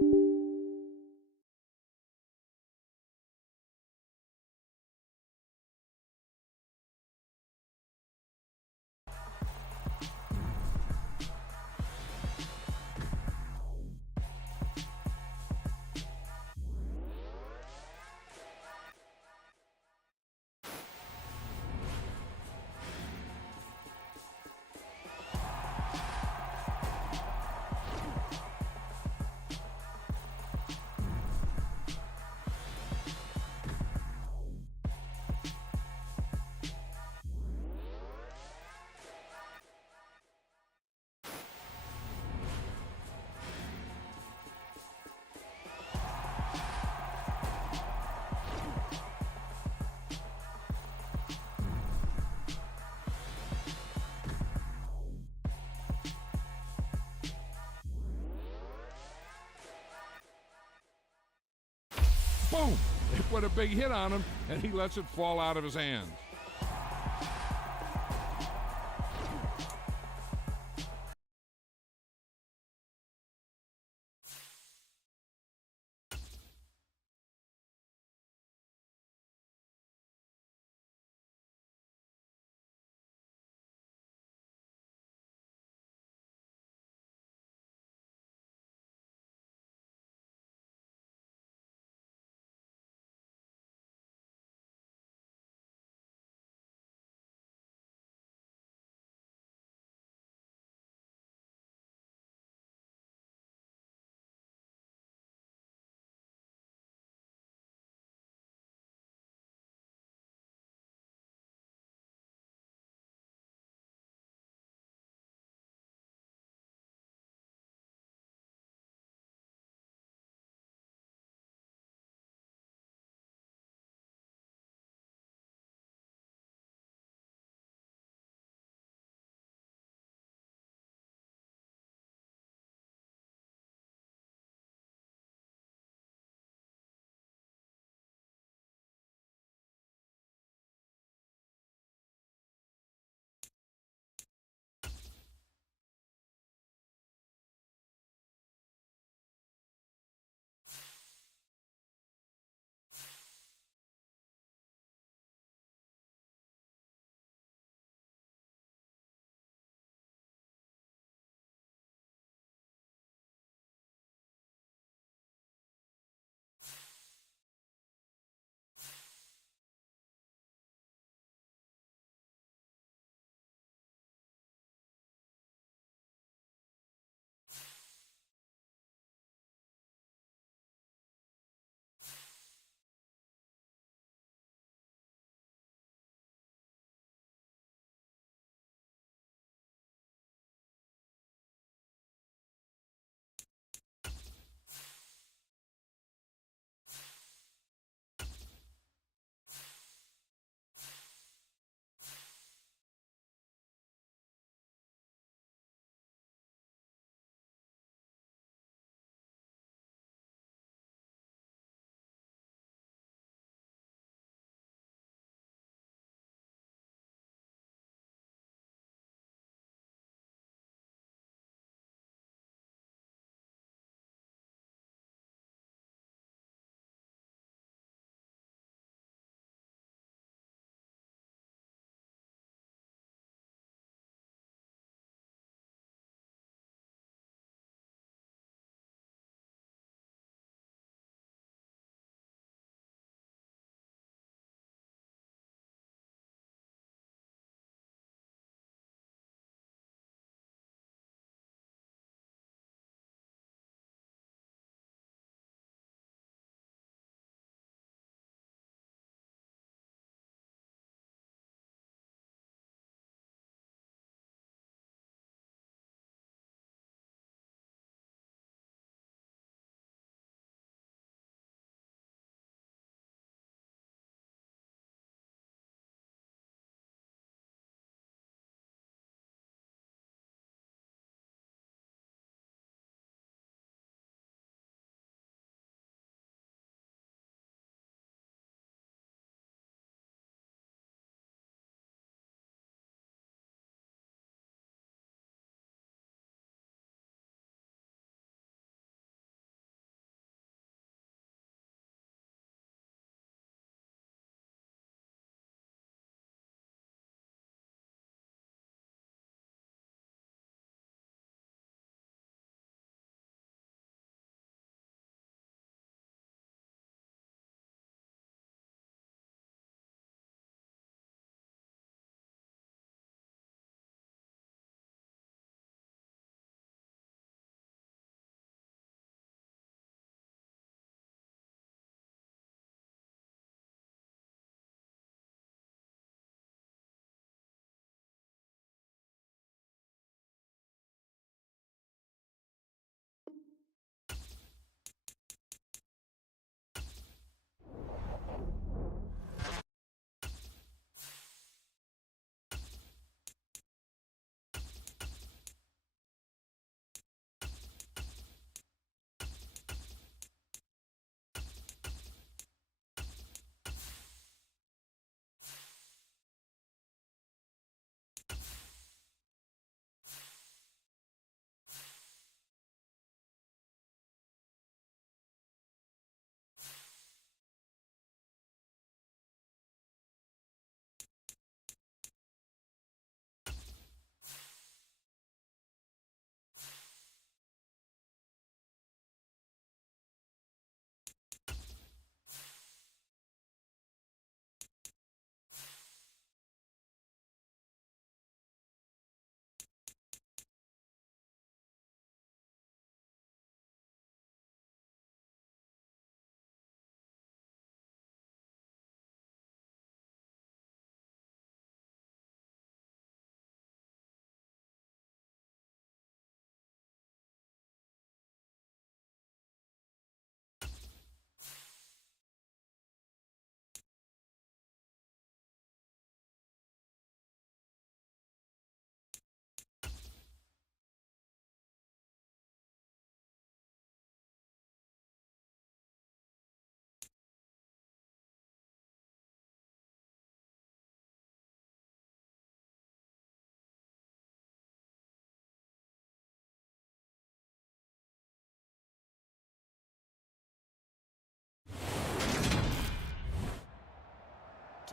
Boom! They put a big hit on him, and he lets it fall out of his hands.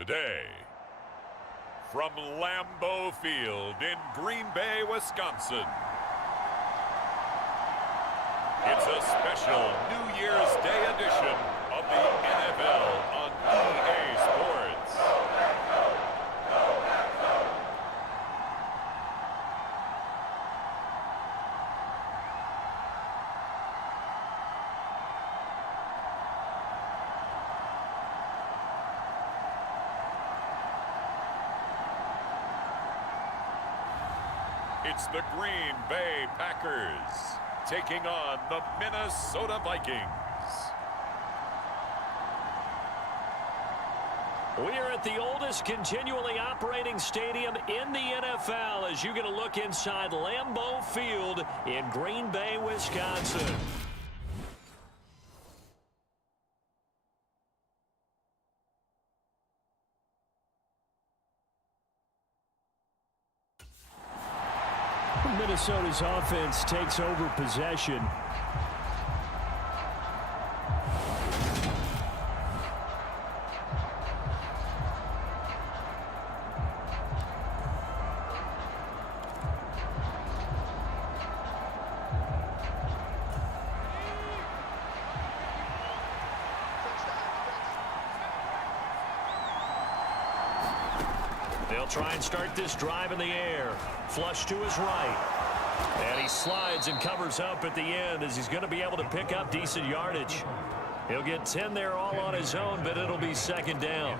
Today, from Lambeau Field in Green Bay, Wisconsin, it's a special New Year's Day edition of the NFL on EA Sports. It's the Green Bay Packers taking on the Minnesota Vikings. We're at the oldest continually operating stadium in the NFL as you get a look inside Lambeau Field in Green Bay, Wisconsin. Minnesota's offense takes over possession. They'll try and start this drive in the air. Flush to his right. And he slides and covers up at the end as he's going to be able to pick up decent yardage. He'll get 10 there all on his own, but it'll be second down.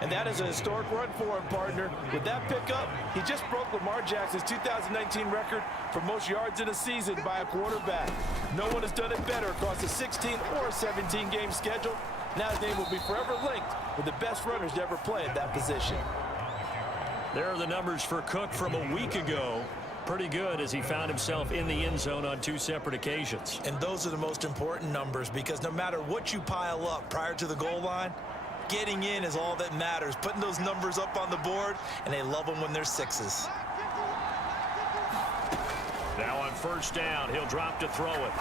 And that is a historic run for him, partner. With that pickup, he just broke Lamar Jackson's 2019 record for most yards in a season by a quarterback. No one has done it better across a 16 or a 17-game schedule. Now his name will be forever linked with the best runners to ever play at that position. There are the numbers for Cook from a week ago. Pretty good as he found himself in the end zone on 2 separate occasions. And those are the most important numbers because no matter what you pile up prior to the goal line, getting in is all that matters. Putting those numbers up on the board, and they love them when they're 6s. Now on first down, he'll drop to throw it.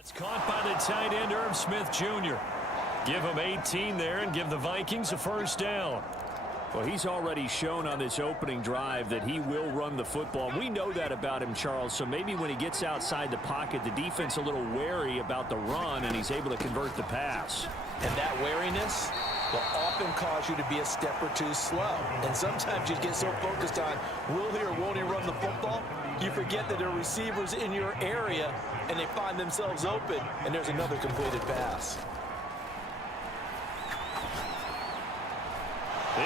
It's caught by the tight end, Irv Smith Jr. Give him 18 there and give the Vikings a first down. Well, he's already shown on this opening drive that he will run the football. We know that about him, Charles, so maybe when he gets outside the pocket, the defense a little wary about the run, and he's able to convert the pass. And that wariness will often cause you to be a step or two slow. And sometimes you get so focused on will he or won't he run the football, you forget that there are receivers in your area and they find themselves open, and there's another completed pass.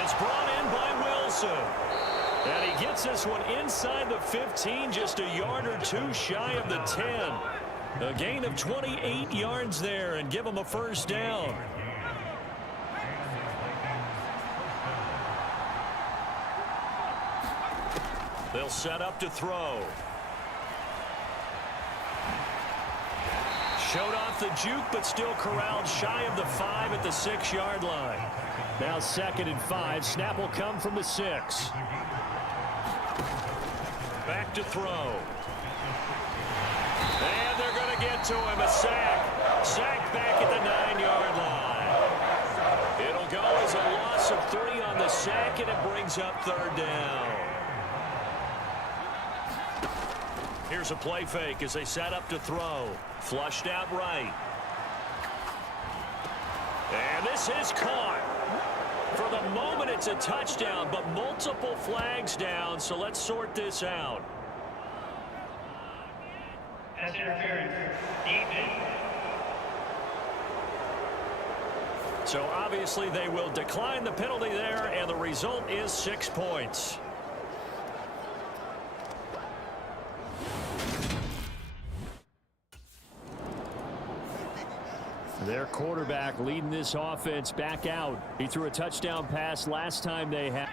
It's brought in by Wilson. And he gets this one inside the 15, just a yard or 2 shy of the 10. A gain of 28 yards there and give him a first down. They'll set up to throw. Showed off the juke, but still corralled shy of the 5 at the 6-yard line. Now 2nd and 5. Snap will come from the 6. Back to throw. And they're going to get to him. A sack. Sack back at the 9-yard line. It'll go as a loss of 3 on the sack, and it brings up 3rd down. Here's a play fake as they set up to throw. Flushed out right. And this is caught. For the moment, it's a touchdown, but multiple flags down, so let's sort this out. Pass interference. Defense. So obviously they will decline the penalty there, and the result is 6 points. Their quarterback leading this offense back out. He threw a touchdown pass last time they had.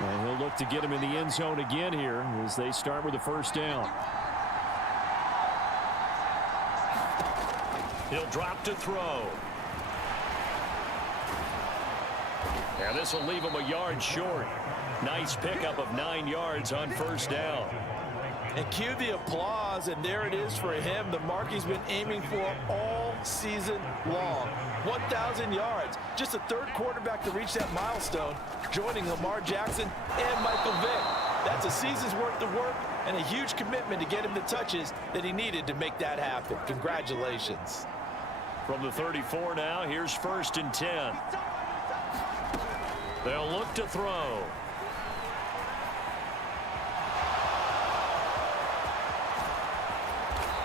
And he'll look to get him in the end zone again here as they start with the first down. He'll drop to throw. And this will leave him a yard short. Nice pickup of 9 yards on first down. And cue the applause, and there it is for him, the mark he's been aiming for all season long. 1,000 yards. Just the third quarterback to reach that milestone, joining Lamar Jackson and Michael Vick. That's a season's worth of work and a huge commitment to get him the touches that he needed to make that happen. Congratulations. From the 34 now, here's 1st and 10. They'll look to throw.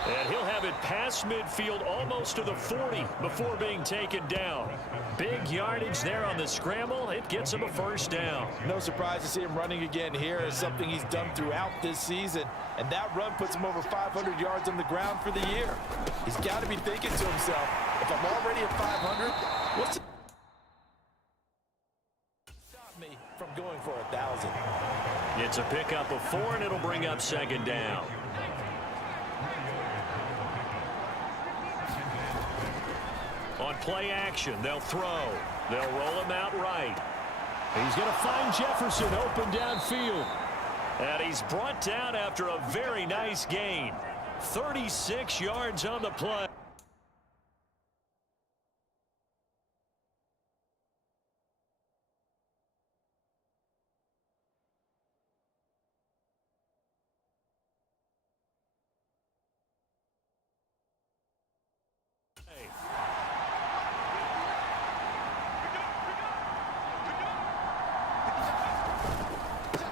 And he'll have it past midfield almost to the 40 before being taken down. Big yardage there on the scramble. It gets him a first down. No surprise to see him running again here. It's something he's done throughout this season. And that run puts him over 500 yards on the ground for the year. He's got to be thinking to himself, if I'm already at 500, what's stop me from going for 1,000? It's a pickup of 4, and it'll bring up 2nd down. On play action, they'll throw. They'll roll him out right. He's going to find Jefferson open downfield. And he's brought down after a very nice gain. 36 yards on the play.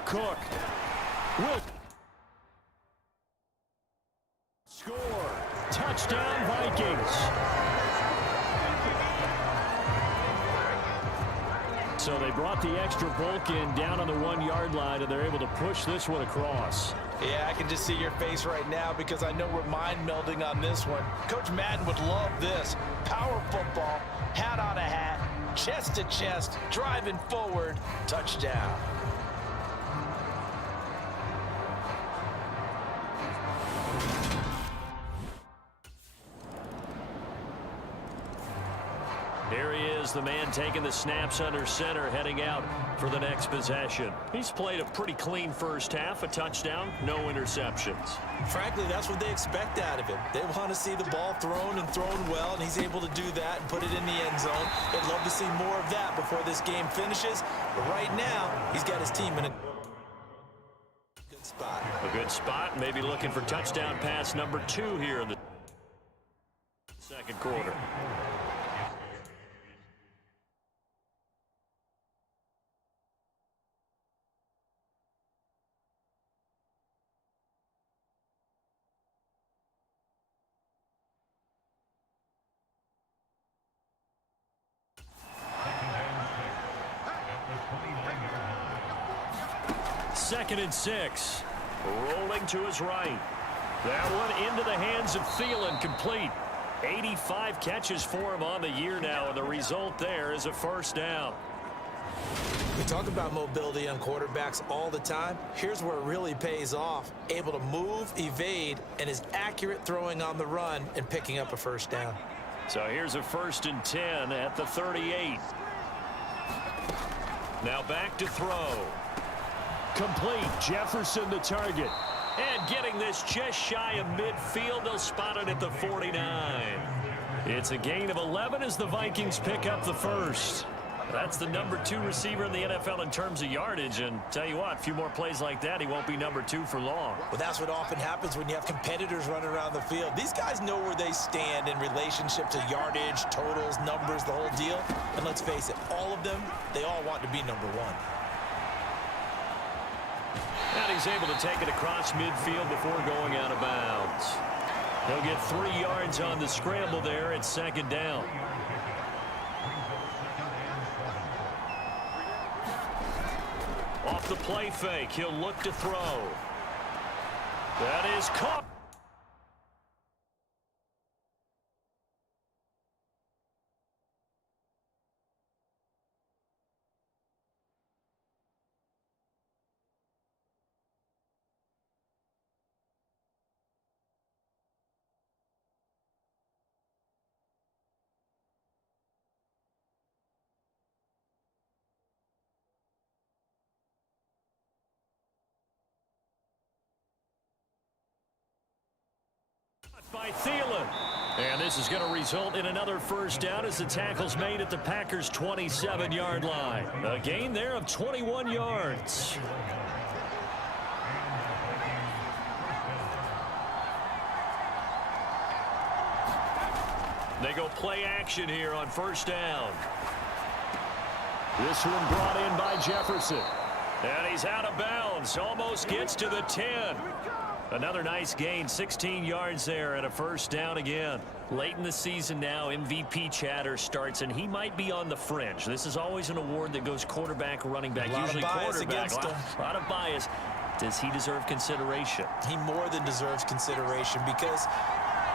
Cook will score. Touchdown, Vikings. So they brought the extra bulk in down on the 1-yard line, and they're able to push this one across. Yeah, I can just see your face right now because I know we're mind melding on this one. Coach Madden would love this. Power football, hat on a hat, chest to chest, driving forward, touchdown. Here he is, the man taking the snaps under center, heading out for the next possession. He's played a pretty clean first half, a touchdown, no interceptions. Frankly, that's what they expect out of him. They want to see the ball thrown and thrown well, and he's able to do that and put it in the end zone. They'd love to see more of that before this game finishes. But right now, he's got his team in a good spot. A good spot, maybe looking for touchdown pass number 2 here in the second quarter. Second and 6. Rolling to his right. That one into the hands of Thielen, complete. 85 catches for him on the year now, and the result there is a first down. We talk about mobility on quarterbacks all the time. Here's where it really pays off. Able to move, evade, and is accurate throwing on the run and picking up a first down. So here's a 1st and 10 at the 38. Now back to throw. Complete. Jefferson the target. And getting this just shy of midfield. They'll spot it at the 49. It's a gain of 11 as the Vikings pick up the first. That's the number 2 receiver in the NFL in terms of yardage. And tell you what, a few more plays like that, he won't be number 2 for long. Well, that's what often happens when you have competitors running around the field. These guys know where they stand in relationship to yardage, totals, numbers, the whole deal. And let's face it, all of them, they all want to be number 1. And he's able to take it across midfield before going out of bounds. He'll get 3 yards on the scramble there at second down. Off the play fake, he'll look to throw. That is caught. By Thielen. And this is going to result in another first down as the tackle's made at the Packers' 27-yard line. A gain there of 21 yards. They go play action here on first down. This one brought in by Jefferson. And he's out of bounds. Almost gets to the 10. Another nice gain, 16 yards there and a first down again. Late in the season now, MVP chatter starts, and he might be on the fringe. This is always an award that goes quarterback, running back, usually quarterback. A lot of bias. Does he deserve consideration? He more than deserves consideration because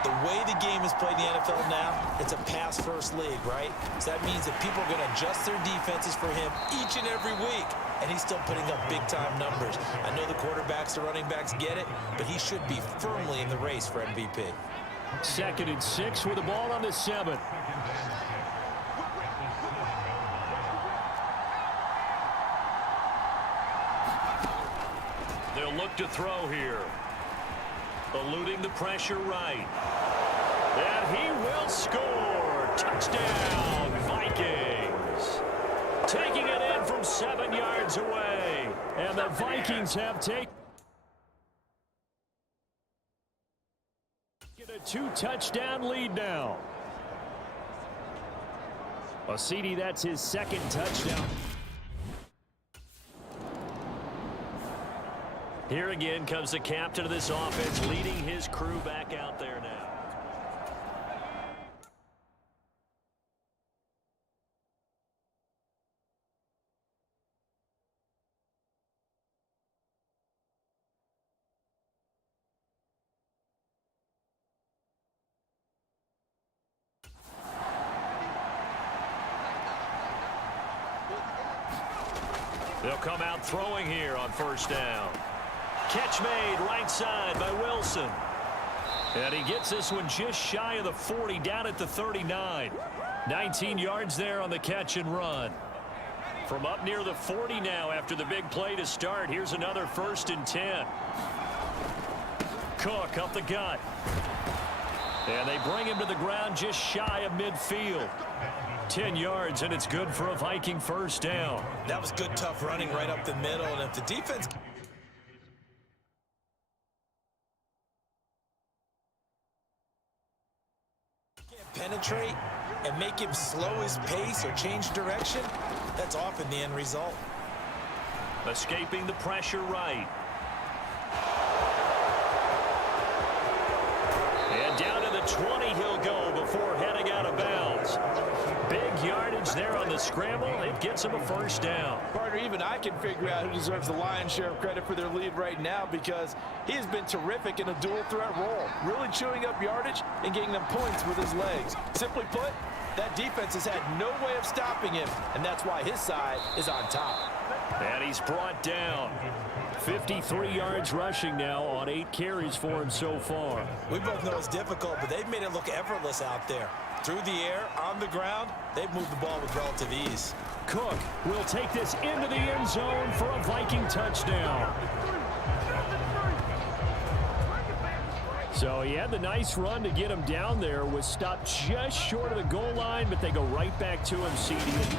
the way the game is played in the NFL now, it's a pass-first league, right? So that means that people are going to adjust their defenses for him each and every week. And he's still putting up big-time numbers. I know the quarterbacks, the running backs get it, but he should be firmly in the race for MVP. 2nd and 6 with the ball on the 7. They'll look to throw here. Eluding the pressure right. And he will score. Touchdown, Vikings. Taking it in from 7 yards away. And the Vikings have taken a 2-touchdown lead now. Osidi, that's his 2nd touchdown. Here again comes the captain of this offense, leading his crew back out there now. They'll come out throwing here on first down. Catch made right side by Wilson. And he gets this one just shy of the 40, down at the 39. 19 yards there on the catch and run. From up near the 40 now after the big play to start. Here's another 1st and 10. Cook up the gut. And they bring him to the ground just shy of midfield. 10 yards, and it's good for a Viking first down. That was good, tough running right up the middle. And if the defense can't penetrate and make him slow his pace or change direction, that's often the end result. Escaping the pressure right. And down to the 20 he'll go before heading out of bounds. Big yardage there on the scramble. It gets him a first down. Partner, even I can figure out who deserves the lion's share of credit for their lead right now because he has been terrific in a dual threat role, really chewing up yardage and getting them points with his legs. Simply put, that defense has had no way of stopping him, and that's why his side is on top. And he's brought down. 53 yards rushing now on 8 carries for him so far. We both know it's difficult, but they've made it look effortless out there. Through the air, on the ground, they've moved the ball with relative ease. Cook will take this into the end zone for a Viking touchdown. So he had the nice run to get him down there, was stopped just short of the goal line, but they go right back to him, CD.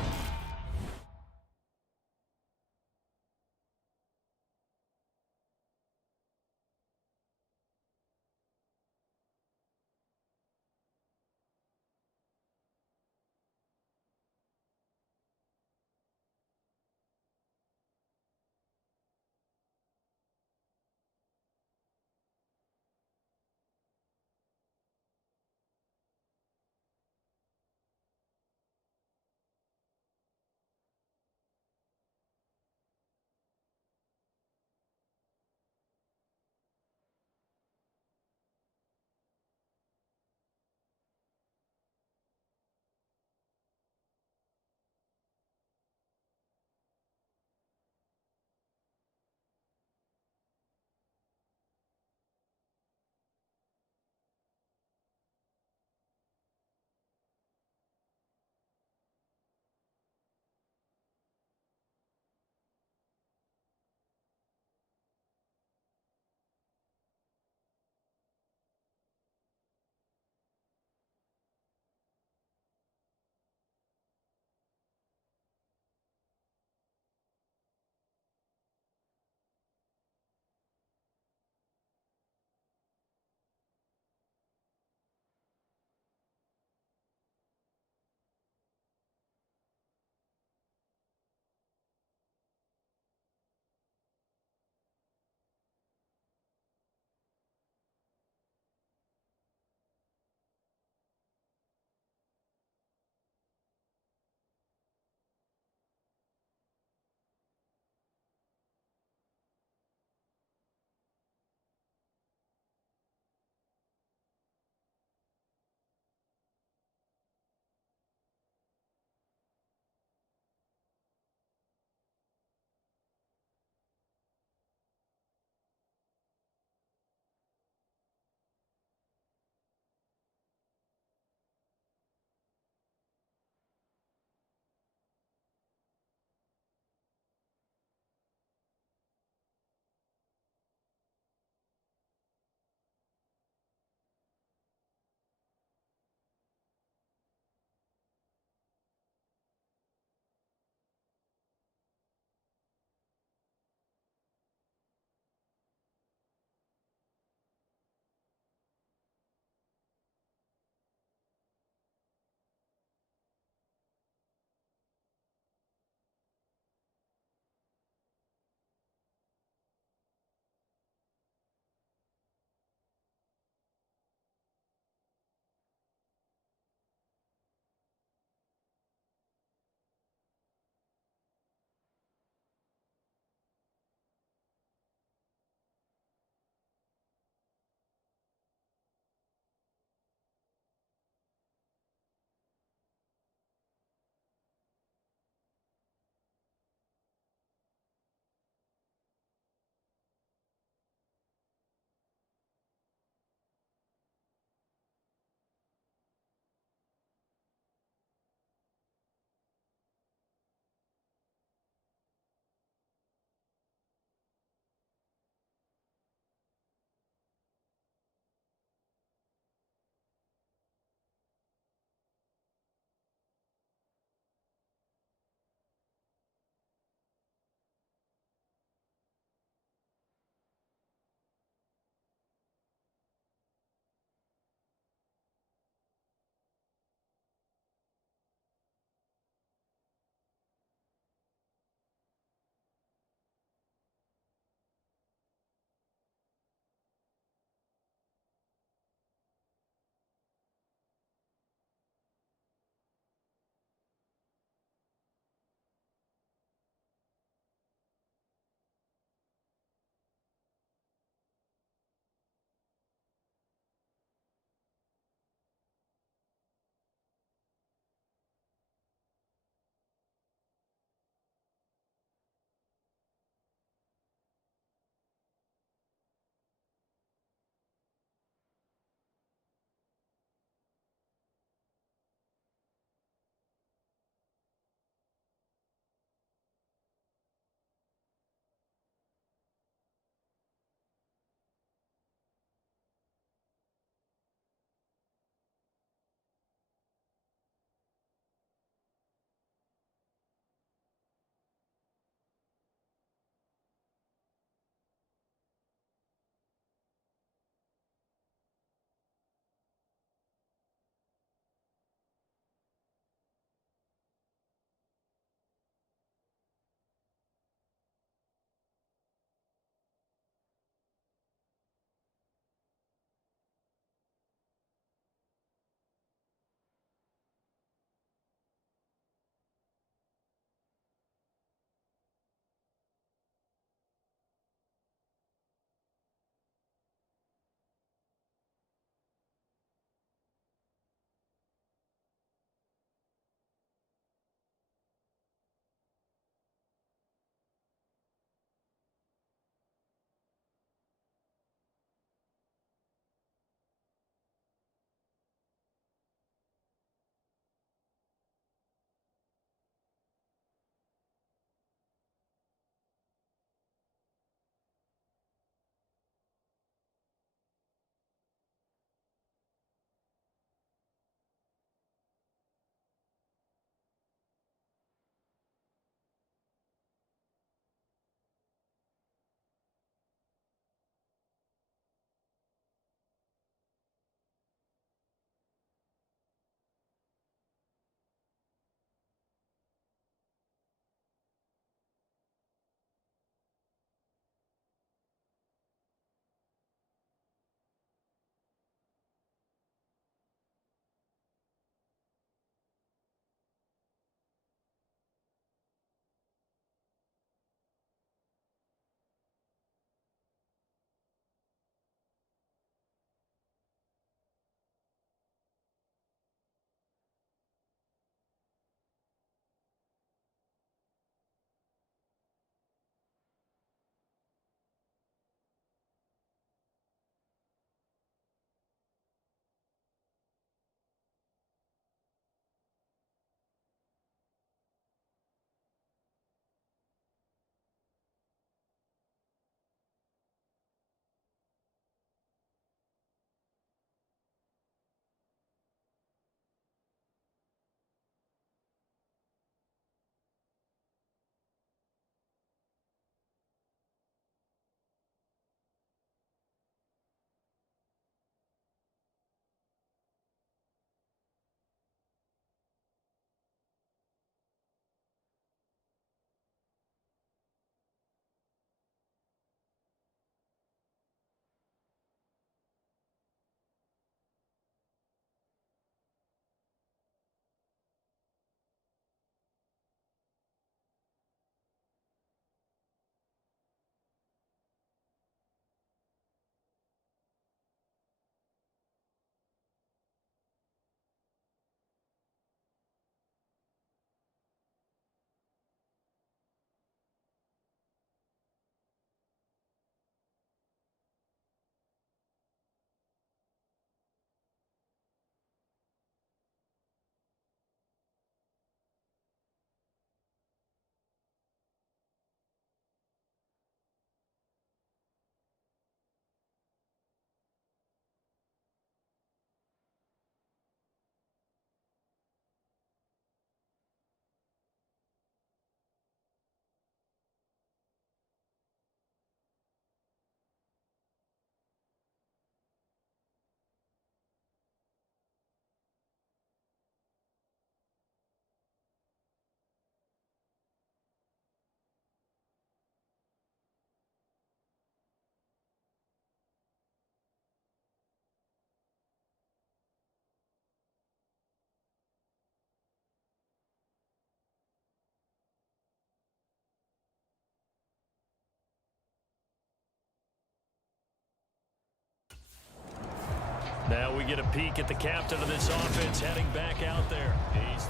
So we get a peek at the captain of this offense heading back out there. He's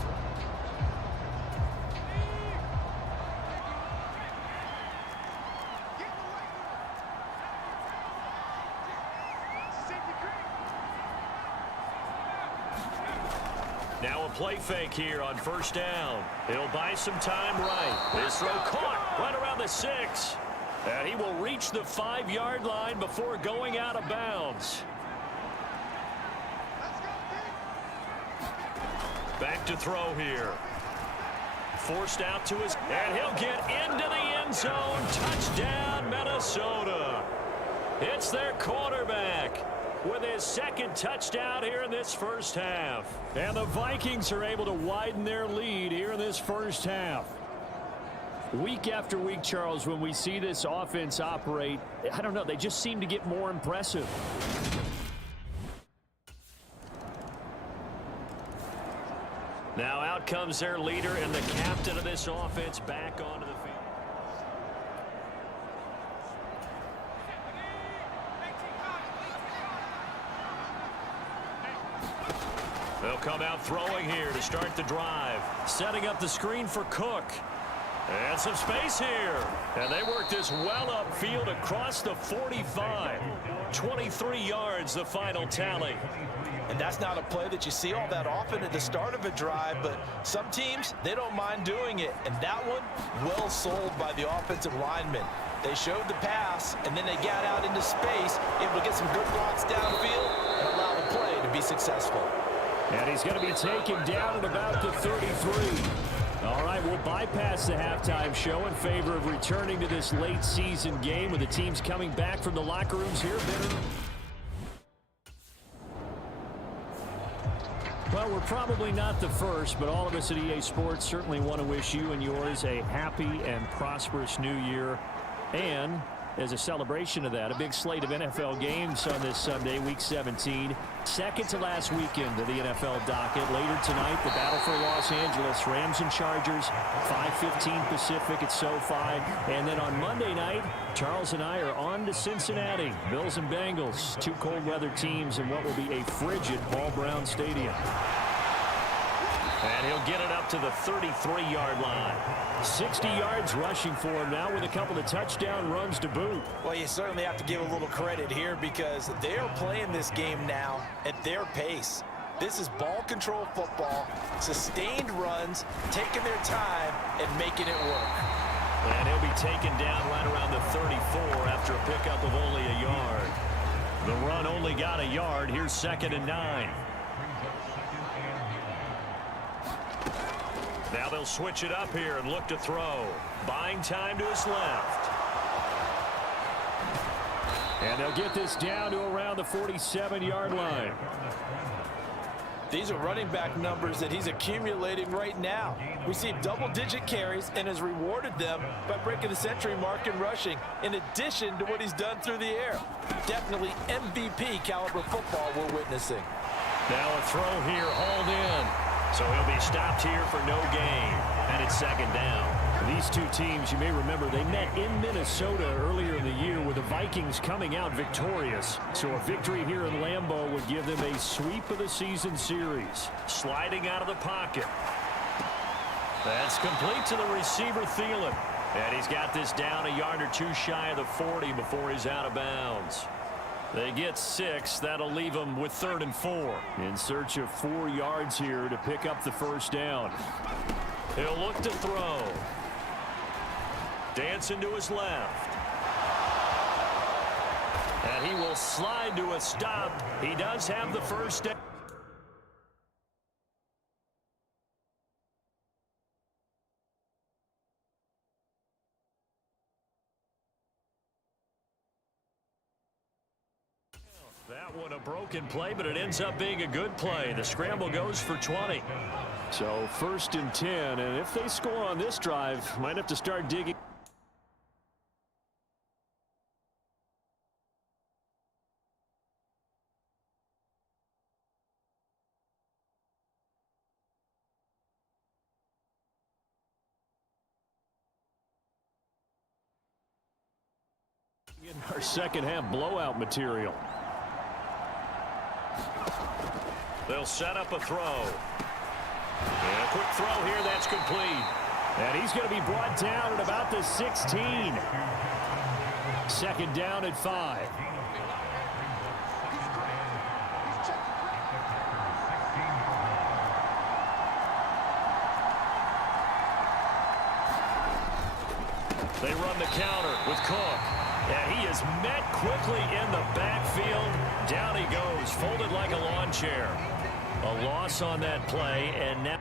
now a play fake here on first down. He'll buy some time right. This throw caught right around the 6. And he will reach the 5-yard line before going out of bounds. Back to throw here. Forced out to his, and he'll get into the end zone. Touchdown, Minnesota. It's their quarterback with his second touchdown here in this first half. And the Vikings are able to widen their lead here in this first half. Week after week, Charles, when we see this offense operate, I don't know, they just seem to get more impressive. Now out comes their leader and the captain of this offense back onto the field. They'll come out throwing here to start the drive. Setting up the screen for Cook. And some space here. And they work this well upfield across the 45. 23 yards, the final tally. And that's not a play that you see all that often at the start of a drive, but some teams, they don't mind doing it. And that one, well sold by the offensive linemen. They showed the pass, and then they got out into space, able to get some good blocks downfield and allow the play to be successful. And he's going to be taken down at about the 33. All right, we'll bypass the halftime show in favor of returning to this late season game with the teams coming back from the locker rooms here. Well, we're probably not the first, but all of us at EA Sports certainly want to wish you and yours a happy and prosperous new year. And as a celebration of that, a big slate of NFL games on this Sunday, Week 17. Second to last weekend of the NFL docket. Later tonight, the battle for Los Angeles, Rams and Chargers, 5:15 Pacific at SoFi. And then on Monday night, Charles and I are on to Cincinnati. Bills and Bengals, two cold weather teams in what will be a frigid Paul Brown Stadium. And he'll get it up to the 33-yard line. 60 yards rushing for him now with a couple of touchdown runs to boot. Well, you certainly have to give a little credit here because they are playing this game now at their pace. This is ball control football, sustained runs, taking their time and making it work. And he'll be taken down right around the 34 after a pickup of only a yard. The run only got a yard. Here's 2nd and 9. Now they'll switch it up here and look to throw. Buying time to his left. And they'll get this down to around the 47-yard line. These are running back numbers that he's accumulating right now. Received double-digit carries and has rewarded them by breaking the century mark in rushing, in addition to what he's done through the air. Definitely MVP caliber football we're witnessing. Now a throw here, hauled in. So he'll be stopped here for no gain. And it's 2nd down. These two teams, you may remember, they met in Minnesota earlier in the year with the Vikings coming out victorious. So a victory here in Lambeau would give them a sweep of the season series. Sliding out of the pocket. That's complete to the receiver, Thielen. And he's got this down a yard or two shy of the 40 before he's out of bounds. They get 6. That'll leave them with 3rd and 4. In search of 4 yards here to pick up the first down. He'll look to throw. Dancing to his left. And he will slide to a stop. He does have the first down. That one a broken play, but it ends up being a good play. The scramble goes for 20. So 1st and 10, and if they score on this drive, might have to start digging. In our second half blowout material. They'll set up a throw. And a quick throw here, that's complete. And he's going to be brought down at about the 16. Second down at 5. They run the counter with Cook. And he is met quickly in the backfield. Down he goes, folded like a lawn chair. A loss on that play, and now...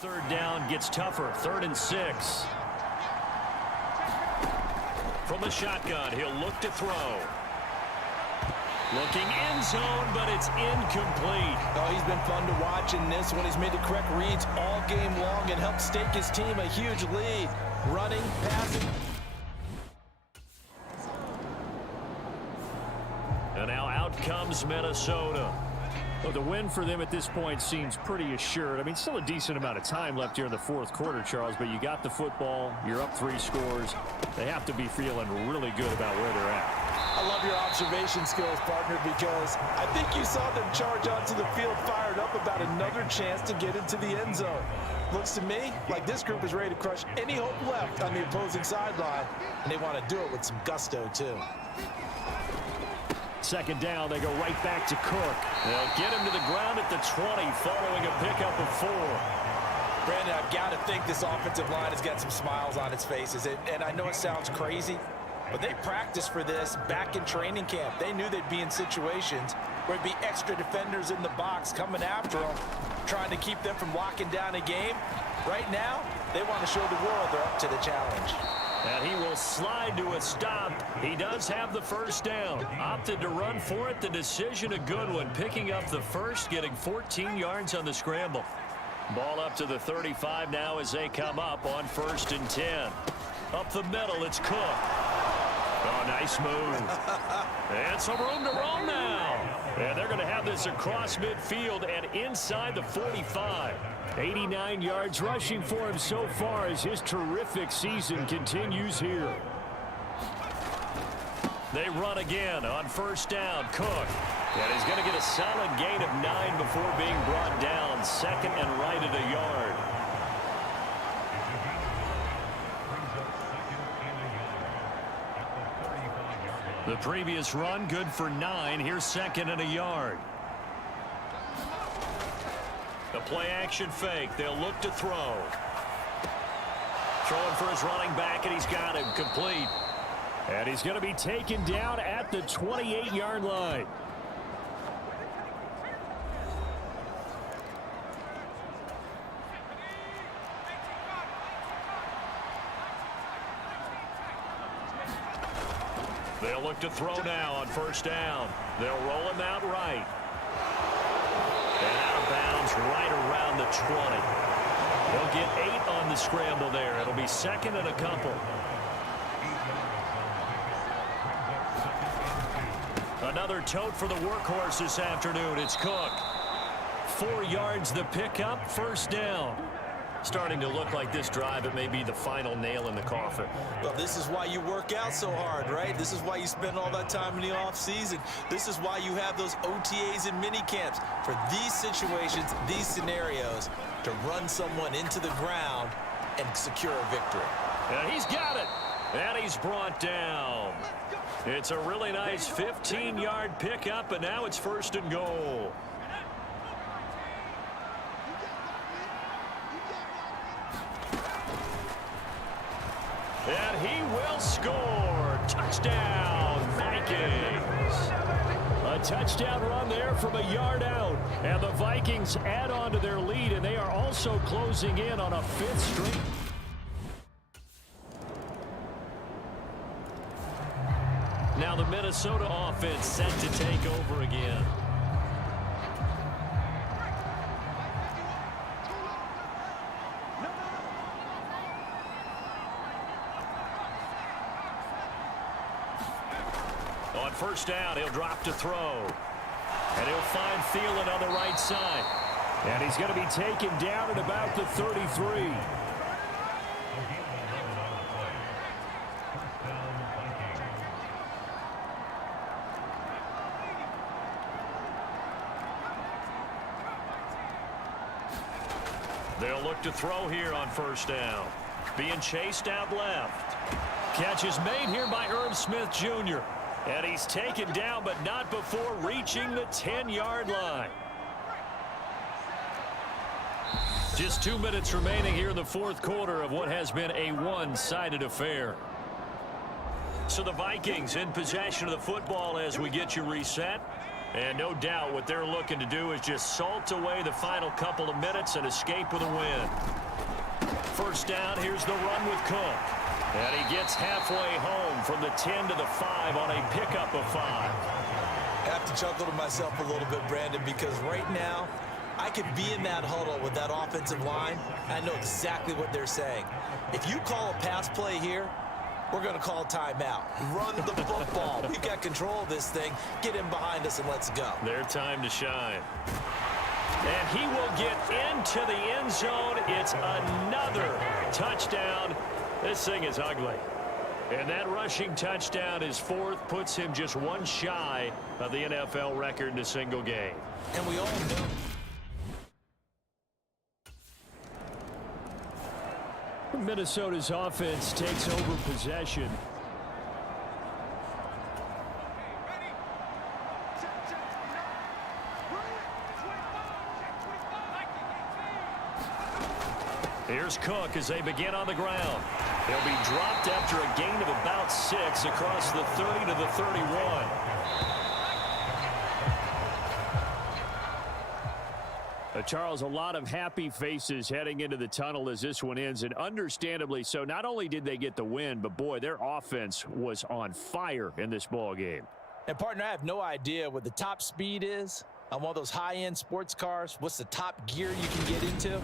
Third down gets tougher. 3rd and 6. From the shotgun, he'll look to throw. Looking end zone, but it's incomplete. Oh, he's been fun to watch in this one. He's made the correct reads all game long and helped stake his team a huge lead. Running, passing. And now out comes Minnesota. Well, the win for them at this point seems pretty assured. I mean, still a decent amount of time left here in the 4th quarter, Charles, but you got the football. You're up 3 scores. They have to be feeling really good about where they're at. I love your observation skills, partner, because I think you saw them charge onto the field fired up about another chance to get into the end zone. Looks to me like this group is ready to crush any hope left on the opposing sideline, and they want to do it with some gusto, too. Second down, they go right back to Cook. They'll get him to the ground at the 20 following a pickup of 4. Brandon, I've got to think this offensive line has got some smiles on its faces. And I know it sounds crazy, but they practiced for this back in training camp. They knew they'd be in situations where it'd be extra defenders in the box coming after them, trying to keep them from locking down a game. Right now, they want to show the world they're up to the challenge. And he will slide to a stop. He does have the first down. Opted to run for it. The decision a good one. Picking up the first, getting 14 yards on the scramble. Ball up to the 35 now as they come up on 1st and 10. Up the middle, it's Cook. Oh, nice move. And some room to roam now. And they're going to have this across midfield and inside the 45. 89 yards rushing for him so far as his terrific season continues here. They run again on 1st down. Cook. And he's going to get a solid gain of 9 before being brought down. 2nd and right at a yard. The previous run good for 9. Here's 2nd and a yard. The play action fake. They'll look to throw. Throwing for his running back, and he's got him complete. And he's going to be taken down at the 28-yard line. They'll look to throw now on 1st down. They'll roll him out right. And out of bounds right around the 20. They'll get 8 on the scramble there. It'll be second and a couple. Another tote for the workhorse this afternoon. It's Cook. 4 yards the pickup, first down. Starting to look like this drive, it may be the final nail in the coffin. Well, this is why you work out so hard, right? This is why you spend all that time in the offseason. This is why you have those OTAs and mini camps for these situations, these scenarios, to run someone into the ground and secure a victory. And he's got it. And he's brought down. It's a really nice 15-yard pickup, and now it's first and goal. And he will score. Touchdown, Vikings. A touchdown run there from a yard out. And the Vikings add on to their lead, and they are also closing in on a 5th straight. Now the Minnesota offense set to take over again. On first down, he'll drop to throw. And he'll find Thielen on the right side. And he's going to be taken down at about the 33. They'll look to throw here on first down. Being chased out left. Catch is made here by Irv Smith Jr. And he's taken down, but not before reaching the 10-yard line. Just 2 minutes remaining here in the fourth quarter of what has been a one-sided affair. So the Vikings in possession of the football as we get you reset. And no doubt what they're looking to do is just salt away the final couple of minutes and escape with a win. First down, here's the run with Cook. And he gets halfway home from the 10 to the 5 on a pickup of 5. I have to chuckle to myself a little bit, Brandon, because right now I could be in that huddle with that offensive line. I know exactly what they're saying. If you call a pass play here, we're going to call timeout. Run the football. We've got control of this thing. Get in behind us and let's go. Their time to shine. And he will get into the end zone. It's another touchdown. This thing is ugly. And that rushing touchdown is 4th, puts him just one shy of the NFL record in a single game. And we all know. Minnesota's offense takes over possession. Here's Cook as they begin on the ground. He'll be dropped after a gain of about 6 across the 30 to the 31. Charles, a lot of happy faces heading into the tunnel as this one ends, and understandably so. Not only did they get the win, but boy, their offense was on fire in this ball game. And partner, I have no idea what the top speed is on one of those high-end sports cars. What's the top gear you can get into?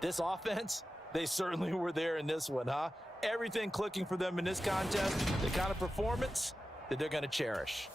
This offense, they certainly were there in this one, huh? Everything clicking for them in this contest, the kind of performance that they're going to cherish.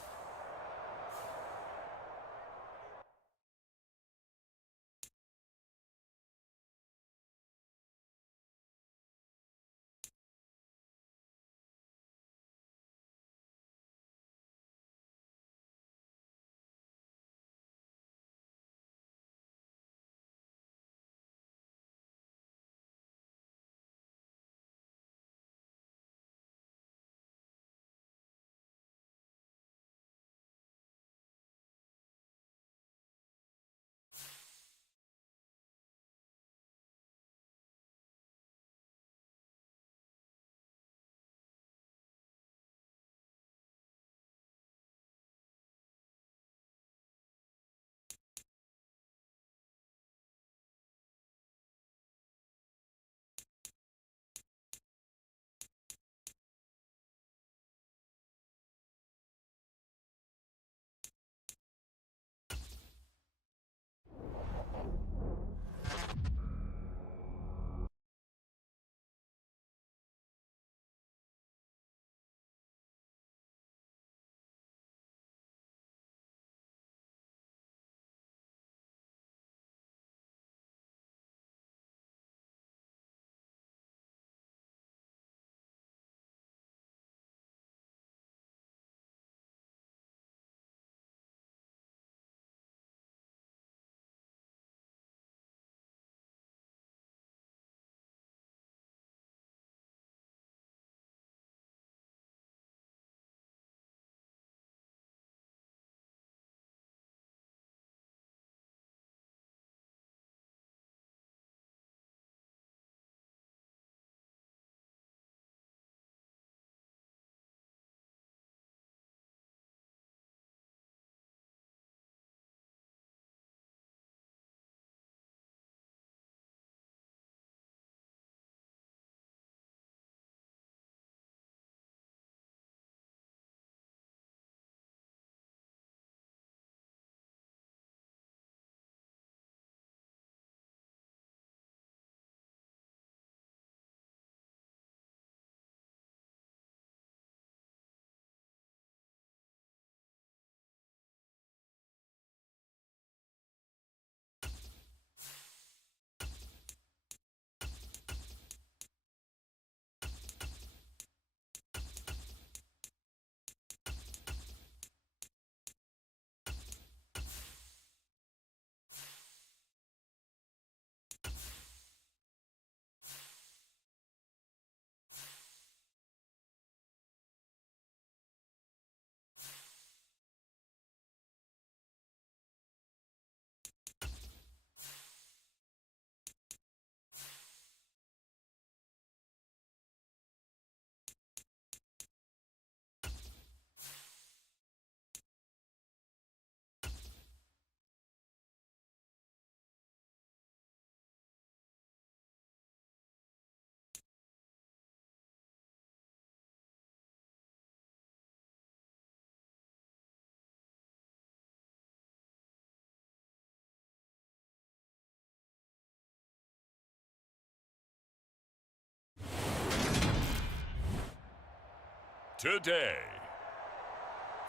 today.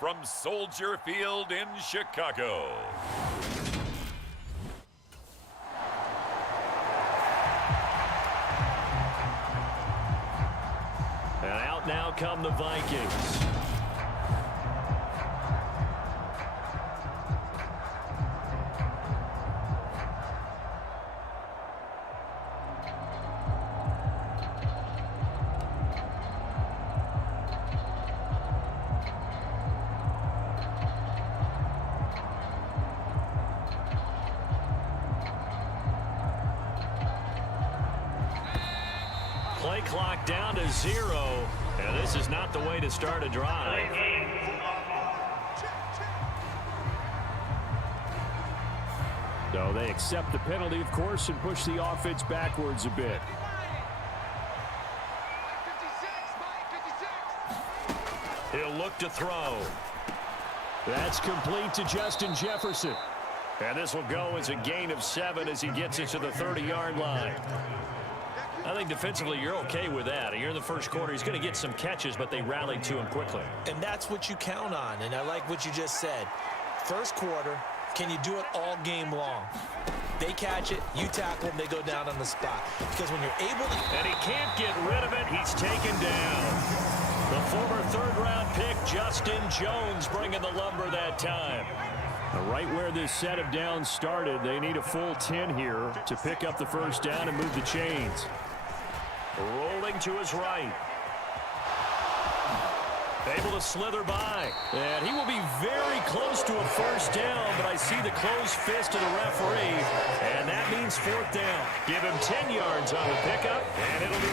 From Soldier Field in Chicago. And out now come the Vikings. Play clock down to 0, and this is not the way to start a drive. So they accept the penalty, of course, and push the offense backwards a bit. He'll look to throw. That's complete to Justin Jefferson. And this will go as a gain of 7 as he gets it to the 30-yard line. I think defensively you're okay with that. Here in the first quarter, he's going to get some catches, but they rallied to him quickly. And that's what you count on, and I like what you just said. First quarter, can you do it all game long? They catch it, you tackle them, they go down on the spot. Because when you're able to... And he can't get rid of it. He's taken down. The former third-round pick, Justin Jones, bringing the lumber that time. Right where this set of downs started, they need a full 10 here to pick up the first down and move the chains. Rolling to his right. Able to slither by. And he will be very close to a first down, but I see the closed fist of the referee, and that means 4th down. Give him 10 yards on the pickup, and it'll be...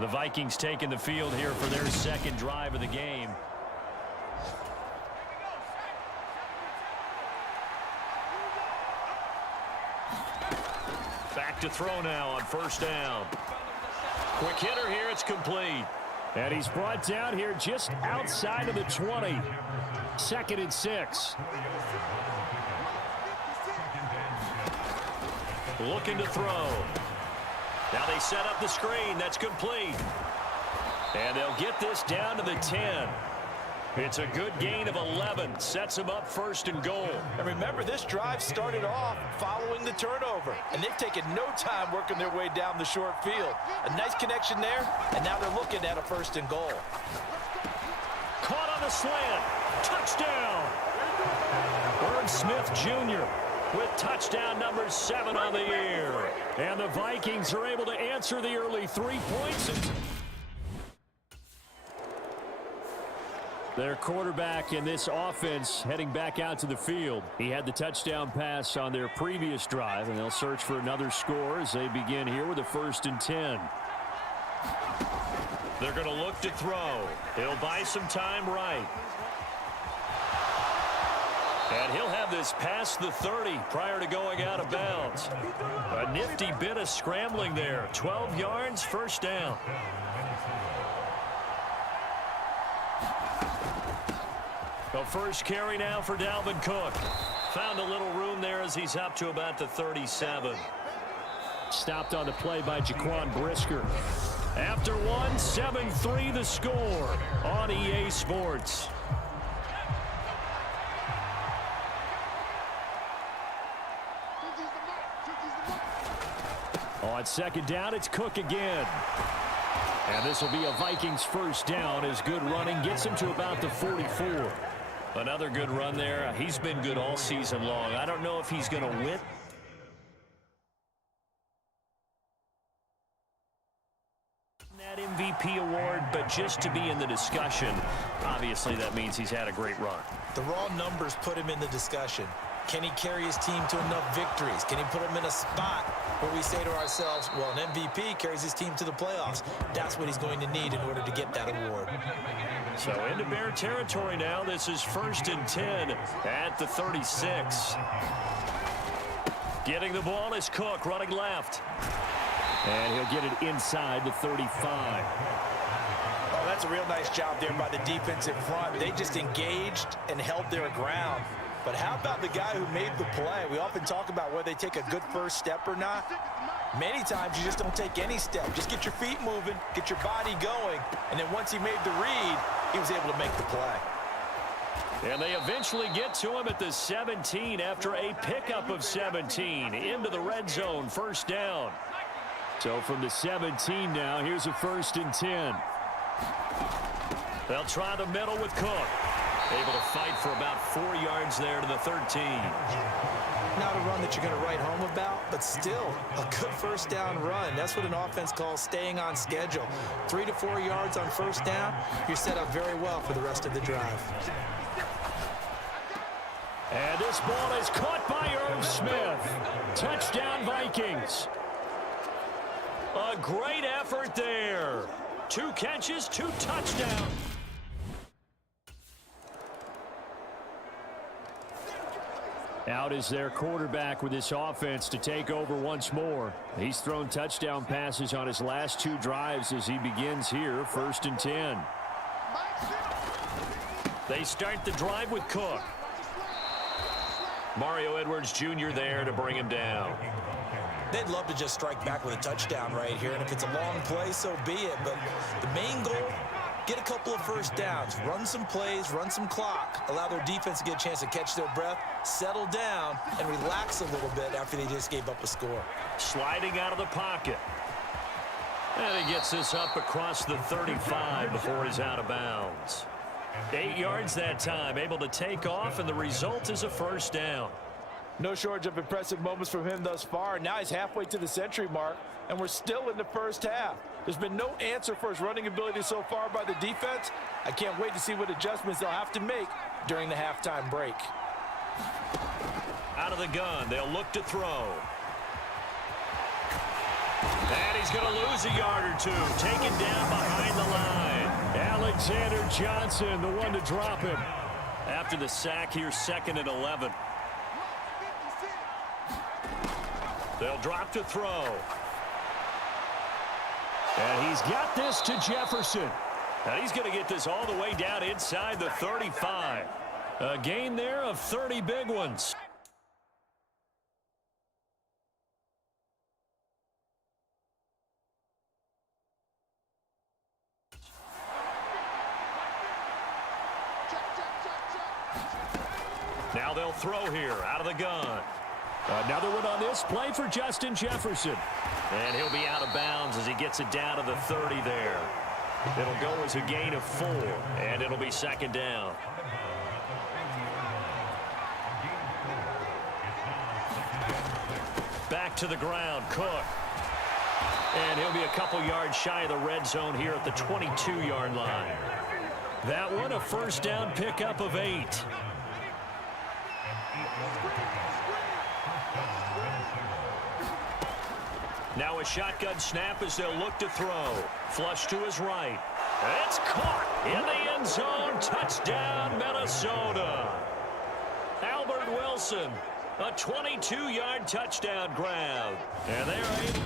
The Vikings taking the field here for their second drive of the game. Back to throw now on first down. Quick hitter here, it's complete. And he's brought down here just outside of the 20. 2nd and 6. Looking to throw. Now they set up the screen. That's complete. And they'll get this down to the 10. It's a good gain of 11. Sets them up 1st and goal. And remember, this drive started off following the turnover. And they've taken no time working their way down the short field. A nice connection there, and now they're looking at a 1st and goal. Caught on the slant. Touchdown. Herb Smith Jr. with touchdown number 7 on the year. And the Vikings are able to answer the early 3 points. Their quarterback in this offense heading back out to the field. He had the touchdown pass on their previous drive, and they'll search for another score as they begin here with a 1st and 10. They're going to look to throw. He'll buy some time right. And he'll have this past the 30 prior to going out of bounds. A nifty bit of scrambling there. 12 yards, 1st down. The first carry now for Dalvin Cook. Found a little room there as he's up to about the 37. Stopped on the play by Jaquan Brisker. After one, 7-3 the score on EA Sports. On 2nd down, it's Cook again. And this will be a Vikings 1st down as good running gets him to about the 44. Another good run there. He's been good all season long. I don't know if he's going to win that MVP award, but just to be in the discussion, obviously that means he's had a great run. The raw numbers put him in the discussion. Can he carry his team to enough victories? Can he put him in a spot where we say to ourselves, well, an MVP carries his team to the playoffs. That's what he's going to need in order to get that award. So into Bear territory now. This is 1st and 10 at the 36. Getting the ball is Cook running left. And he'll get it inside the 35. Oh, that's a real nice job there by the defensive front. They just engaged and held their ground. But how about the guy who made the play? We often talk about whether they take a good first step or not. Many times you just don't take any step. Just get your feet moving, get your body going, and then once he made the read, he was able to make the play. And they eventually get to him at the 17 after a pickup of 17 into the red zone, first down. So from the 17 now, here's a 1st and 10. They'll try the middle with Cook. Able to fight for about 4 yards there to the 13. Not a run that you're going to write home about, but still a good first down run. That's what an offense calls staying on schedule. 3 to 4 yards on first down, you're set up very well for the rest of the drive. And this ball is caught by Irv Smith. Touchdown, Vikings. A great effort there. 2 catches, 2 touchdowns. Out is their quarterback with this offense to take over once more. He's thrown touchdown passes on his last 2 drives as he begins here, 1st and 10. They start the drive with Cook. Mario Edwards Jr. there to bring him down. They'd love to just strike back with a touchdown right here, and if it's a long play, so be it. But the main goal, get a couple of first downs, run some plays, run some clock, allow their defense to get a chance to catch their breath, settle down, and relax a little bit after they just gave up a score. Sliding out of the pocket. And he gets this up across the 35 before he's out of bounds. 8 yards that time, able to take off, and the result is a first down. No shortage of impressive moments from him thus far. Now he's halfway to the century mark, and we're still in the first half. There's been no answer for his running ability so far by the defense. I can't wait to see what adjustments they'll have to make during the halftime break. Out of the gun, they'll look to throw. And he's going to lose a yard or 2, taken down behind the line. Alexander Johnson, the one to drop him. After the sack here, 2nd and 11. They'll drop to throw. And he's got this to Jefferson. And he's going to get this all the way down inside the 35. A gain there of 30 big ones. Now they'll throw here out of the gun. Another one on this play for Justin Jefferson. And he'll be out of bounds as he gets it down to the 30 there. It'll go as a gain of 4, and it'll be 2nd down. Back to the ground, Cook. And he'll be a couple yards shy of the red zone here at the 22-yard line. That one a first down pickup of 8. Now a shotgun snap as they'll look to throw. Flush to his right. It's caught in the end zone. Touchdown, Minnesota. Albert Wilson, a 22-yard touchdown grab. And they're able.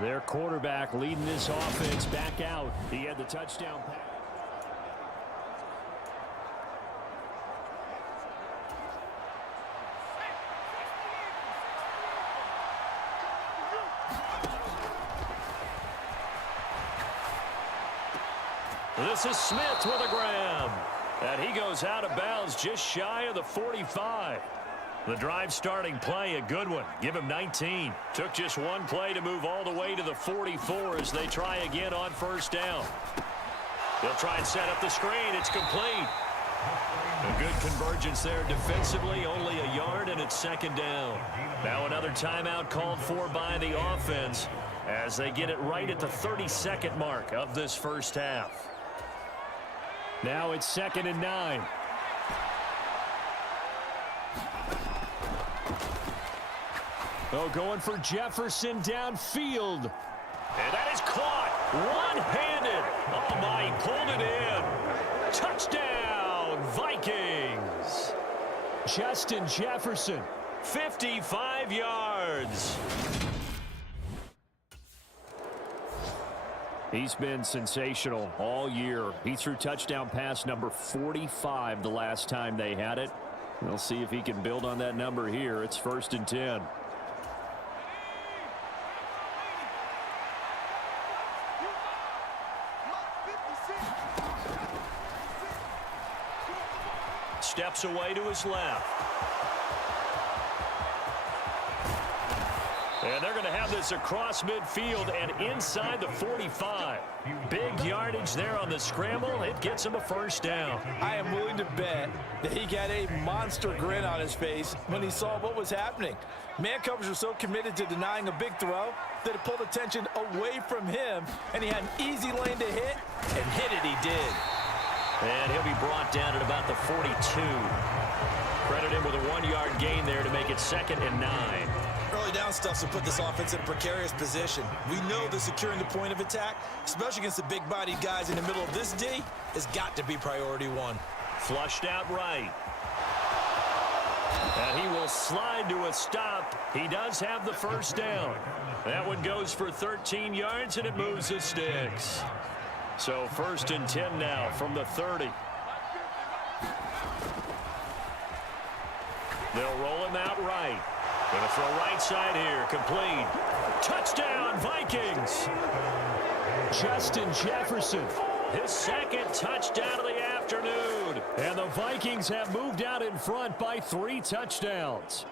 Their quarterback leading this offense back out. He had the touchdown pass. This is Smith with a grab. And he goes out of bounds just shy of the 45. The drive starting play, a good one. Give him 19. Took just one play to move all the way to the 44 as they try again on first down. They'll try and set up the screen. It's complete. A good convergence there defensively, only a yard, and it's 2nd down. Now another timeout called for by the offense as they get it right at the 32nd mark of this first half. Now it's 2nd and 9. Oh, going for Jefferson downfield. And that is caught one-handed. Oh, my, he pulled it in. Touchdown, Vikings. Justin Jefferson, 55 yards. He's been sensational all year. He threw touchdown pass number 45 the last time they had it. We'll see if he can build on that number here. It's 1st and 10. Steps away to his left. And they're going to have this across midfield and inside the 45. Big yardage there on the scramble. It gets him a 1st down. I am willing to bet that he got a monster grin on his face when he saw what was happening. Man coverage was so committed to denying a big throw that it pulled attention away from him, and he had an easy lane to hit, and hit it he did. And he'll be brought down at about the 42. Credit him with a 1-yard gain there to make it 2nd and 9. Early down stuffs will put this offense in a precarious position. We know that securing the point of attack, especially against the big-bodied guys in the middle of this D, has got to be priority 1. Flushed out right. And he will slide to a stop. He does have the 1st down. That one goes for 13 yards, and it moves the sticks. So 1st and 10 now from the 30. They'll roll him out right. Going to throw right side here. Complete. Touchdown, Vikings. Justin Jefferson. His 2nd touchdown of the afternoon. And the Vikings have moved out in front by 3 touchdowns.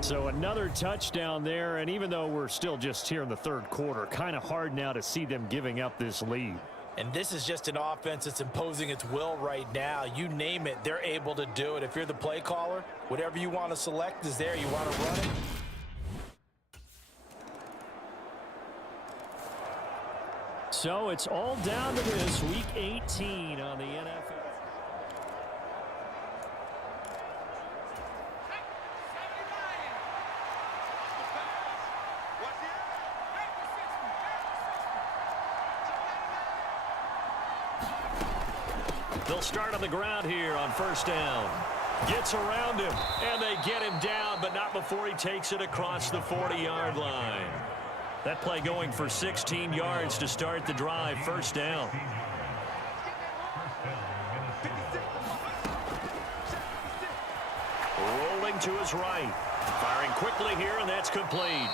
So another touchdown there, and even though we're still just here in the 3rd quarter, kind of hard now to see them giving up this lead. And this is just an offense that's imposing its will right now. You name it, they're able to do it. If you're the play caller, whatever you want to select is there. You want to run it. So it's all down to this, Week 18 on the NFL. They'll start on the ground here on 1st down. Gets around him, and they get him down, but not before he takes it across the 40-yard line. That play going for 16 yards to start the drive. 1st down. Rolling to his right. Firing quickly here, and that's complete.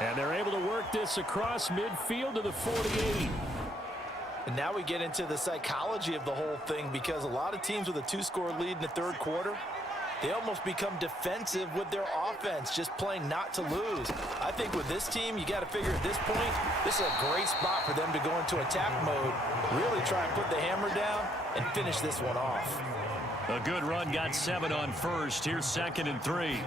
And they're able to work this across midfield to the 48. And now we get into the psychology of the whole thing, because a lot of teams with a 2-score lead in the 3rd quarter, they almost become defensive with their offense, just playing not to lose. I think with this team, you got to figure at this point, this is a great spot for them to go into attack mode, really try and put the hammer down and finish this one off. A good run, got 7 on 1st. Here's 2nd and 3.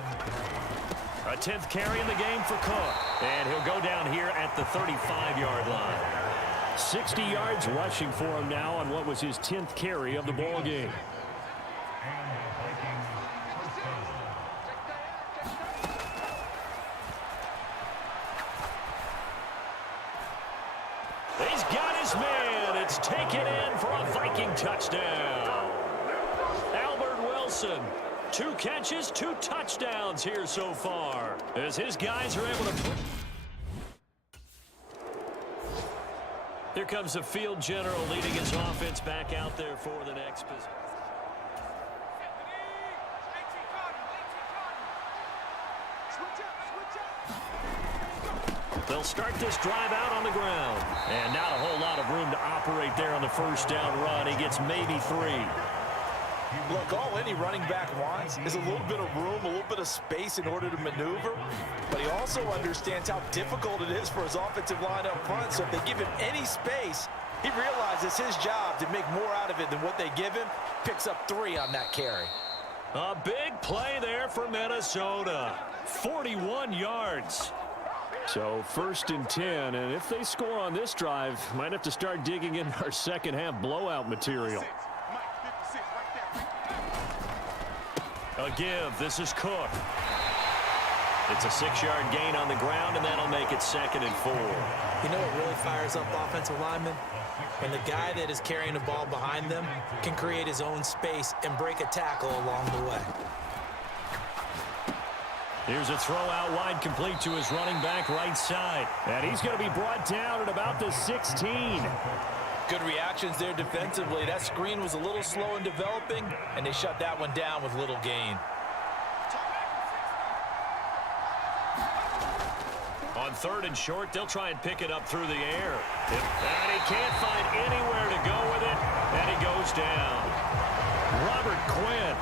A 10th carry in the game for Cook. And he'll go down here at the 35-yard line. 60 yards rushing for him now on what was his 10th carry of the ball game. He's got his man. It's taken in for a Viking touchdown. Albert Wilson, 2 catches, 2 touchdowns here so far, as his guys are able to put... Here comes the field general leading his offense back out there for the next possession. They'll start this drive out on the ground. And not a whole lot of room to operate there on the 1st down run. He gets maybe 3. Look, all any running back wants is a little bit of room, a little bit of space in order to maneuver. But he also understands how difficult it is for his offensive line up front. So if they give him any space, he realizes his job to make more out of it than what they give him. Picks up 3 on that carry. A big play there for Minnesota. 41 yards. So 1st and 10, and if they score on this drive, might have to start digging in our second half blowout material. A give. This is Cook. It's a 6-yard gain on the ground, and that'll make it 2nd and 4. You know what really fires up offensive linemen? When the guy that is carrying the ball behind them can create his own space and break a tackle along the way. Here's a throw out wide, complete to his running back right side. And he's going to be brought down at about the 16. Good reactions there defensively. That screen was a little slow in developing, and they shut that one down with little gain. On 3rd and short, they'll try and pick it up through the air. And he can't find anywhere to go with it, and he goes down. Robert Quinn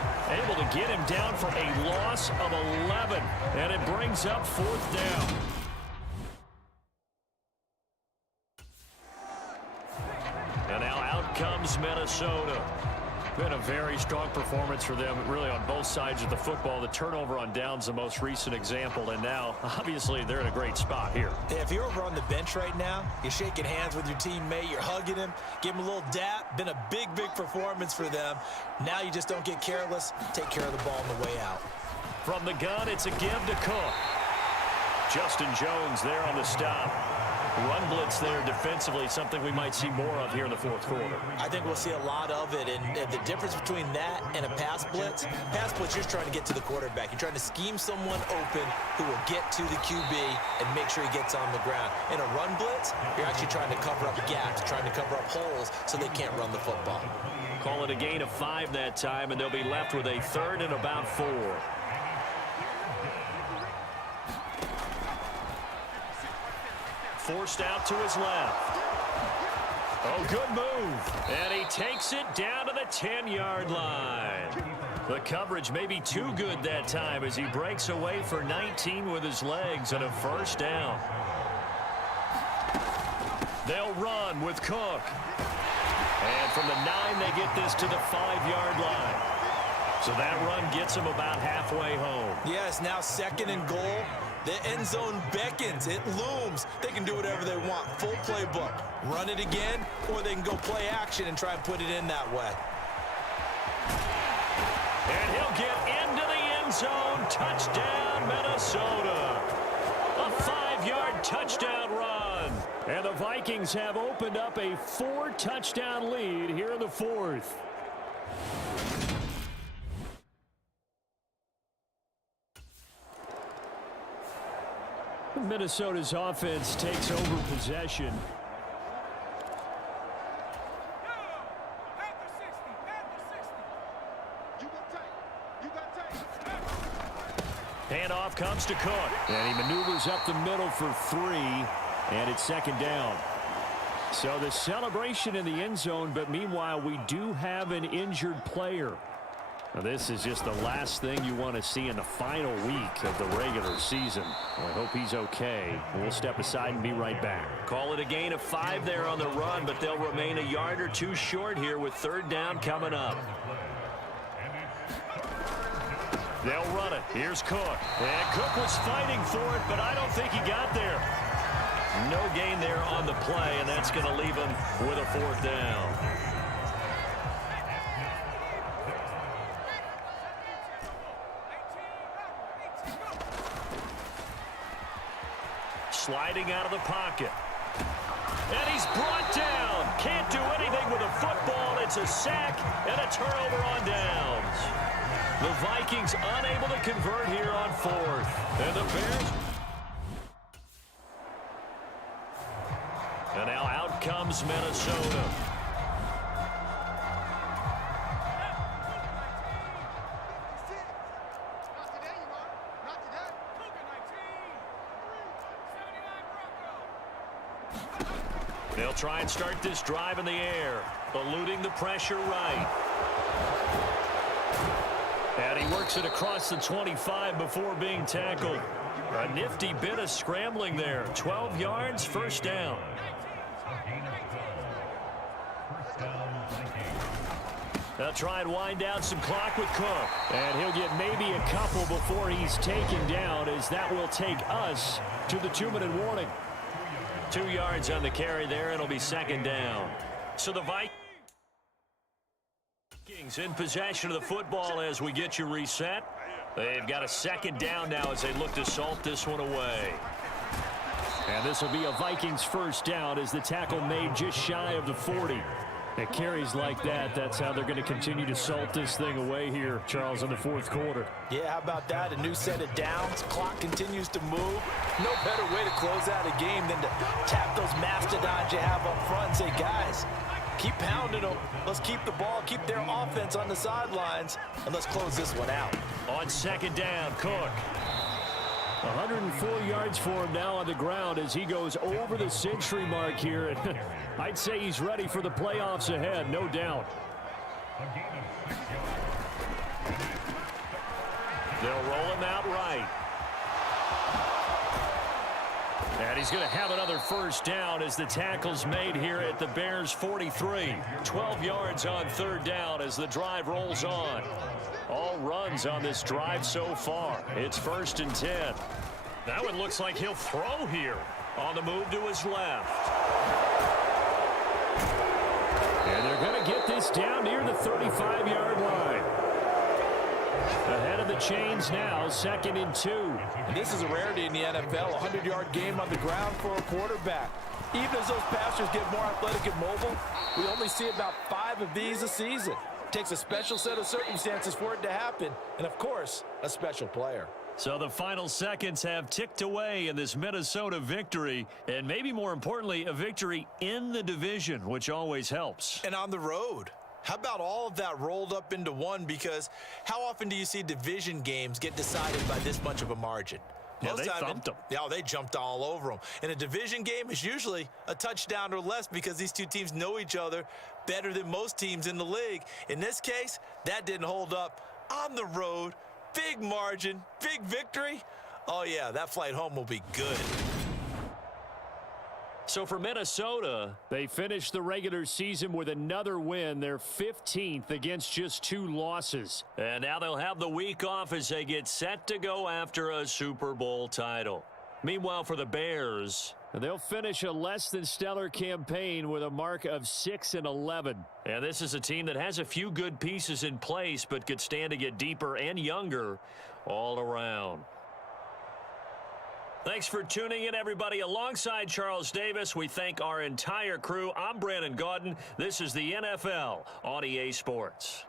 able to get him down for a loss of 11, and it brings up 4th down. And now out comes Minnesota. Been a very strong performance for them, really, on both sides of the football. The turnover on downs, the most recent example, and now, obviously, they're in a great spot here. Yeah, if you're over on the bench right now, you're shaking hands with your teammate, you're hugging him, give him a little dap. Been a big performance for them. Now you just don't get careless. Take care of the ball on the way out. From the gun, it's a give to Cook. Justin Jones there on the stop. Run blitz there defensively, something we might see more of here in the 4th quarter. I think we'll see a lot of it, and the difference between that and a pass blitz, you're just trying to get to the quarterback. You're trying to scheme someone open who will get to the QB and make sure he gets on the ground. In a run blitz, you're actually trying to cover up gaps, trying to cover up holes so they can't run the football. Call it a gain of 5 that time, and they'll be left with a 3rd and about 4. Forced out to his left. Oh, good move. And he takes it down to the 10-yard line. The coverage may be too good that time as he breaks away for 19 with his legs and a 1st down. They'll run with Cook. And from the 9, they get this to the 5-yard line. So that run gets them about halfway home. Yes, now 2nd and goal. The end zone beckons. It looms. They can do whatever they want. Full playbook. Run it again, or they can go play action and try and put it in that way. And he'll get into the end zone. Touchdown, Minnesota. A 5-yard touchdown run. And the Vikings have opened up a 4-touchdown lead here in the 4th. Minnesota's offense takes over possession. Handoff comes to Cook. And he maneuvers up the middle for 3. And it's 2nd down. So the celebration in the end zone, but meanwhile, we do have an injured player. Now, this is just the last thing you want to see in the final week of the regular season. Well, I hope he's okay. We'll step aside and be right back. Call it a gain of 5 there on the run, but they'll remain a yard or 2 short here with 3rd down coming up. They'll run it. Here's Cook. And Cook was fighting for it, but I don't think he got there. No gain there on the play, and that's going to leave him with a 4th down. Sliding out of the pocket. And he's brought down. Can't do anything with a football. It's a sack and a turnover on downs. The Vikings unable to convert here on 4th. And the Bears. And now out comes Minnesota. They'll try and start this drive in the air, eluding the pressure right. And he works it across the 25 before being tackled. A nifty bit of scrambling there. 12 yards, 1st down. They'll try and wind down some clock with Cook. And he'll get maybe a couple before he's taken down, as that will take us to the 2-minute warning. 2 yards on the carry there. It'll be 2nd down. So the Vikings in possession of the football as we get you reset. They've got a 2nd down now as they look to salt this one away. And this will be a Vikings 1st down as the tackle made just shy of the 40. At carries like that, that's how they're going to continue to salt this thing away here, Charles, in the fourth quarter. Yeah, how about that? A new set of downs. Clock continues to move. No better way to close out a game than to tap those mastodons you have up front and say, guys, keep pounding them. Let's keep the ball, keep their offense on the sidelines, and let's close this one out. On second down, Cook. 104 yards for him now on the ground as he goes over the century mark here. And I'd say he's ready for the playoffs ahead, no doubt. They'll roll him out right. And he's going to have another first down as the tackle's made here at the Bears' 43. 12 yards on third down as the drive rolls on. All runs on this drive so far. It's 1st and 10. That one looks like he'll throw here. On the move to his left. And they're going to get this down near the 35-yard line. Ahead of the chains now, 2nd and 2. And this is a rarity in the NFL, a 100-yard game on the ground for a quarterback. Even as those passers get more athletic and mobile, we only see about 5 of these a season. It takes a special set of circumstances for it to happen, and of course, a special player. So the final seconds have ticked away in this Minnesota victory, and maybe more importantly, a victory in the division, which always helps. And on the road. How about all of that rolled up into one? Because how often do you see division games get decided by this much of a margin? Yeah, they thumped them. Yeah, they jumped all over them. And a division game is usually a touchdown or less because these two teams know each other better than most teams in the league. In this case, that didn't hold up. On the road, big margin, big victory. Oh, yeah, that flight home will be good. So for Minnesota, they finished the regular season with another win. They're 15th against just 2 losses. And now they'll have the week off as they get set to go after a Super Bowl title. Meanwhile, for the Bears, they'll finish a less than stellar campaign with a mark of 6-11. And this is a team that has a few good pieces in place, but could stand to get deeper and younger all around. Thanks for tuning in, everybody. Alongside Charles Davis, we thank our entire crew. I'm Brandon Gaudin. This is the NFL on EA Sports.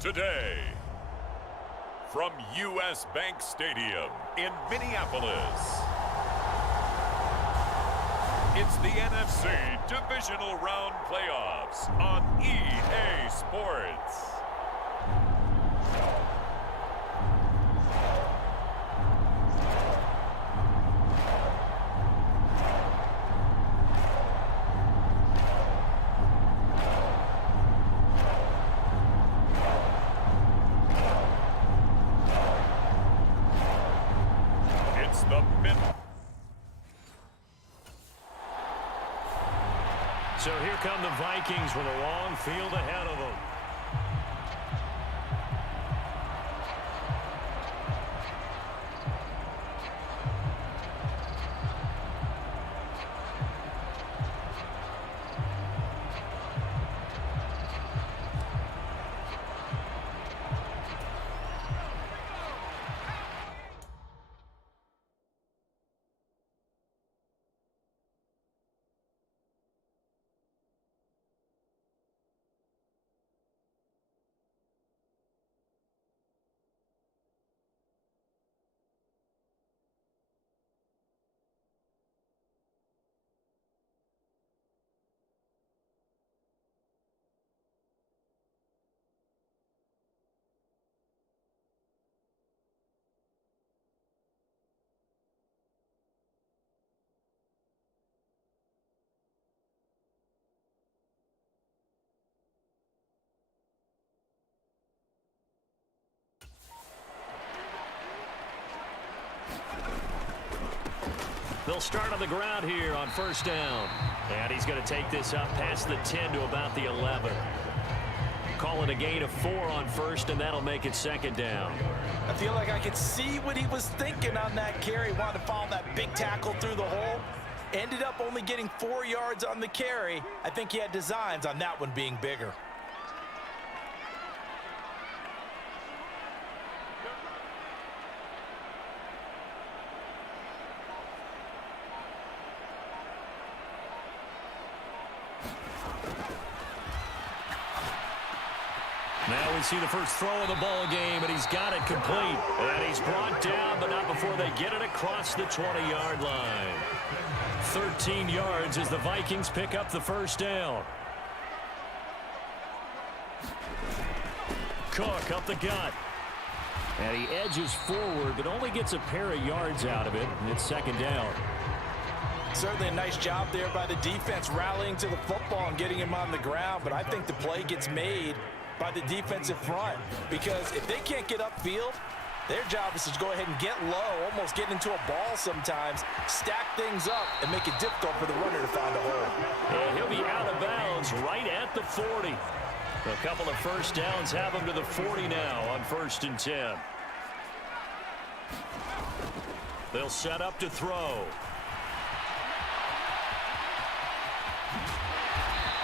today. From U.S. Bank Stadium in Minneapolis, it's the NFC Divisional Round Playoffs on EA Sports. So here come the Vikings with a long field ahead of them. They'll start on the ground here on first down. And he's going to take this up past the 10 to about the 11. Call it a gain of 4 on first, and that'll make it second down. I feel like I could see what he was thinking on that carry. Wanted to follow that big tackle through the hole. Ended up only getting 4 yards on the carry. I think he had designs on that one being bigger. Now we see the first throw of the ball game, and he's got it complete. And he's brought down, but not before they get it across the 20-yard line. 13 yards as the Vikings pick up the first down. Cook up the gut. And he edges forward, but only gets a pair of yards out of it, and it's second down. Certainly a nice job there by the defense rallying to the football and getting him on the ground, but I think the play gets made by the defensive front, because if they can't get upfield, their job is to go ahead and get low, almost get into a ball sometimes, stack things up, and make it difficult for the runner to find a hole. And he'll be out of bounds right at the 40. A couple of first downs have him to the 40 now on 1st and 10. They'll set up to throw.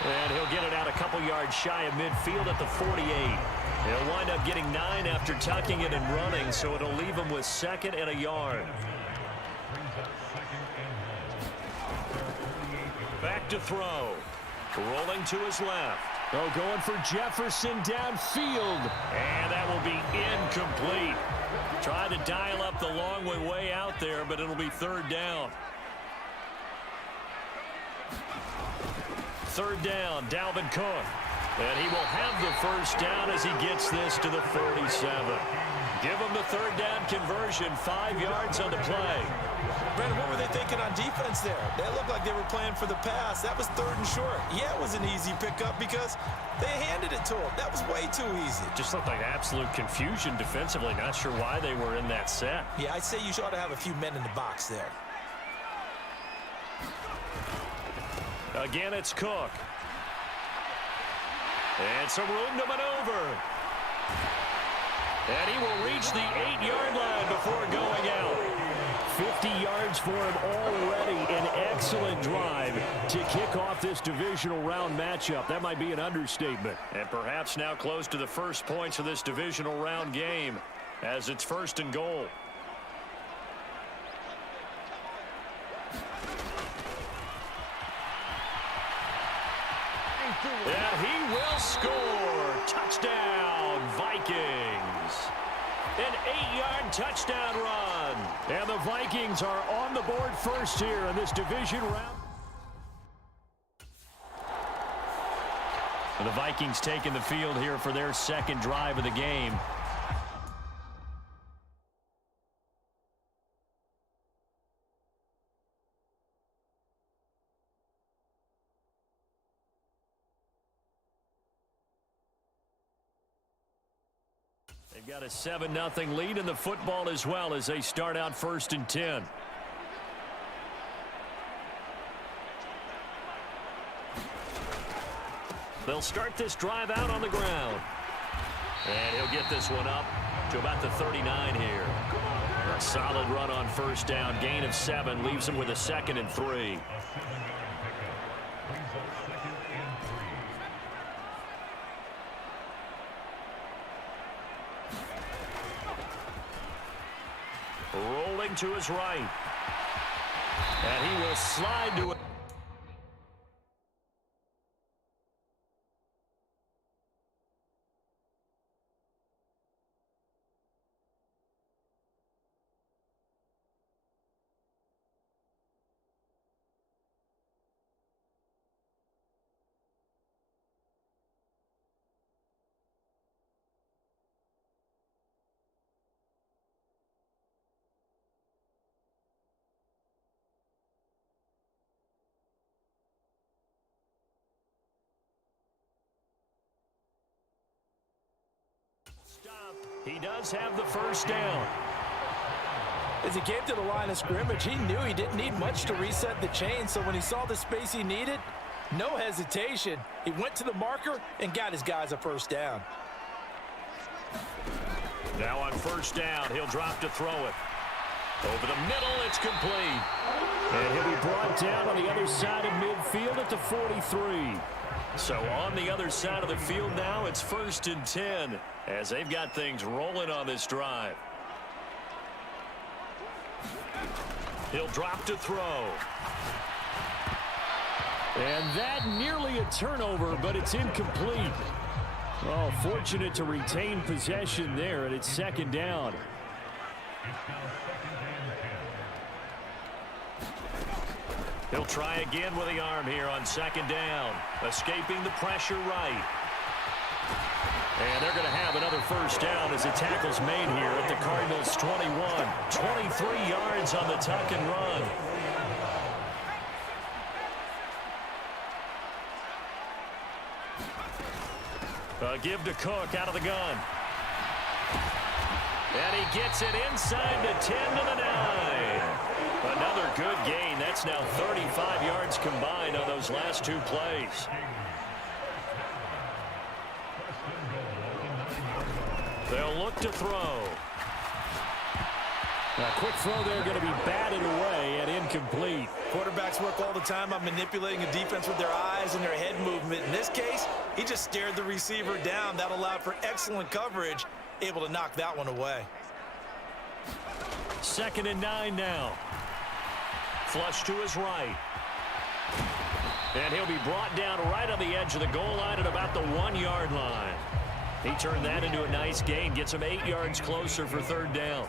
And he'll get it out a couple yards shy of midfield at the 48. He'll wind up getting 9 after tucking it and running, so it'll leave him with 2nd and a yard. Back to throw. Rolling to his left. Oh, going for Jefferson downfield. And that will be incomplete. Trying to dial up the long way out there, but it'll be 3rd down. 3rd down, Dalvin Cook. And he will have the first down as he gets this to the 47. Give him the 3rd down conversion, 5 yards on the play. Brandon, what were they thinking on defense there? They looked like they were playing for the pass. That was 3rd and short. Yeah, it was an easy pickup because they handed it to him. That was way too easy. Just looked like absolute confusion defensively. Not sure why they were in that set. Yeah, I'd say you ought to have a few men in the box there. Again, it's Cook. And some room to maneuver. And he will reach the 8-yard line before going out. 50 yards for him already. An excellent drive to kick off this divisional round matchup. That might be an understatement. And perhaps now close to the first points of this divisional round game as it's 1st and goal. And he will score. Touchdown, Vikings. Vikings. An 8-yard touchdown run. And the Vikings are on the board first here in this division round. The Vikings taking the field here for their second drive of the game. They've got a 7-0 lead in the football as well as they start out 1st and 10. They'll start this drive out on the ground. And he'll get this one up to about the 39 here. A solid run on 1st down. Gain of 7 leaves him with a 2nd and 3. Rolling to his right. And he will slide to it. He does have the 1st down. As he came to the line of scrimmage, he knew he didn't need much to reset the chain, so when he saw the space he needed, no hesitation. He went to the marker and got his guys a 1st down. Now on 1st down, he'll drop to throw it. Over the middle, it's complete. And he'll be brought down on the other side of midfield at the 43. So on the other side of the field now, it's 1st and 10 as they've got things rolling on this drive. He'll drop to throw. And that nearly a turnover, but it's incomplete. Oh, fortunate to retain possession there, and it's 2nd down. He'll try again with the arm here on 2nd down. Escaping the pressure right. And they're going to have another 1st down as the tackle's made here at the Cardinals' 21. 23 yards on the tuck and run. A give to Cook out of the gun. And he gets it inside the 10 to the 9. Another good gain. That's now 35 yards combined on those last 2 plays. They'll look to throw. A quick throw there going to be batted away and incomplete. Quarterbacks work all the time on manipulating a defense with their eyes and their head movement. In this case, he just stared the receiver down. That allowed for excellent coverage, able to knock that one away. 2nd and 9 now. Flush to his right. And he'll be brought down right on the edge of the goal line at about the 1-yard line. He turned that into a nice gain, gets him 8 yards closer for 3rd down.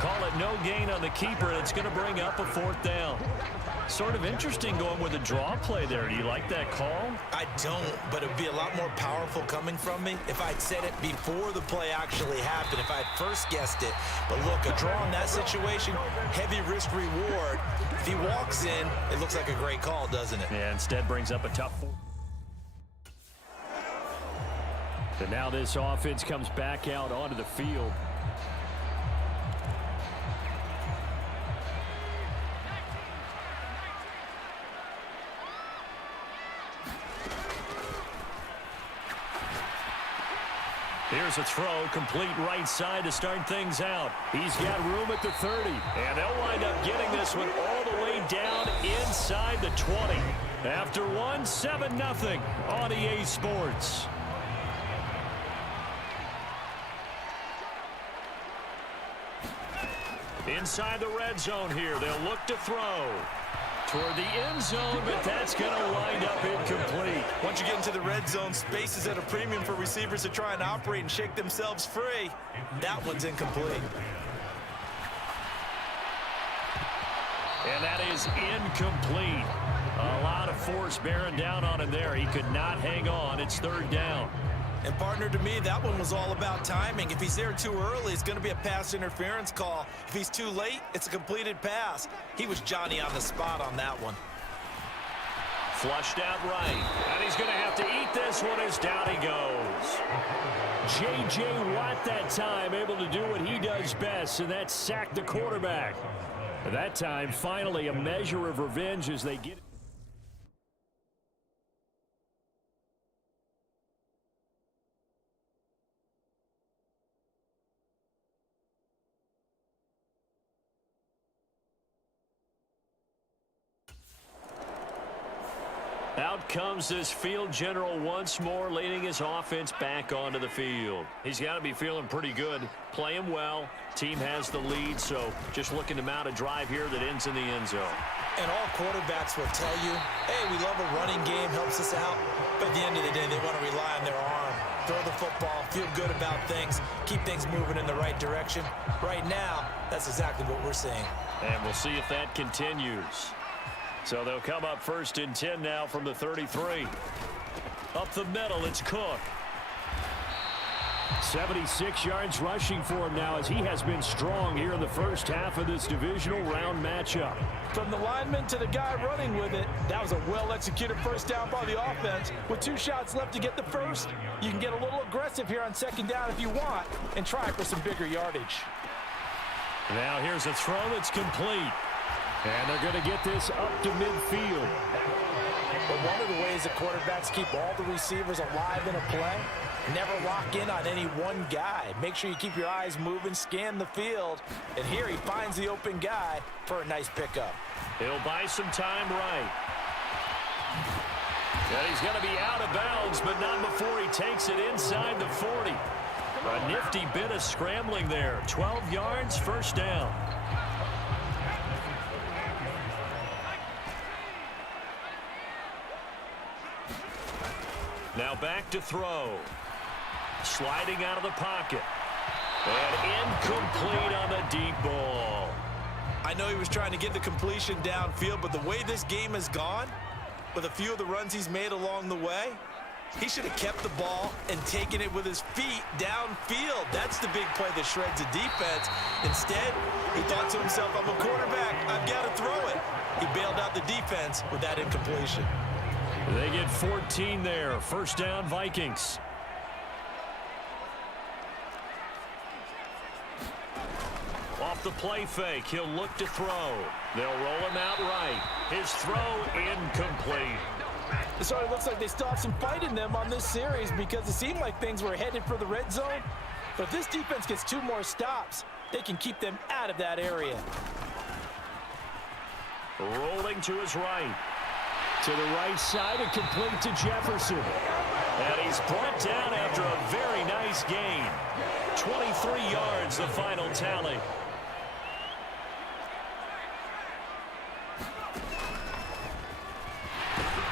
Call it no gain on the keeper, and it's going to bring up a 4th down. Sort of interesting going with a draw play there. Do you like that call? I don't, but it would be a lot more powerful coming from me if I'd said it before the play actually happened, if I'd first guessed it. But look, a draw in that situation, heavy risk reward. If he walks in, it looks like a great call, doesn't it? Yeah, instead brings up a tough 4. And now this offense comes back out onto the field. Here's a throw, complete right side to start things out. He's got room at the 30. And they'll wind up getting this one all the way down inside the 20. After one, 7-0 on EA Sports. Inside the red zone here, they'll look to throw. toward the end zone, but that's going to wind up incomplete. Once you get into the red zone, space is at a premium for receivers to try and operate and shake themselves free. That one's incomplete. And that is incomplete. A lot of force bearing down on him there. He could not hang on. It's third down. And, partner, to me, that one was all about timing. If he's there too early, it's going to be a pass interference call. If he's too late, it's a completed pass. He was Johnny on the spot on that one. Flushed out right. And he's going to have to eat this one as down he goes. J.J. Watt that time able to do what he does best, and that's sack the quarterback. At that time, finally, a measure of revenge as they get it. Out comes this field general once more, leading his offense back onto the field. He's got to be feeling pretty good, playing well. Team has the lead, so just looking to mount a drive here that ends in the end zone. And all quarterbacks will tell you, hey, we love a running game, helps us out. But at the end of the day, they want to rely on their arm, throw the football, feel good about things, keep things moving in the right direction. Right now, that's exactly what we're seeing. And we'll see if that continues. So they'll come up 1st and 10 now from the 33. Up the middle, it's Cook. 76 yards rushing for him now as he has been strong here in the first half of this divisional round matchup. From the lineman to the guy running with it, that was a well-executed first down by the offense. With 2 shots left to get the first, you can get a little aggressive here on 2nd down if you want and try for some bigger yardage. Now here's a throw that's complete. And they're going to get this up to midfield. But one of the ways that quarterbacks keep all the receivers alive in a play, never lock in on any one guy. Make sure you keep your eyes moving, scan the field. And here he finds the open guy for a nice pickup. He'll buy some time right. And he's going to be out of bounds, but not before he takes it inside the 40. A nifty bit of scrambling there. 12 yards, first down. Now back to throw. Sliding out of the pocket. And incomplete on the deep ball. I know he was trying to get the completion downfield, but the way this game has gone, with a few of the runs he's made along the way, he should have kept the ball and taken it with his feet downfield. That's the big play that shreds a defense. Instead, he thought to himself, I'm a quarterback, I've got to throw it. He bailed out the defense with that incompletion. They get 14 there. First down, Vikings. Off the play fake, he'll look to throw. They'll roll him out right. His throw incomplete. So it looks like they still have some fight in them on this series because it seemed like things were headed for the red zone. But if this defense gets 2 more stops, they can keep them out of that area. Rolling to his right. To the right side and complete to Jefferson. And he's brought down after a very nice gain. 23 yards, the final tally.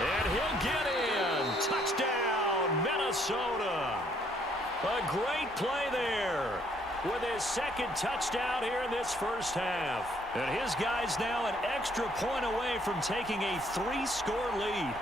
And he'll get in. Touchdown, Minnesota. A great play there with his 2nd touchdown here in this first half. And his guys now an extra point away from taking a 3-score lead.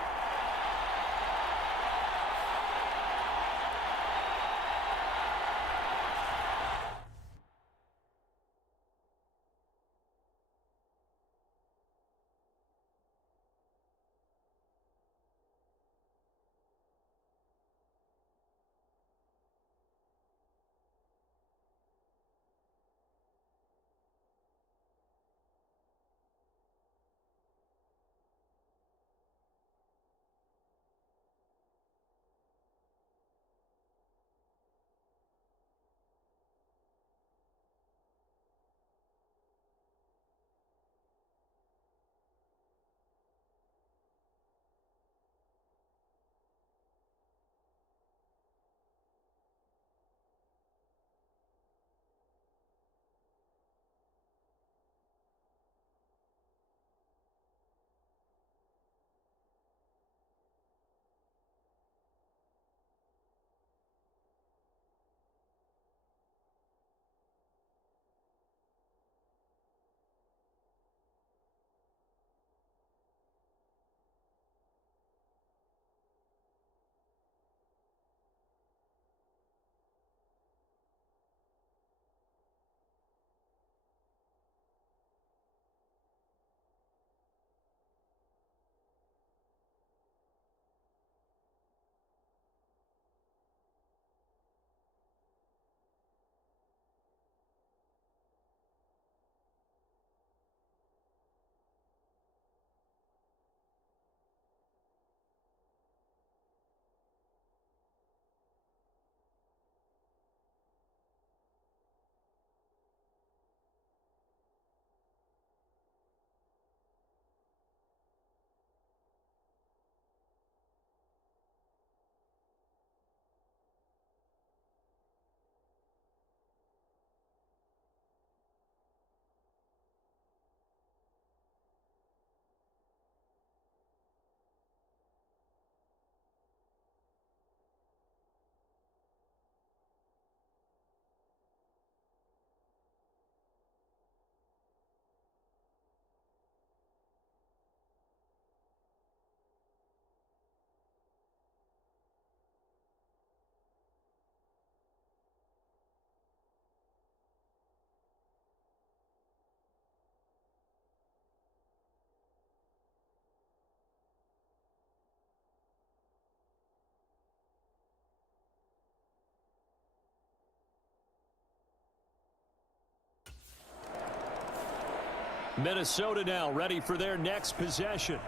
Minnesota now ready for their next possession.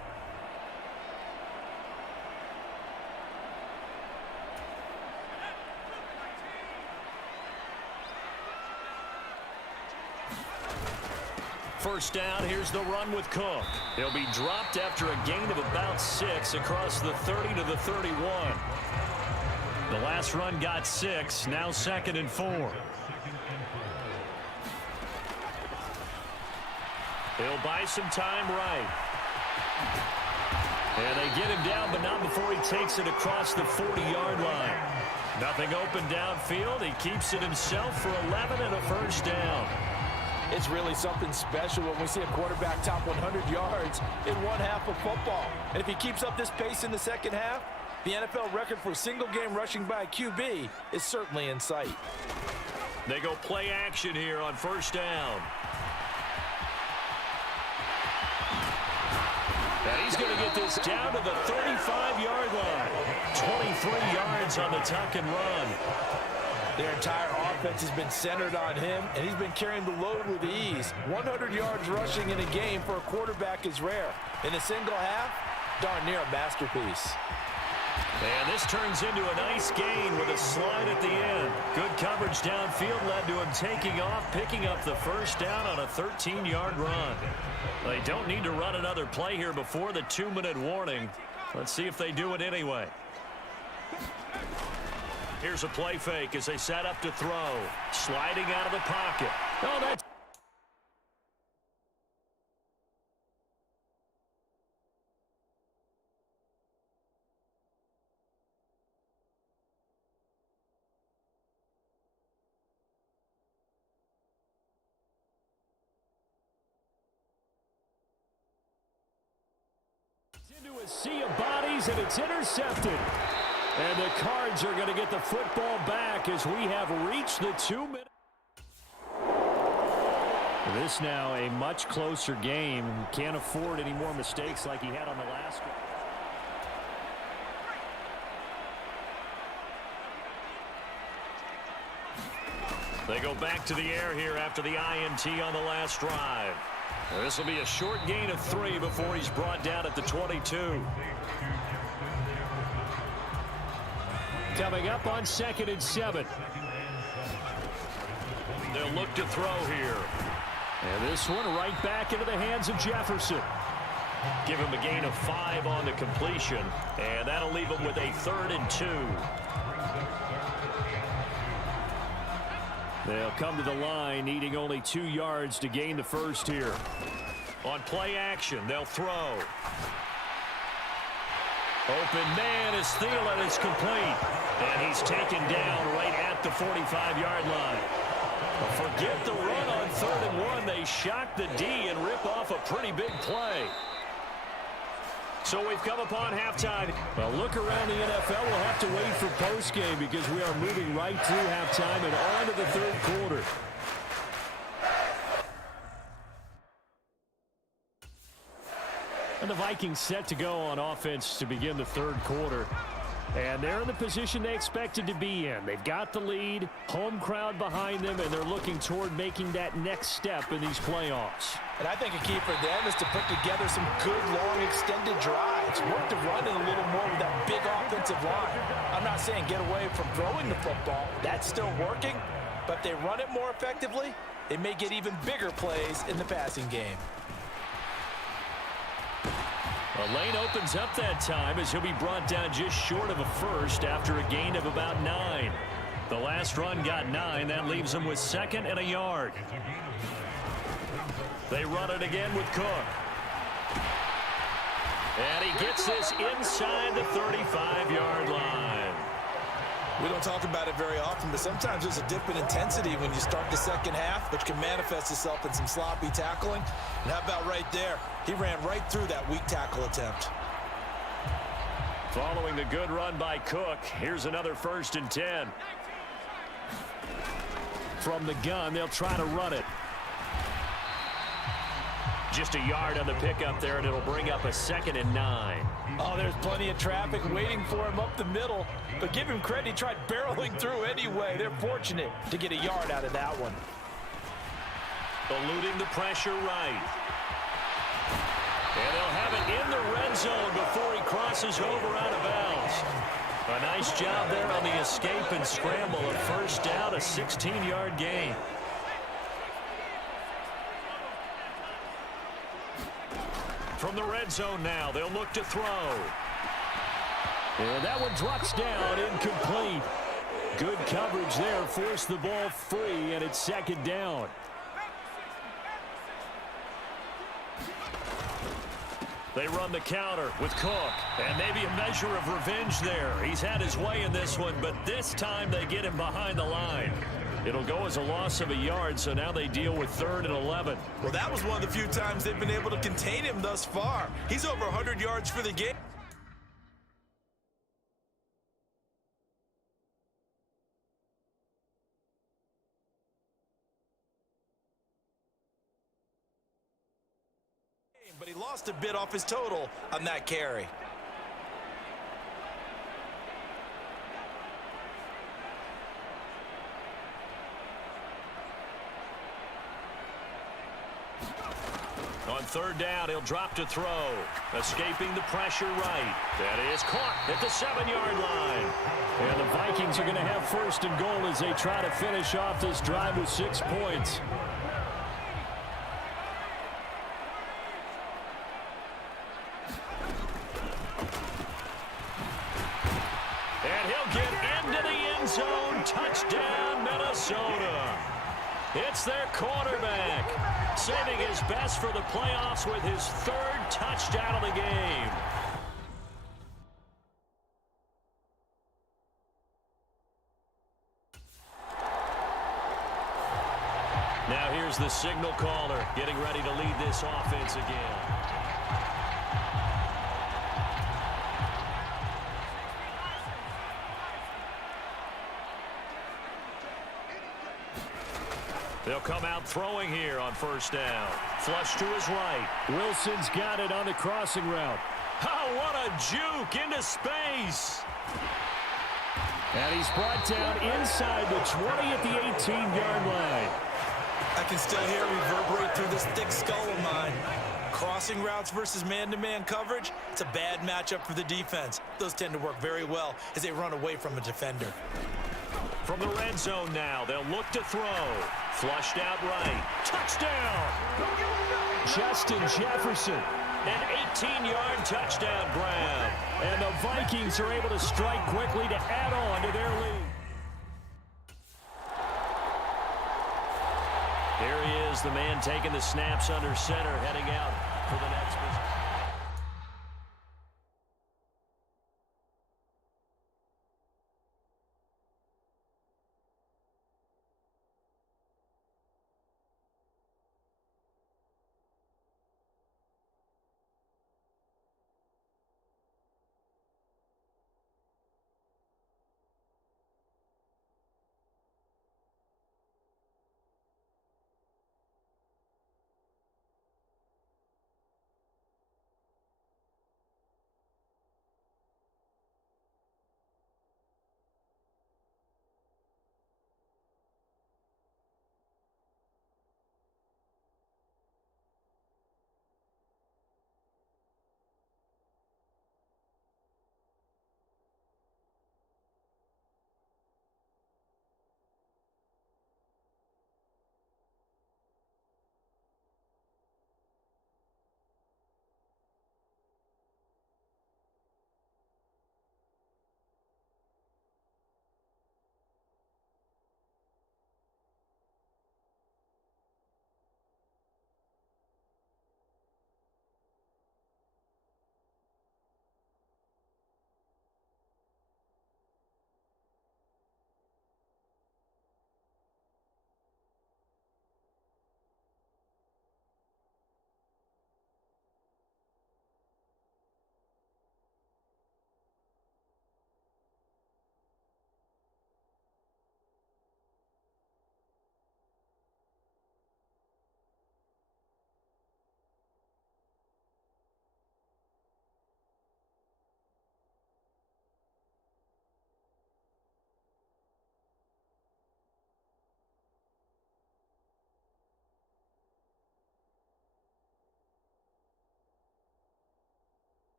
First down, here's the run with Cook. He'll be dropped after a gain of about 6 across the 30 to the 31. The last run got 6, now 2nd and 4. He'll buy some time right. And they get him down, but not before he takes it across the 40-yard line. Nothing open downfield. He keeps it himself for 11 and a first down. It's really something special when we see a quarterback top 100 yards in one half of football. And if he keeps up this pace in the second half, the NFL record for single-game rushing by a QB is certainly in sight. They go play action here on first down. And he's going to get this down to the 35-yard line. 23 yards on the tuck and run. Their entire offense has been centered on him, and he's been carrying the load with ease. 100 yards rushing in a game for a quarterback is rare. In a single half, darn near a masterpiece. And this turns into a nice gain with a slide at the end. Good coverage downfield led to him taking off, picking up the first down on a 13-yard run. They don't need to run another play here before the 2-minute warning. Let's see if they do it anyway. Here's a play fake as they set up to throw. Sliding out of the pocket. Oh, that's... into a sea of bodies, and it's intercepted. And the Cards are going to get the football back as we have reached the 2-minute. This now a much closer game. Can't afford any more mistakes like he had on the last one. They go back to the air here after the INT on the last drive. This will be a short gain of 3 before he's brought down at the 22. Coming up on 2nd and 7. They'll look to throw here. And this one right back into the hands of Jefferson. Give him a gain of 5 on the completion. And that'll leave him with a 3rd and 2. They'll come to the line, needing only 2 yards to gain the first here. On play action, they'll throw. Open man as Thielen is complete. And he's taken down right at the 45-yard line. But forget the run on 3rd and 1. They shock the D and rip off a pretty big play. So we've come upon halftime. Well, look around the NFL. We'll have to wait for postgame because we are moving right through halftime and on to the 3rd quarter. And the Vikings set to go on offense to begin the 3rd quarter. And they're in the position they expected to be in. They've got the lead, home crowd behind them, and they're looking toward making that next step in these playoffs. And I think a key for them is to put together some good, long, extended drives. Work to run it a little more with that big offensive line. I'm not saying get away from throwing the football. That's still working. But if they run it more effectively, they may get even bigger plays in the passing game. A lane opens up that time as he'll be brought down just short of a first after a gain of about 9. The last run got 9. That leaves him with 2nd and a yard. They run it again with Cook. And he gets this inside the 35-yard line. We don't talk about it very often, but sometimes there's a dip in intensity when you start the second half, which can manifest itself in some sloppy tackling. And how about right there? He ran right through that weak tackle attempt. Following the good run by Cook, here's another 1st and 10. From the gun, they'll try to run it. Just a yard on the pickup there, and it'll bring up a 2nd and 9. Oh, there's plenty of traffic waiting for him up the middle. But give him credit, he tried barreling through anyway. They're fortunate to get a yard out of that one. Eluding the pressure right. And they'll have it in the red zone before he crosses over out of bounds. A nice job there on the escape and scramble. A first down, a 16-yard gain. From the red zone now, they'll look to throw. And that one drops down, incomplete. Good coverage there, forced the ball free, and it's second down. They run the counter with Cook, and maybe a measure of revenge there. He's had his way in this one, but this time they get him behind the line. It'll go as a loss of a yard, so now they deal with 3rd and 11. Well, that was one of the few times they've been able to contain him thus far. He's over 100 yards for the game. But he lost a bit off his total on that carry. On 3rd down, he'll drop to throw. Escaping the pressure right. That is caught at the 7-yard line. And the Vikings are going to have 1st and goal as they try to finish off this drive with 6 points. And he'll get into the end zone. Touchdown, Minnesota. It's their quarterback, saving his best for the playoffs with his 3rd touchdown of the game. Now here's the signal caller getting ready to lead this offense again. They'll come out throwing here on 1st down. Flush to his right. Wilson's got it on the crossing route. Oh, what a juke into space. And he's brought down inside the 20 at the 18-yard line. I can still hear it reverberate through this thick skull of mine. Crossing routes versus man-to-man coverage, it's a bad matchup for the defense. Those tend to work very well as they run away from a defender. From the red zone now, they'll look to throw. Flushed out right. Touchdown! Justin Jefferson. An 18-yard touchdown grab. And the Vikings are able to strike quickly to add on to their lead. Here he is, the man taking the snaps under center, heading out for the next position.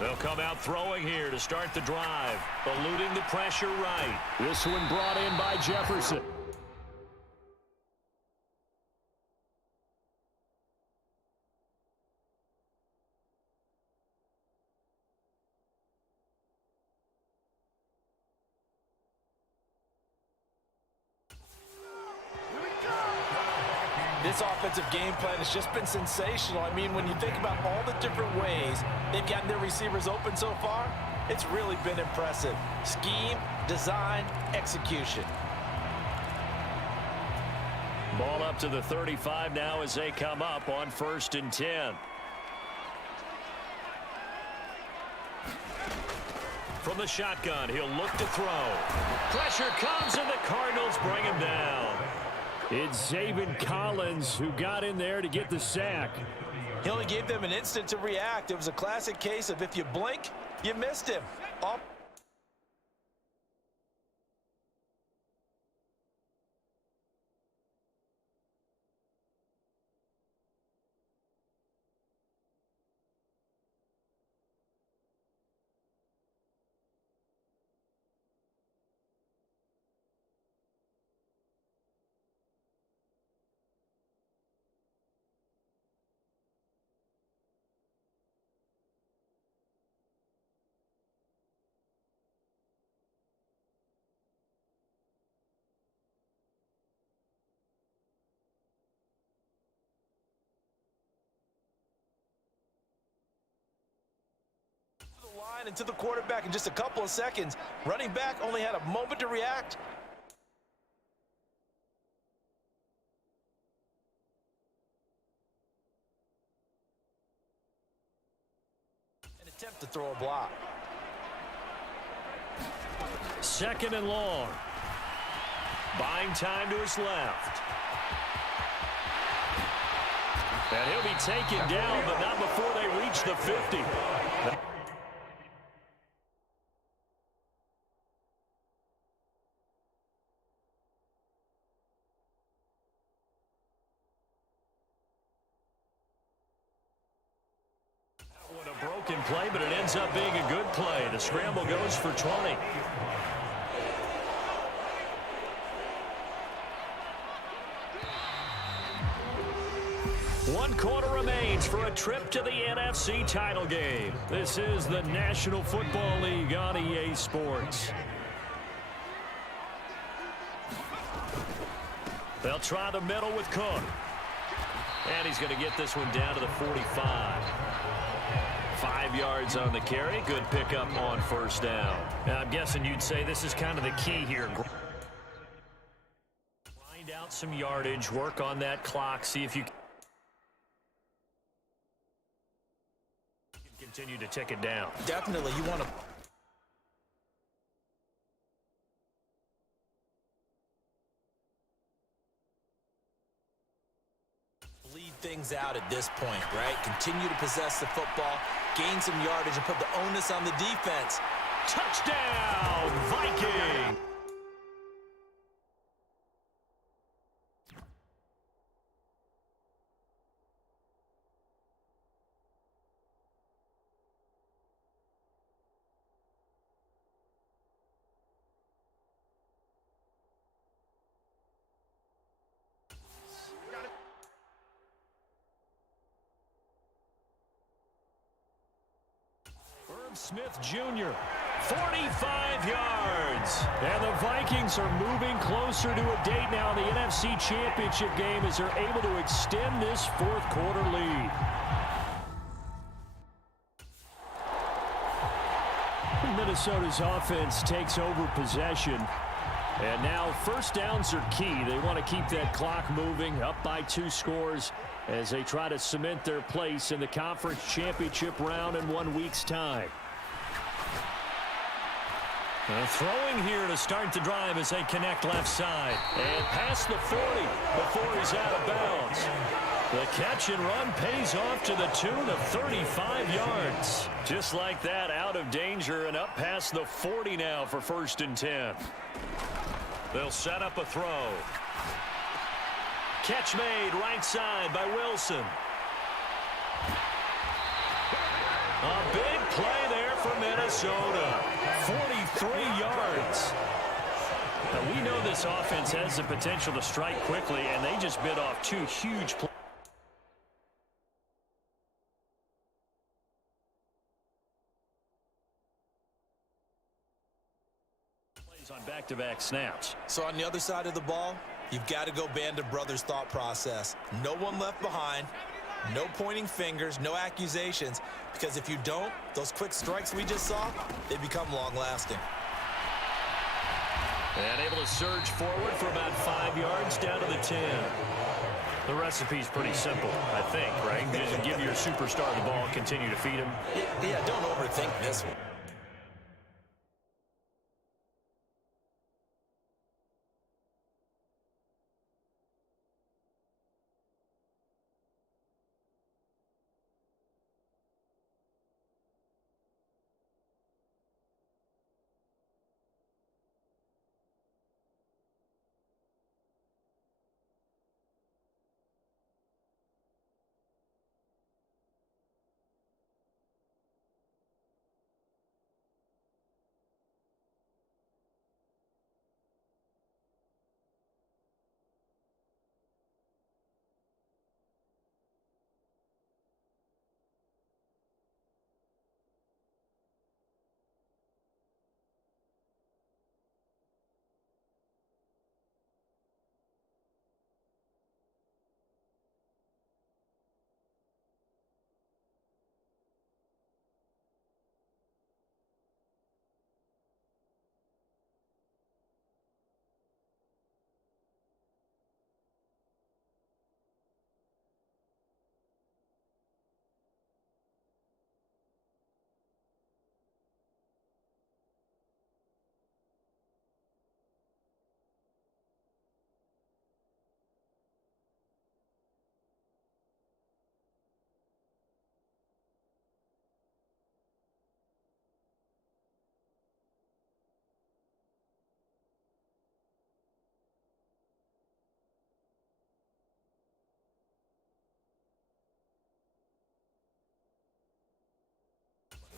They'll come out throwing here to start the drive. Eluding the pressure right. This one brought in by Jefferson. This offensive game plan has just been sensational. I mean, when you think about all the different ways they've gotten their receivers open so far, it's really been impressive. Scheme, design, execution. Ball up to the 35 now as they come up on 1st and 10. From the shotgun, he'll look to throw. Pressure comes, and the Cardinals bring him down. It's Zaven Collins who got in there to get the sack. He only gave them an instant to react. It was a classic case of if you blink, you missed him. Up. Line into the quarterback in just a couple of seconds. Running back only had a moment to react. An attempt to throw a block. 2nd and long. Buying time to his left. And he'll be taken down, but not before they reach the 50. A broken play, but it ends up being a good play. The scramble goes for 20. One quarter remains for a trip to the NFC title game. This is the National Football League on EA Sports. They'll try the middle with Cook. And he's going to get this one down to the 45. 5 yards on the carry. Good pickup on 1st down. Now, I'm guessing you'd say this is kind of the key here. Grind out some yardage, work on that clock, see if you can continue to tick it down. Definitely, you want to bleed things out at this point, right? Continue to possess the football, gain some yardage, and put the onus on the defense. Touchdown, Viking! Smith Jr., 45 yards. And the Vikings are moving closer to a date now in the NFC Championship game as they're able to extend this 4th quarter lead. Minnesota's offense takes over possession. And now 1st downs are key. They want to keep that clock moving, up by 2 scores as they try to cement their place in the conference championship round in 1 week's time. Throwing here to start the drive as they connect left side. And past the 40 before he's out of bounds. The catch and run pays off to the tune of 35 yards. Just like that, out of danger and up past the 40 now for 1st and 10. They'll set up a throw. Catch made right side by Wilson. A big play there. Minnesota. 43 yards. Now, we know this offense has the potential to strike quickly, and they just bit off two huge plays on back-to-back snaps. So on the other side of the ball, you've got to go band of brothers thought process. No one left behind. No pointing fingers, no accusations, because if you don't, those quick strikes we just saw, they become long-lasting. And able to surge forward for about 5 yards down to the 10. The recipe's pretty simple, I think, right? Just give your superstar the ball, continue to feed him. Yeah, don't overthink this one.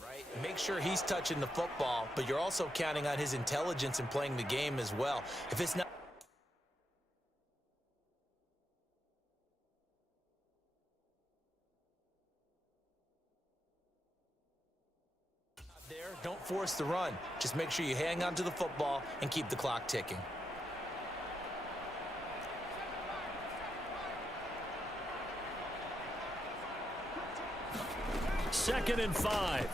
Right? Make sure he's touching the football, but you're also counting on his intelligence in playing the game as well. If it's not there, don't force the run. Just make sure you hang on to the football and keep the clock ticking. Second and 5.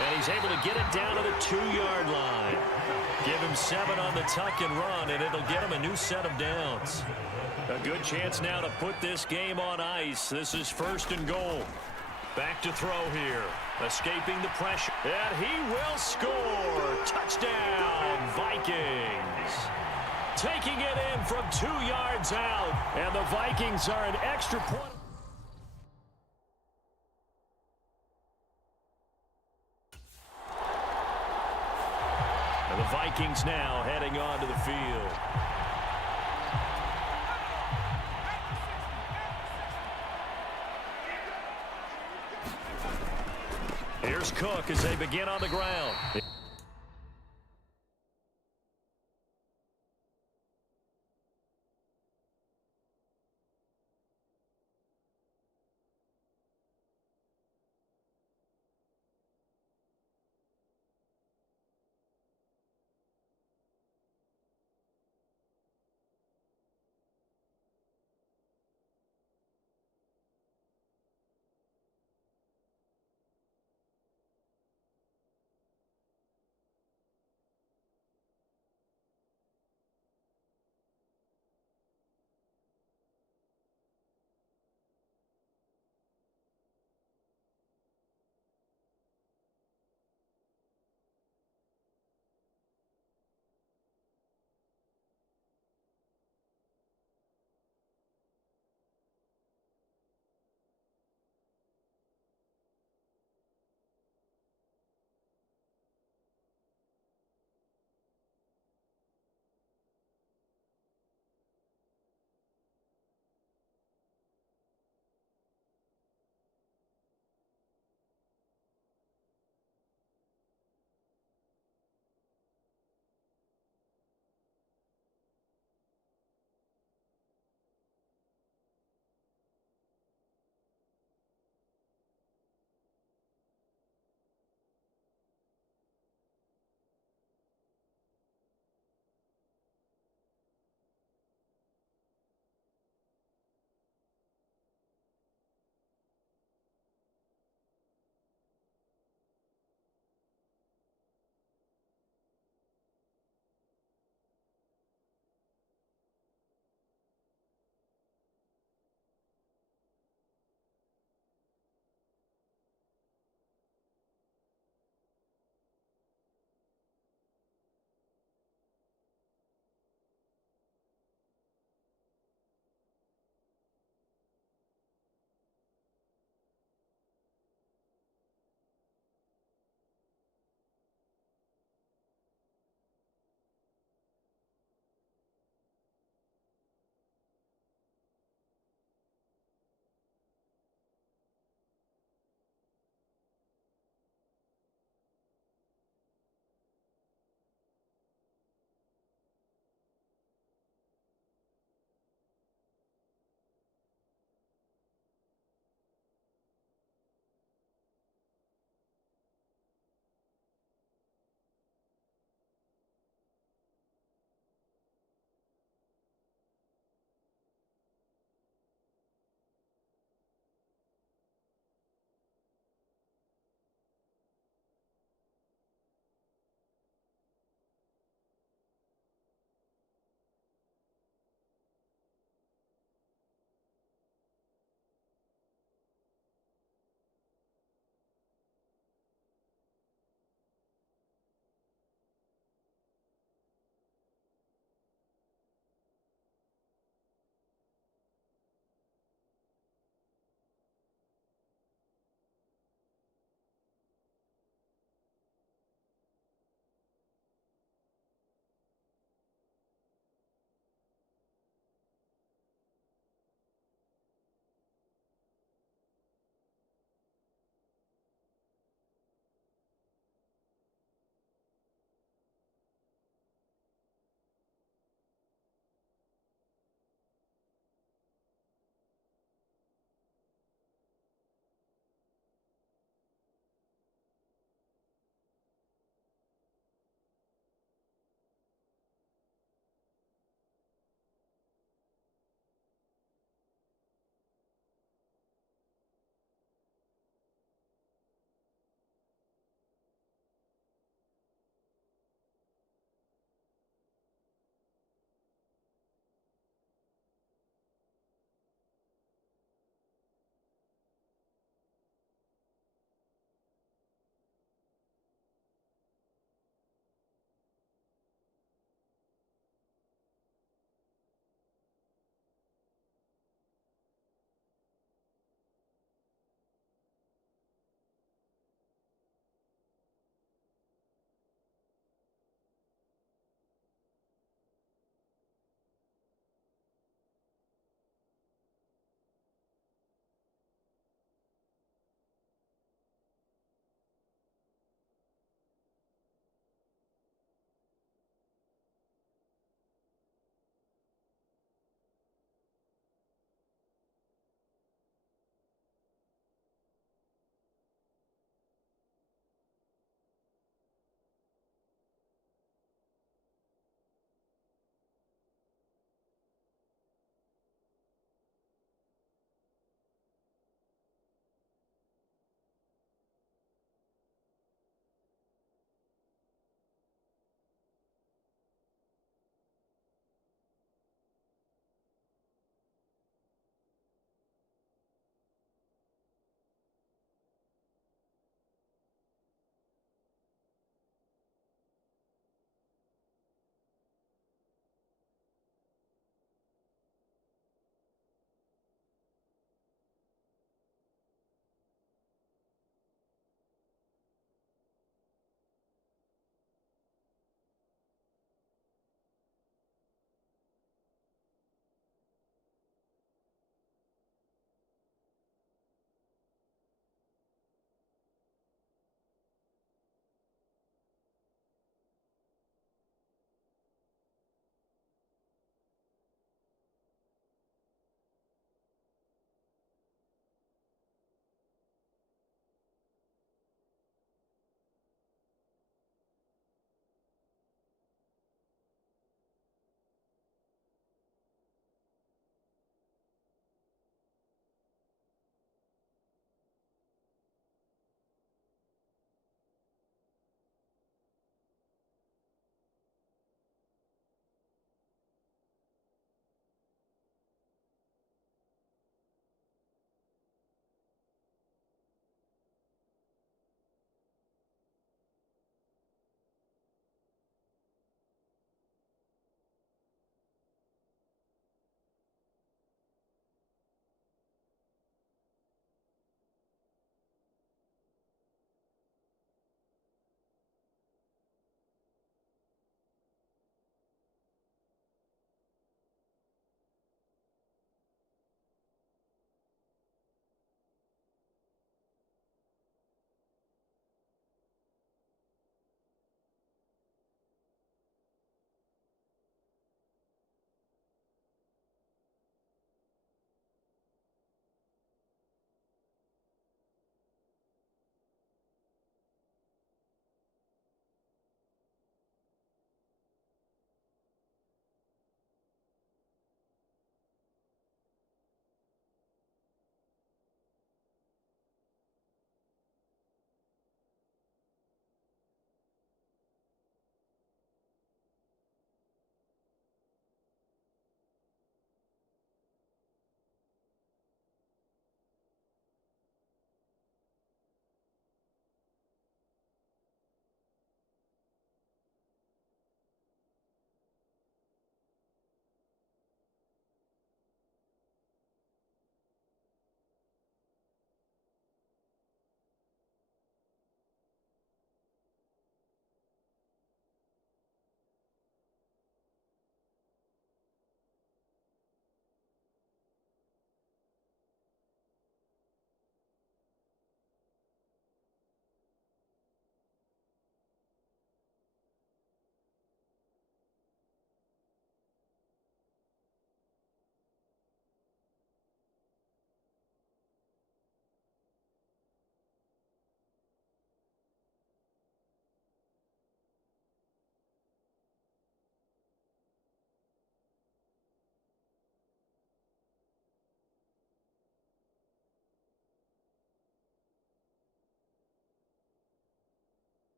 And he's able to get it down to the 2-yard line. Give him 7 on the tuck and run, and it'll get him a new set of downs. A good chance now to put this game on ice. This is 1st and goal. Back to throw here. Escaping the pressure. And he will score. Touchdown, Vikings. Taking it in from 2 yards out. And the Vikings are an extra point. And the Vikings now heading onto the field. Here's Cook as they begin on the ground.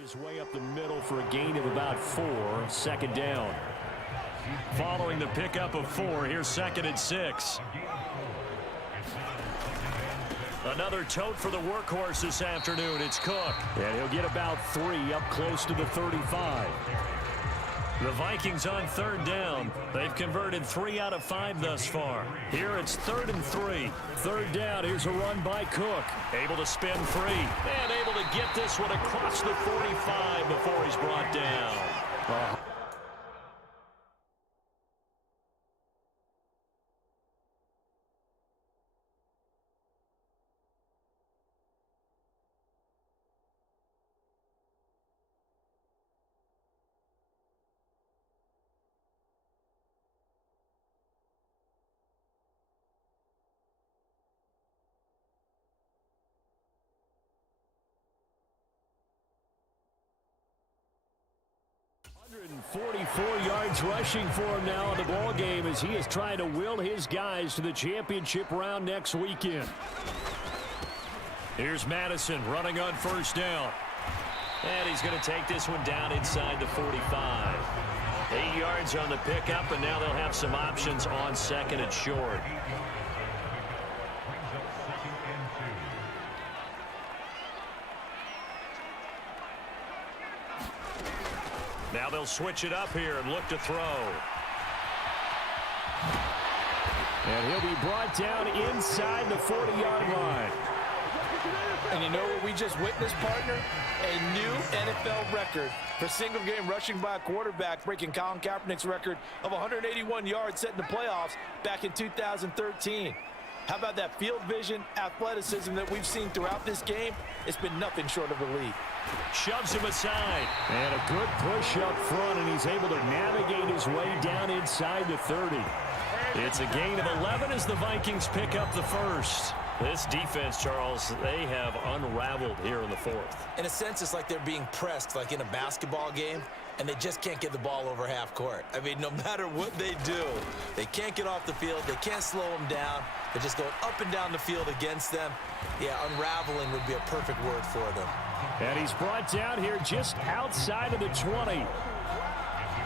his way up the middle for a gain of about 4, second down. Following the pickup of 4, here's 2nd and 6. Another tote for the workhorse this afternoon. It's Cook. And he'll get about 3 up close to the 35. The Vikings on 3rd down. They've converted 3 out of 5 thus far. Here it's 3rd and 3. 3rd down. Here's a run by Cook. Able to spin free. And able to get this one across the 45 before he's brought down. 144 yards rushing for him now in the ball game as he is trying to will his guys to the championship round next weekend. Here's Madison running on 1st down. And he's going to take this one down inside the 45. 8 yards on the pickup, and now they'll have some options on 2nd and short. Now they'll switch it up here and look to throw. And he'll be brought down inside the 40-yard line. And you know what we just witnessed, partner? A new NFL record for single-game rushing by a quarterback, breaking Colin Kaepernick's record of 181 yards set in the playoffs back in 2013. How about that field vision, athleticism that we've seen throughout this game? It's been nothing short of elite. Shoves him aside. And a good push up front, and he's able to navigate his way down inside the 30. It's a gain of 11 as the Vikings pick up the 1st. This defense, Charles, they have unraveled here in the 4th. In a sense, it's like they're being pressed like in a basketball game, and they just can't get the ball over half court. I mean, no matter what they do, they can't get off the field. They can't slow them down. They're just going up and down the field against them. Yeah, unraveling would be a perfect word for them. And he's brought down here just outside of the 20.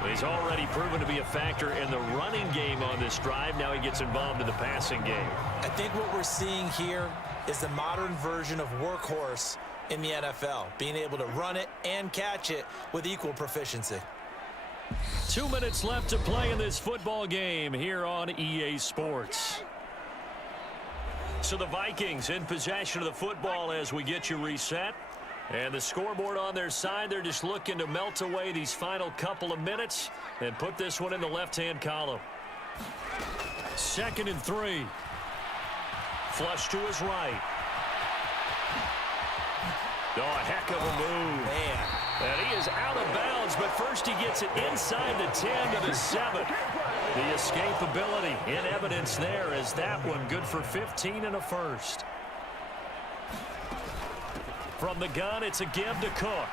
He's already proven to be a factor in the running game on this drive. Now he gets involved in the passing game. I think what we're seeing here is the modern version of workhorse in the NFL, being able to run it and catch it with equal proficiency. 2 minutes left to play in this football game here on EA Sports. So the Vikings in possession of the football as we get you reset. And the scoreboard on their side, they're just looking to melt away these final couple of minutes and put this one in the left-hand column. 2nd and 3. Flush to his right. Oh, a heck of a move. Man. And he is out of bounds, but first he gets it inside the 10 to the 7. The escapability in evidence there is that one good for 15 and a 1st. From the gun, it's a give to Cook.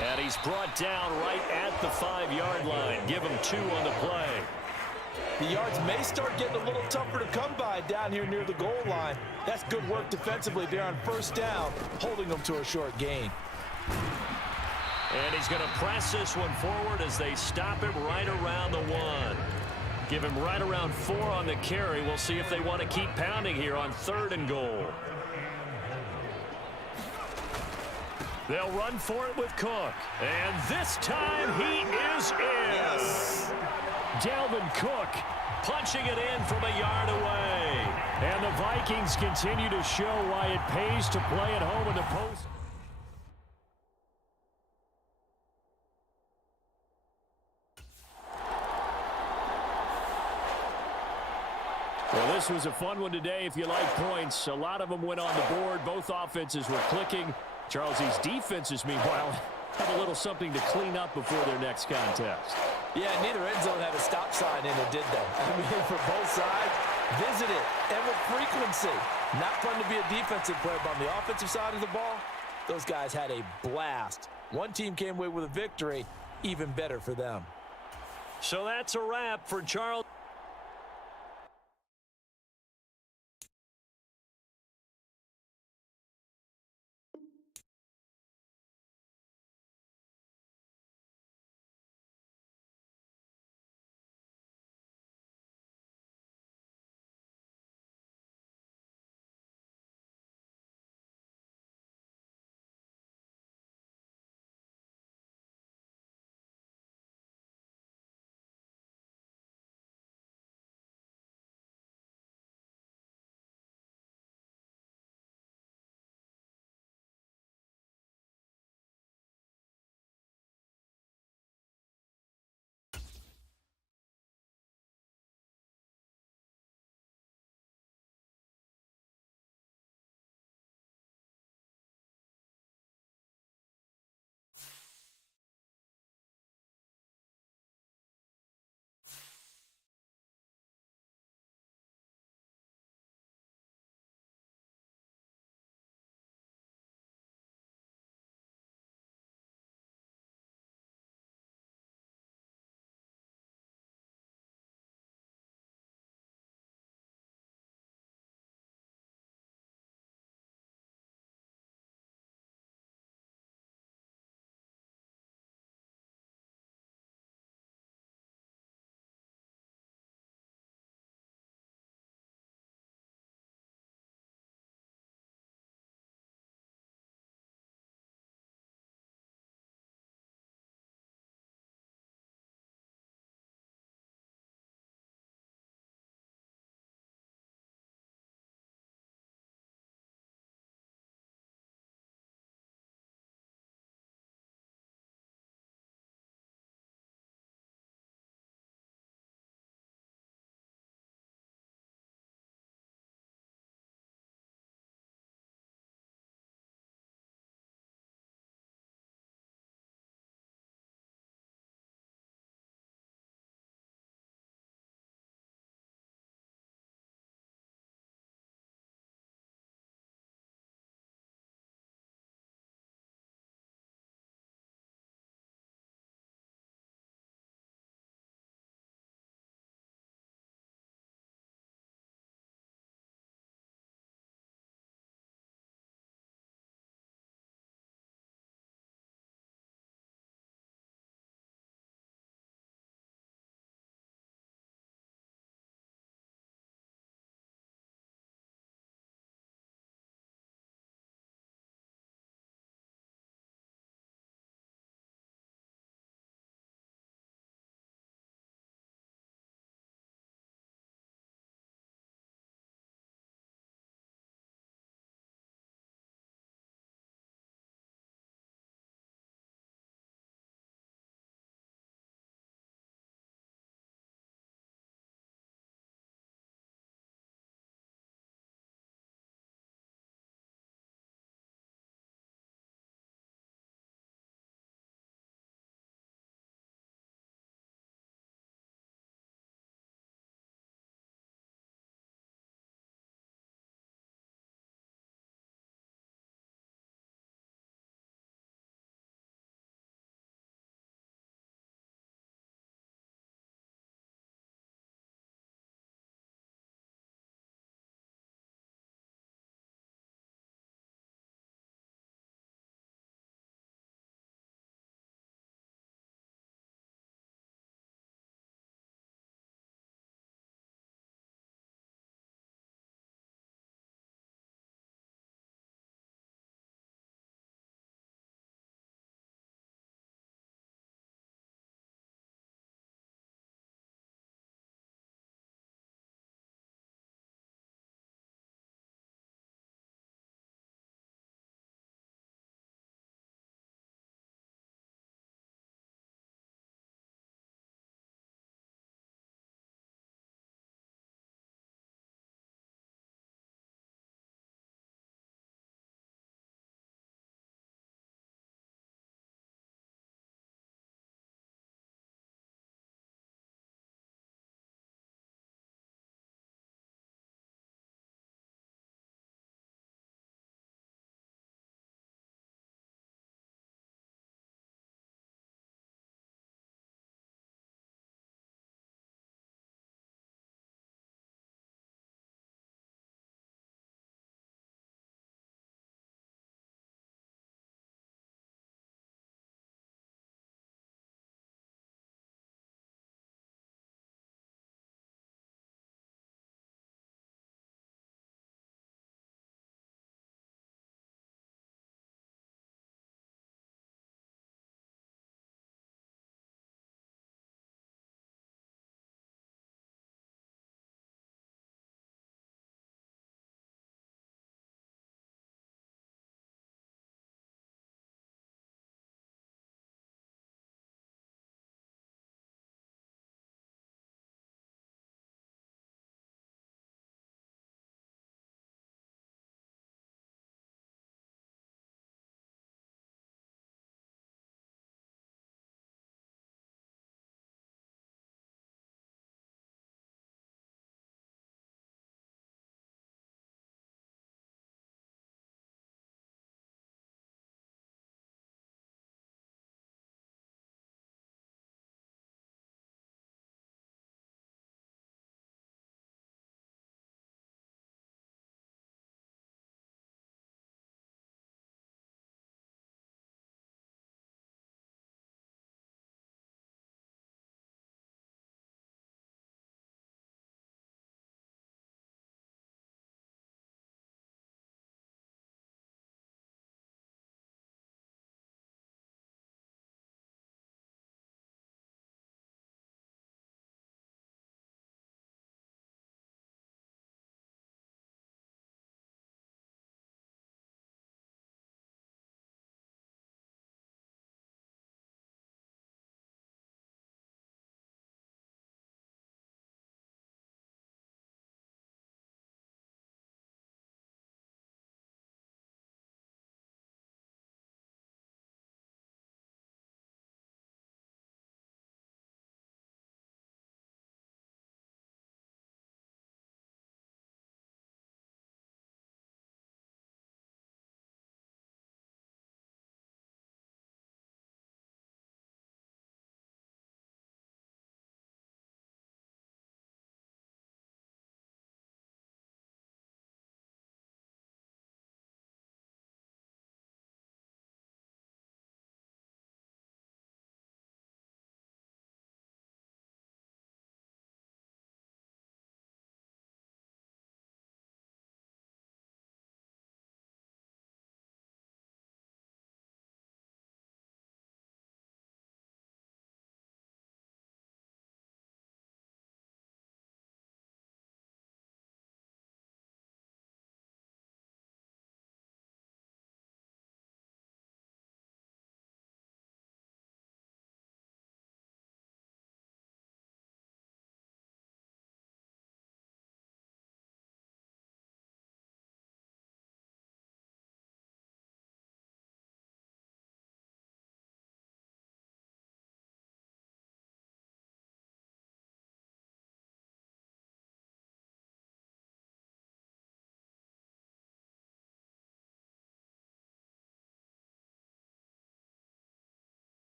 And he's brought down right at the 5-yard line. Give him 2 on the play. The yards may start getting a little tougher to come by down here near the goal line. That's good work defensively there on 1st down, holding them to a short gain. And he's going to press this one forward as they stop him right around the 1. Give him right around 4 on the carry. We'll see if they want to keep pounding here on 3rd and goal. They'll run for it with Cook. And this time he is in. Yes. Dalvin Cook punching it in from a yard away. And the Vikings continue to show why it pays to play at home in the post. Well, this was a fun one today if you like points. A lot of them went on the board. Both offenses were clicking. Charles, these defenses, meanwhile, have a little something to clean up before their next contest. Yeah, neither end zone had a stop sign in it, did they? I mean, for both sides, visit it, and with frequency. Not fun to be a defensive player, but on the offensive side of the ball, those guys had a blast. One team came away with a victory, even better for them. So that's a wrap for Charles.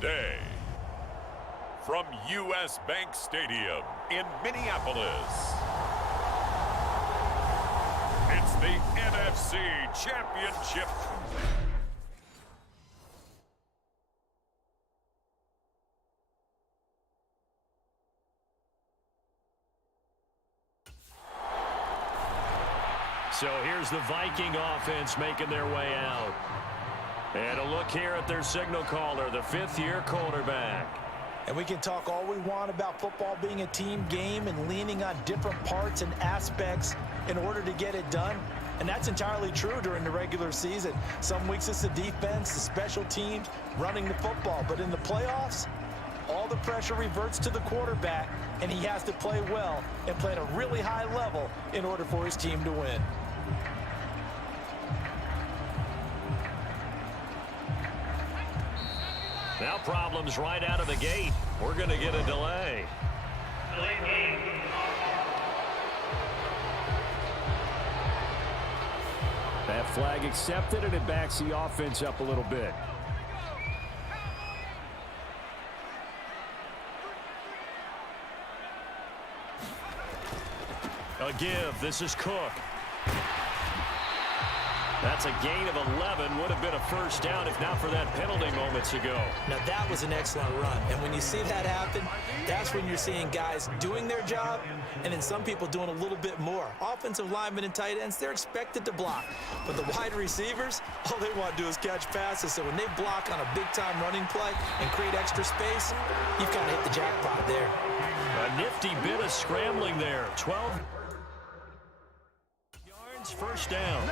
day. From U.S. Bank Stadium in Minneapolis, it's the NFC Championship. So here's the Viking offense making their way out. And a look here at their signal caller, the fifth-year quarterback. And we can talk all we want about football being a team game and leaning on different parts and aspects in order to get it done. And that's entirely true during the regular season. Some weeks it's the defense, the special teams, running the football. But in the playoffs, all the pressure reverts to the quarterback, and he has to play well and play at a really high level in order for his team to win. Now problems right out of the gate. We're going to get a delay. Delay game. That flag accepted, and it backs the offense up a little bit. A give. This is Cook. That's a gain of 11. Would have been a first down if not for that penalty moments ago. Now, that was an excellent run. And when you see that happen, that's when you're seeing guys doing their job and then some people doing a little bit more. Offensive linemen and tight ends, they're expected to block. But the wide receivers, all they want to do is catch passes. So when they block on a big-time running play and create extra space, you've kind of hit the jackpot there. A nifty bit of scrambling there. 12 yards, first down.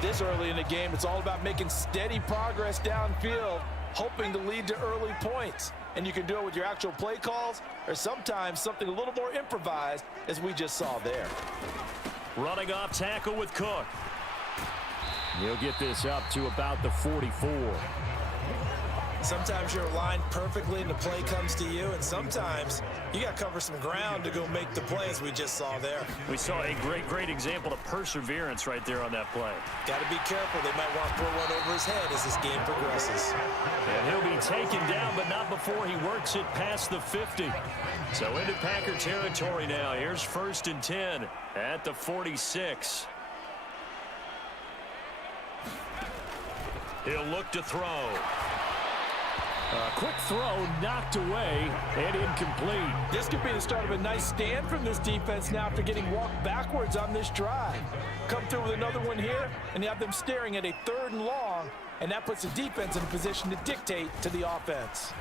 This early in the game, it's all about making steady progress downfield, hoping to lead to early points. And you can do it with your actual play calls or sometimes something a little more improvised, as we just saw there. Running off tackle with Cook. He'll get this up to about the 44. Sometimes you're aligned perfectly and the play comes to you, and sometimes you got to cover some ground to go make the play, as we just saw there. We saw a great example of perseverance right there on that play. Got to be careful. They might want to throw one over his head as this game progresses. And he'll be taken down, but not before he works it past the 50. So into Packer territory now. Here's 1st and 10 at the 46. He'll look to throw. A quick throw knocked away and incomplete. This could be the start of a nice stand from this defense now after getting walked backwards on this drive. Come through with another one here, and you have them staring at a 3rd and long, and that puts the defense in a position to dictate to the offense.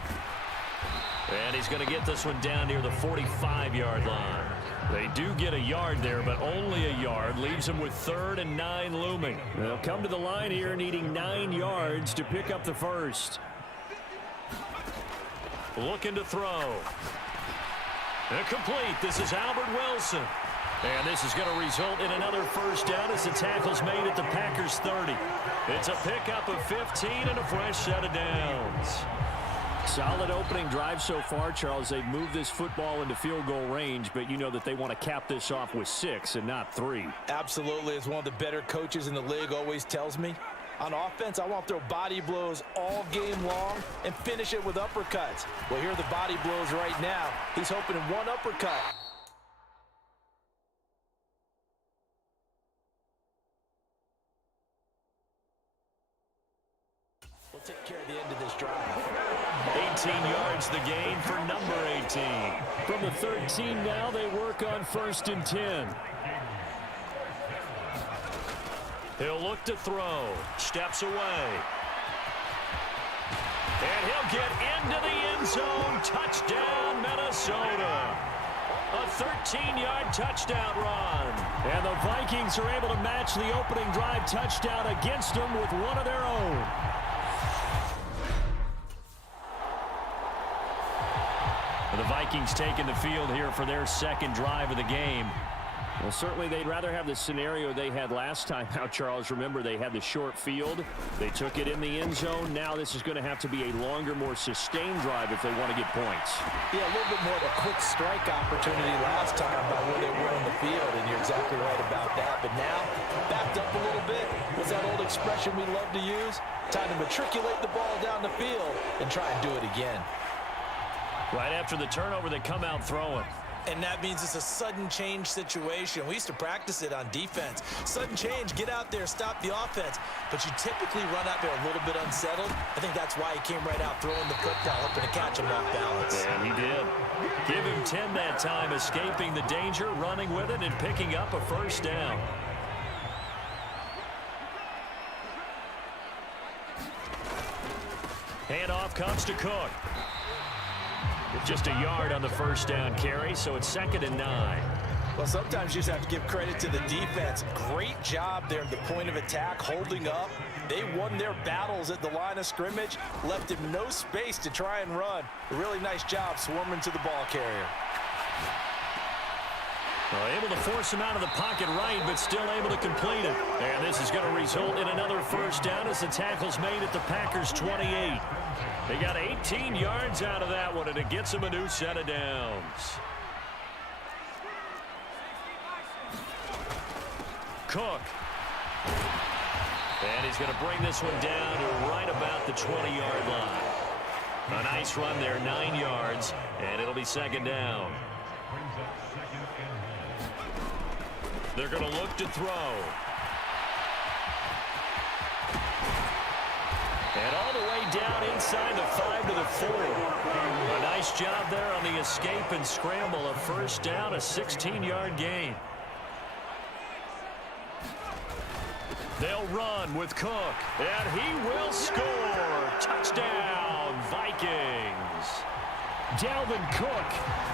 And he's going to get this one down near the 45-yard line. They do get a yard there, but only a yard. Leaves them with 3rd and 9 looming. They'll come to the line here needing 9 yards to pick up the first. Looking to throw. Incomplete. This is Albert Wilson. And this is going to result in another first down as the tackle's made at the Packers 30. It's a pickup of 15 and a fresh set of downs. Solid opening drive so far, Charles. They've moved this football into field goal range, but you know that they want to cap this off with 6 and not 3. Absolutely. As one of the better coaches in the league always tells me, on offense, I want to throw body blows all game long and finish it with uppercuts. Well, here are the body blows right now. He's hoping in one uppercut. We'll take care of the end of this drive. 18 yards the gain for number 18. From the 13 now, they work on 1st and 10. He'll look to throw. Steps away. And he'll get into the end zone. Touchdown, Minnesota. A 13-yard touchdown run. And the Vikings are able to match the opening drive touchdown against them with one of their own. The Vikings taking the field here for their 2nd drive of the game. Well, certainly they'd rather have the scenario they had last time out, Charles. Remember, they had the short field. They took it in the end zone. Now this is going to have to be a longer, more sustained drive if they want to get points. Yeah, a little bit more of a quick strike opportunity last time by where they were on the field, and you're exactly right about that. But now, backed up a little bit. What's that old expression we love to use? Time to matriculate the ball down the field and try and do it again. Right after the turnover, they come out throwing. And that means it's a sudden change situation. We used to practice it on defense. Sudden change, get out there, stop the offense. But you typically run out there a little bit unsettled. I think that's why he came right out throwing the football, hoping to catch him off balance. And he did. Give him 10 that time, escaping the danger, running with it, and picking up a first down. Handoff comes to Cook. Just a yard on the first down carry, so it's 2nd and 9. Well, sometimes you just have to give credit to the defense. Great job there at the point of attack, holding up. They won their battles at the line of scrimmage, left him no space to try and run. A really nice job swarming to the ball carrier. Well, able to force him out of the pocket right, but still able to complete it. And this is going to result in another first down as the tackle's made at the Packers' 28. They got 18 yards out of that one, and it gets them a new set of downs. Cook. And he's going to bring this one down to right about the 20-yard line. A nice run there, 9 yards, and it'll be 2nd down. They're going to look to throw. And all the way down inside the 5 to the 4. A nice job there on the escape and scramble. A first down, a 16-yard gain. They'll run with Cook, and he will score. Touchdown, Vikings. Dalvin Cook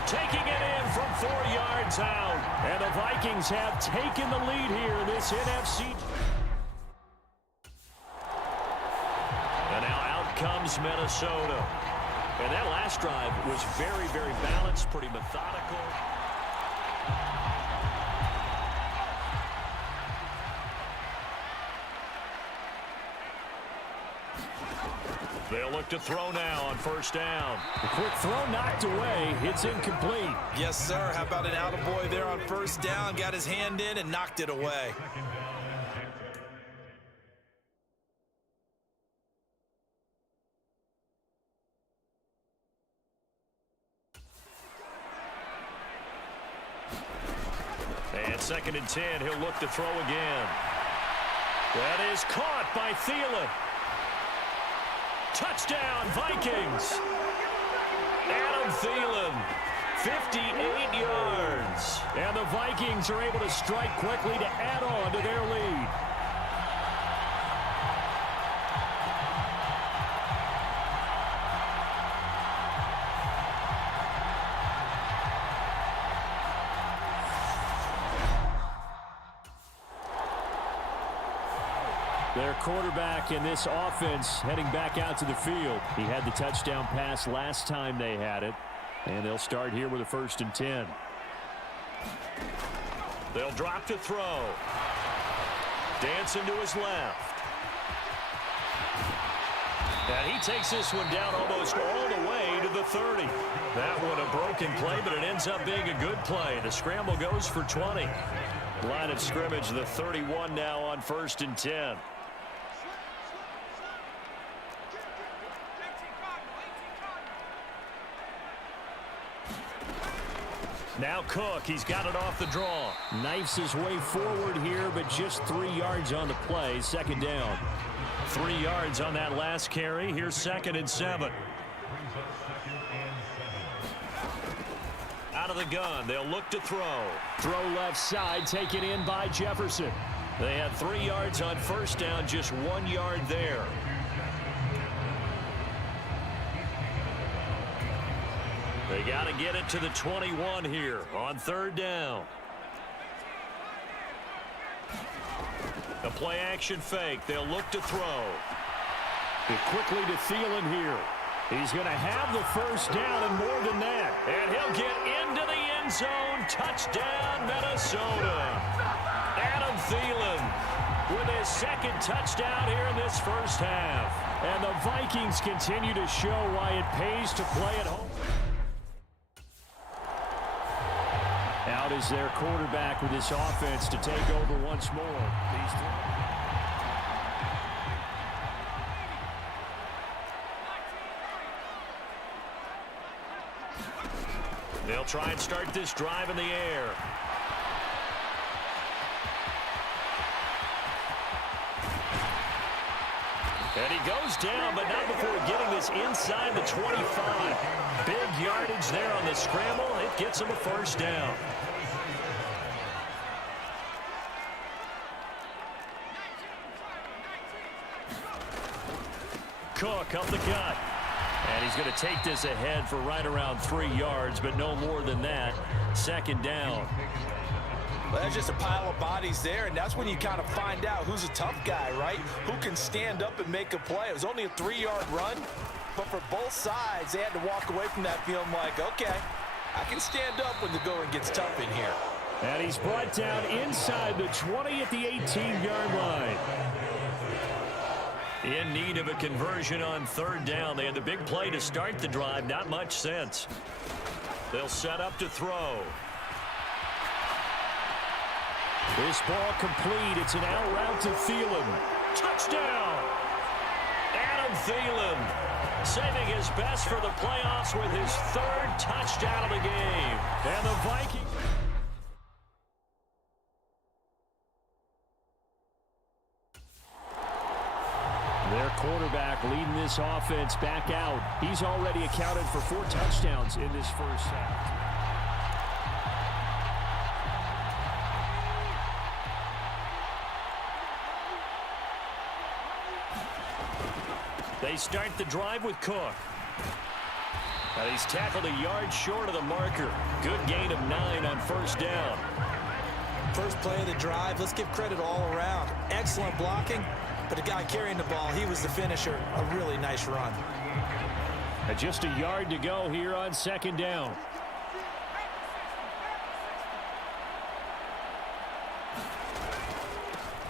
taking it in from 4 yards out. And the Vikings have taken the lead here in this NFC. And now out comes Minnesota. And that last drive was very, very balanced, pretty methodical. They'll look to throw now on first down. A quick throw knocked away. It's incomplete. Yes, sir. How about an attaboy there on first down? Got his hand in and knocked it away. And 2nd and 10. He'll look to throw again. That is caught by Thielen. Touchdown, Vikings. Adam Thielen, 58 yards. And the Vikings are able to strike quickly to add on to their lead. Their quarterback in this offense heading back out to the field. He had the touchdown pass last time they had it. And they'll start here with a 1st and 10. They'll drop to throw. Dancing to his left. And he takes this one down almost all the way to the 30. That one a broken play, but it ends up being a good play. The scramble goes for 20. Line of scrimmage, the 31 now on 1st and 10. Now Cook, he's got it off the draw. Knifes his way forward here, but just 3 yards on the play. 2nd down. 3 yards on that last carry. Here's 2nd and 7. Out of the gun, they'll look to throw. Throw left side, taken in by Jefferson. They had 3 yards on first down, just 1 yard there. They got to get it to the 21 here on 3rd down. The play action fake. They'll look to throw. Quickly to Thielen here. He's going to have the first down and more than that. And he'll get into the end zone. Touchdown, Minnesota. Adam Thielen with his second touchdown here in this first half. And the Vikings continue to show why it pays to play at home. Out is their quarterback with this offense to take over once more. They'll try and start this drive in the air. And he goes down, but not before getting this inside the 25. Big yardage there on the scramble. It gets him a first down. Cook up the gut. And he's going to take this ahead for right around 3 yards, but no more than that. Second down. Well, there's just a pile of bodies there, and that's when you kind of find out who's a tough guy, right? Who can stand up and make a play. It was only a 3-yard run, but for both sides, they had to walk away from that feeling like, okay, I can stand up when the going gets tough in here. And he's brought down inside the 20 at the 18-yard line. In need of a conversion on third down. They had the big play to start the drive. Not much sense. They'll set up to throw. This ball complete. It's an out route to Thielen. Touchdown! Adam Thielen saving his best for the playoffs with his third touchdown of the game. And the Vikings... Their quarterback leading this offense back out. He's already accounted for 4 touchdowns in this first half. They start the drive with Cook. And he's tackled a yard short of the marker. Good gain of 9 on first down. First play of the drive, let's give credit all around. Excellent blocking. But the guy carrying the ball, he was the finisher. A really nice run. And just a yard to go here on second down.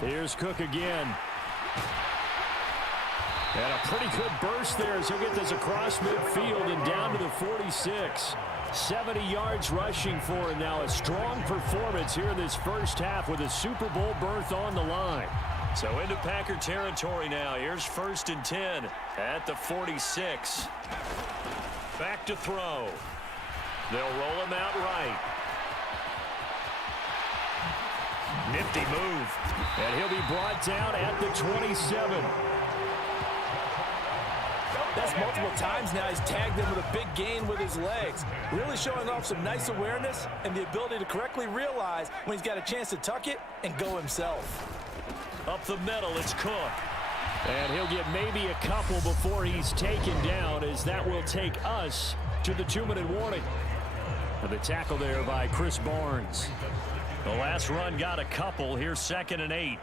Here's Cook again. And a pretty good burst there as he'll get this across midfield and down to the 46. 70 yards rushing for him now. A strong performance here in this first half with a Super Bowl berth on the line. So into Packer territory now. Here's 1st and 10 at the 46. Back to throw. They'll roll him out right. Nifty move. And he'll be brought down at the 27. That's multiple times now he's tagged him with a big gain with his legs. Really showing off some nice awareness and the ability to correctly realize when he's got a chance to tuck it and go himself. Up the middle, it's Cook. And he'll get maybe a couple before he's taken down, as that will take us to the 2-minute warning. And the tackle there by Chris Barnes. The last run got a couple. Here's 2nd and 8.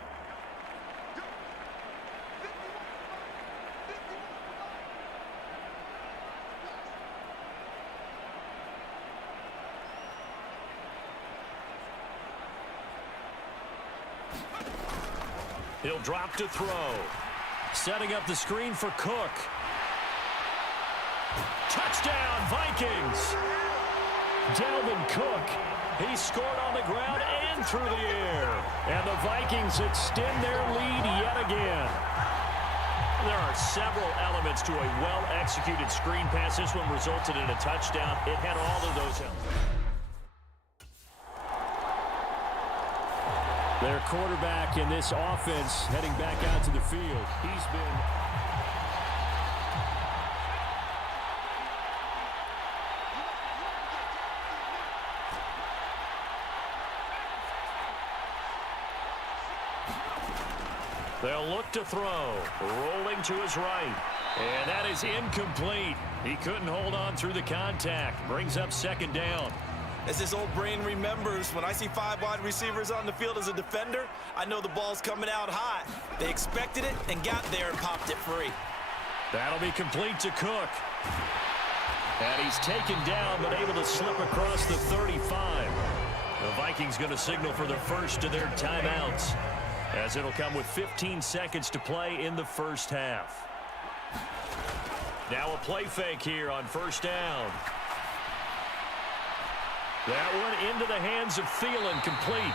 He'll drop to throw. Setting up the screen for Cook. Touchdown, Vikings! Dalvin Cook. He scored on the ground and through the air. And the Vikings extend their lead yet again. There are several elements to a well-executed screen pass. This one resulted in a touchdown. It had all of those elements. Their quarterback in this offense heading back out to the field. He's been... They'll look to throw. Rolling to his right. And that is incomplete. He couldn't hold on through the contact. Brings up 2nd down. As this old brain remembers, when I see 5 wide receivers on the field as a defender, I know the ball's coming out hot. They expected it and got there and popped it free. That'll be complete to Cook. And he's taken down, but able to slip across the 35. The Vikings going to signal for the first of their timeouts, as it'll come with 15 seconds to play in the first half. Now a play fake here on first down. That one into the hands of Thielen, complete.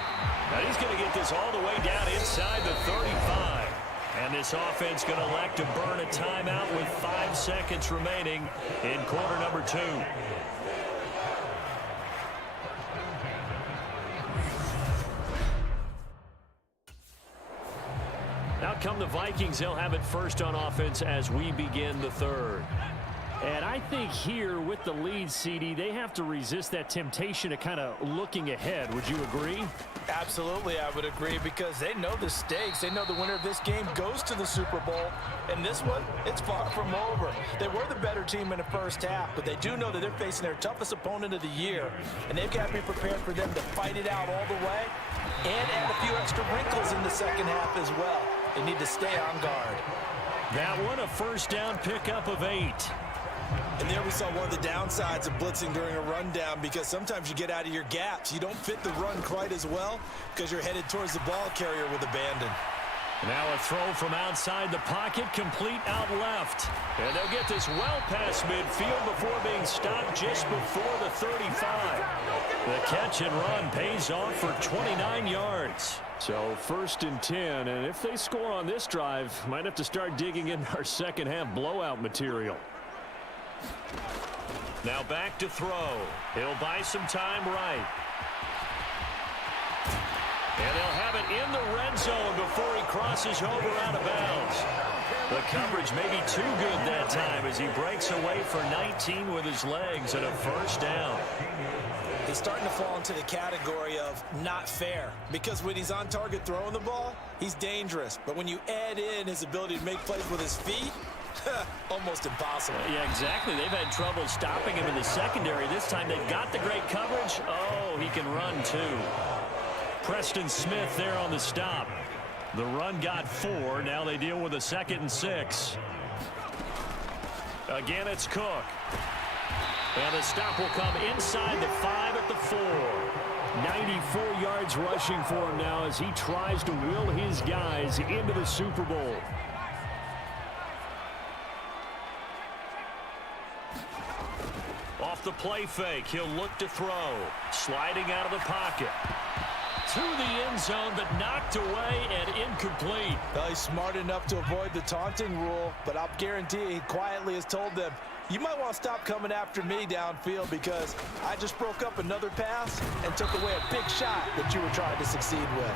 Now he's going to get this all the way down inside the 35. And this offense going to elect to burn a timeout with 5 seconds remaining in quarter number 2. Now come the Vikings. They'll have it first on offense as we begin the third. And I think here with the lead, CD, they have to resist that temptation of kind of looking ahead. Would you agree? Absolutely, I would agree, because they know the stakes. They know the winner of this game goes to the Super Bowl. And this one, it's far from over. They were the better team in the first half, but they do know that they're facing their toughest opponent of the year. And they've got to be prepared for them to fight it out all the way and add a few extra wrinkles in the second half as well. They need to stay on guard. That one, a first down pickup of 8. And there we saw one of the downsides of blitzing during a rundown, because sometimes you get out of your gaps. You don't fit the run quite as well because you're headed towards the ball carrier with abandon. Now a throw from outside the pocket, complete out left. And they'll get this well past midfield before being stopped just before the 35. The catch and run pays off for 29 yards. So first and 10, and if they score on this drive, might have to start digging in our second half blowout material. Now back to throw. He'll buy some time right. And they'll have it in the red zone before he crosses over out of bounds. The coverage may be too good that time as he breaks away for 19 with his legs and a first down. He's starting to fall into the category of not fair, because when he's on target throwing the ball, he's dangerous. But when you add in his ability to make plays with his feet, almost impossible. Yeah, exactly. They've had trouble stopping him in the secondary. This time they've got the great coverage. Oh, he can run too. Preston Smith there on the stop. The run got 4. Now they deal with a 2nd and 6. Again, it's Cook. And the stop will come inside the 5 at the 4. 94 yards rushing for him now as he tries to will his guys into the Super Bowl. Off the play fake, he'll look to throw. Sliding out of the pocket. To the end zone, but knocked away and incomplete. Well, he's smart enough to avoid the taunting rule, but I'll guarantee he quietly has told them, you might want to stop coming after me downfield, because I just broke up another pass and took away a big shot that you were trying to succeed with.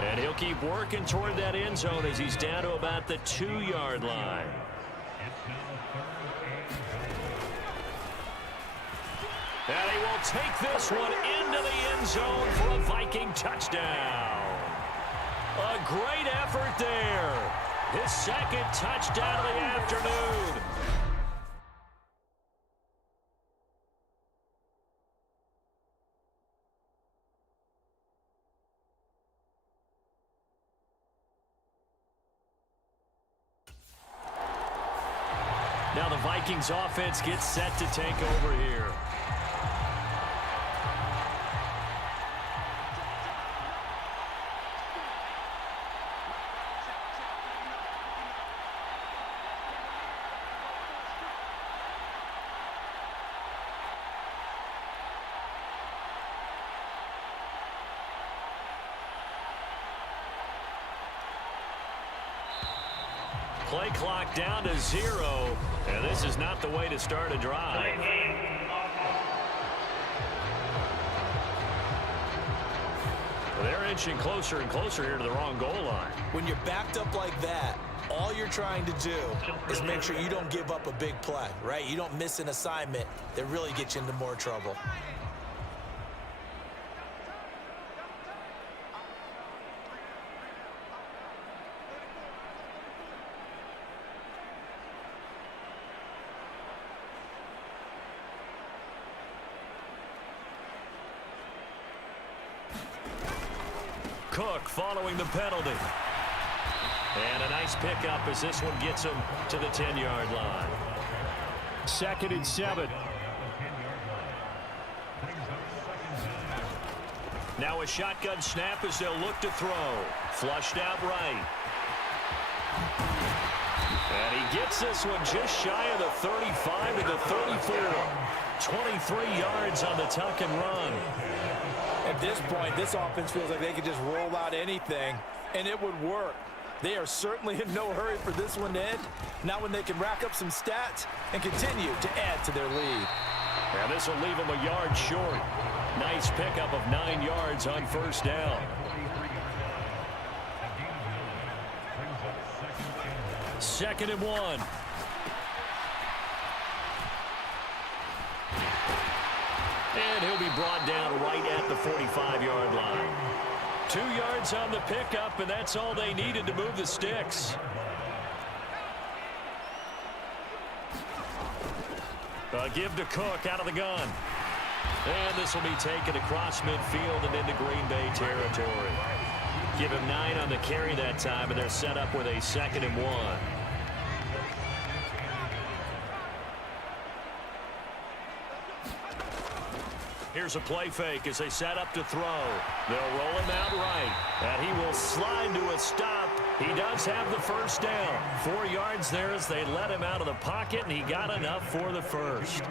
And he'll keep working toward that end zone as he's down to about the 2-yard line. And he will take this one into the end zone for a Viking touchdown. A great effort there. His 2nd touchdown of the afternoon. Now the Vikings offense gets set to take over here. Play clock down to 0, and this is not the way to start a drive. They're inching closer and closer here to the wrong goal line. When you're backed up like that, all you're trying to do is make sure you don't give up a big play, right? You don't miss an assignment that really gets you into more trouble. Cook following the penalty. And a nice pickup as this one gets him to the 10-yard line. 2nd and 7. Now a shotgun snap as they'll look to throw. Flushed out right. And he gets this one just shy of the 35 to the 34. 23 yards on the tuck and run. At this point, this offense feels like they could just roll out anything, and it would work. They are certainly in no hurry for this one to end. Now when they can rack up some stats and continue to add to their lead. Now this will leave them a yard short. Nice pickup of 9 yards on 1st down. 2nd and 1. And he'll be brought down right at the 45-yard line. 2 yards on the pickup, and that's all they needed to move the sticks. A give to Cook out of the gun. And this will be taken across midfield and into Green Bay territory. Give him 9 on the carry that time, and they're set up with a 2nd and 1. Here's a play fake as they set up to throw. They'll roll him out right. And he will slide to a stop. He does have the 1st down. 4 yards there as they let him out of the pocket, and he got enough for the 1st.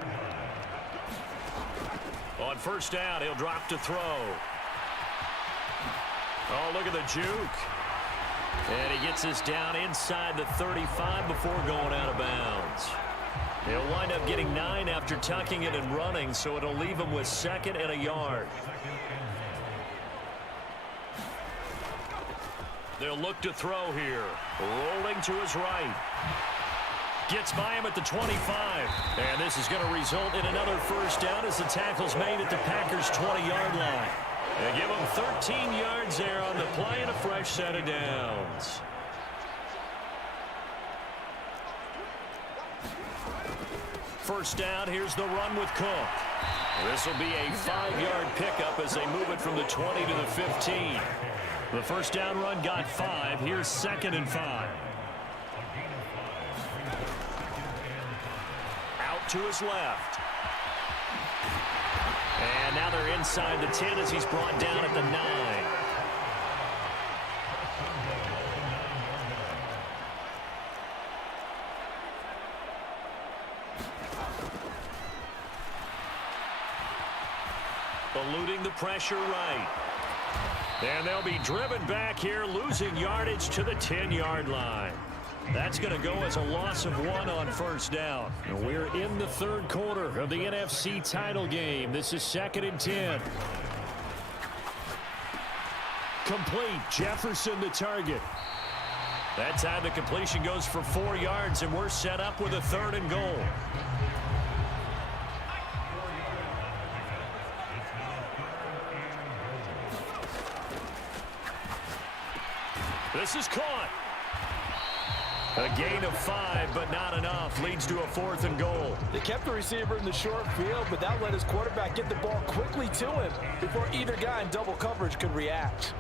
On 1st down, he'll drop to throw. Oh, look at the juke. And he gets this down inside the 35 before going out of bounds. He'll wind up getting 9 after tucking it and running, so it'll leave him with 2nd and a yard. They'll look to throw here. Rolling to his right. Gets by him at the 25. And this is going to result in another 1st down as the tackle's made at the Packers' 20-yard line. They give him 13 yards there on the play and a fresh set of downs. First down, here's the run with Cook. This will be a 5-yard pickup as they move it from the 20 to the 15. The 1st down run got 5. Here's 2nd and 5. Out to his left. And now they're inside the 10 as he's brought down at the 9. Eluding the pressure right. And they'll be driven back here, losing yardage to the 10-yard line. That's going to go as a loss of 1 on 1st down. And we're in the 3rd quarter of the NFC title game. This is 2nd and 10. Complete. Jefferson the target. That time the completion goes for 4 yards, and we're set up with a 3rd and goal. This is caught. A gain of 5, but not enough. Leads to a 4th and goal. They kept the receiver in the short field, but that let his quarterback get the ball quickly to him before either guy in double coverage could react.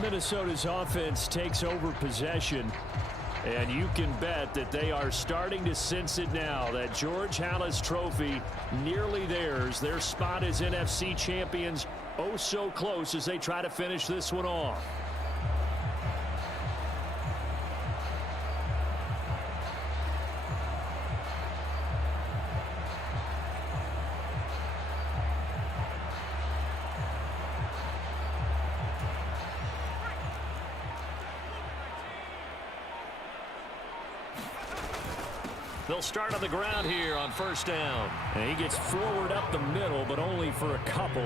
Minnesota's offense takes over possession. And you can bet that they are starting to sense it now. That George Halas trophy nearly theirs. Their spot as NFC champions oh so close as they try to finish this one off. They'll start on the ground here on first down. And he gets forward up the middle, but only for a couple.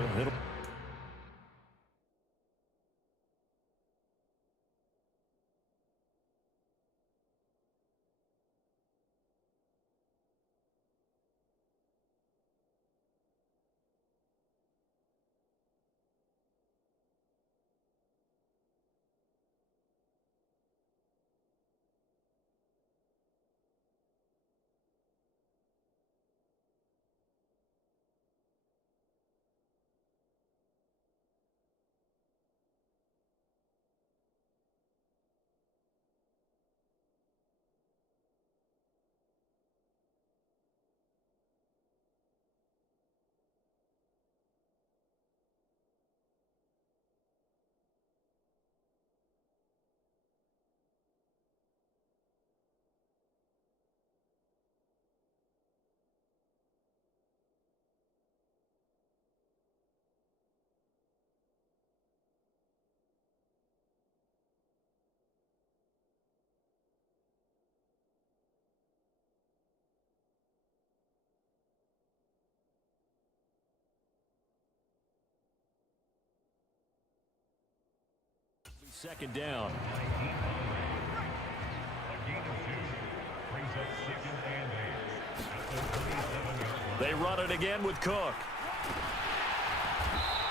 Second down. They run it again with Cook.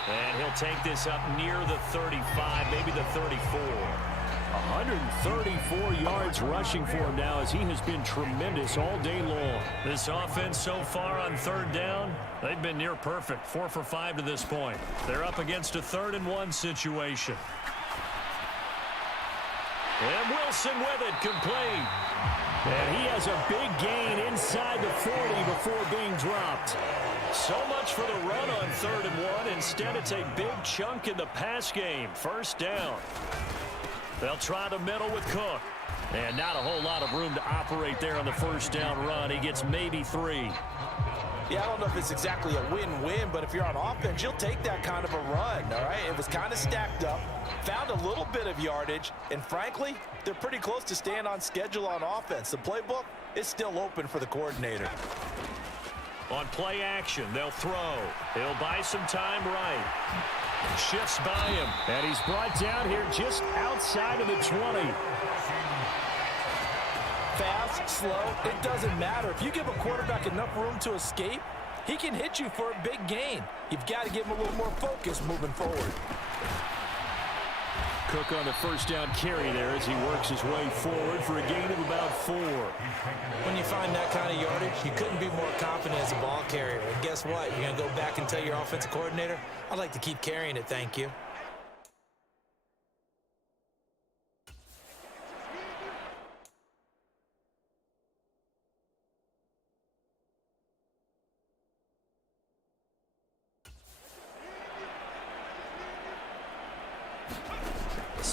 And he'll take this up near the 35, maybe the 34. 134 yards rushing for him now as he has been tremendous all day long. This offense so far on third down, they've been near perfect. 4 for 5 to this point. They're up against a 3rd and 1 situation. And Wilson with it, complete. And he has a big gain inside the 40 before being dropped. So much for the run on 3rd and 1. Instead, it's a big chunk in the pass game. First down. They'll try the middle with Cook. And not a whole lot of room to operate there on the first down run. He gets maybe 3. Yeah, I don't know if it's exactly a win-win, but if you're on offense, you'll take that kind of a run, all right? It was kind of stacked up, found a little bit of yardage, and frankly, they're pretty close to staying on schedule on offense. The playbook is still open for the coordinator. On play action, they'll throw. He'll buy some time right. Shifts by him, and he's brought down here just outside of the 20. Fast, slow, it doesn't matter. If you give a quarterback enough room to escape, he can hit you for a big gain. You've got to give him a little more focus moving forward. Cook on the first down carry there as he works his way forward for a gain of about 4. When you find that kind of yardage, you couldn't be more confident as a ball carrier. And guess what? You're going to go back and tell your offensive coordinator, I'd like to keep carrying it, thank you.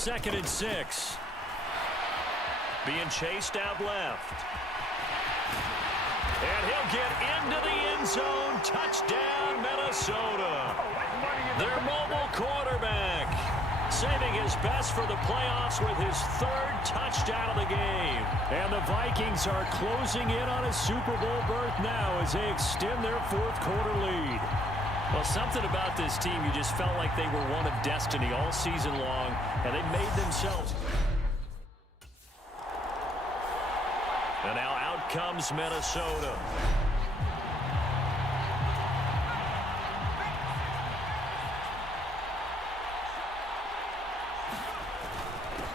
Second and 6. Being chased out left. And he'll get into the end zone. Touchdown, Minnesota. Their mobile quarterback saving his best for the playoffs with his 3rd touchdown of the game. And the Vikings are closing in on a Super Bowl berth now as they extend their 4th quarter lead. Well, something about this team, you just felt like they were one of destiny all season long, and they made themselves. And now out comes Minnesota.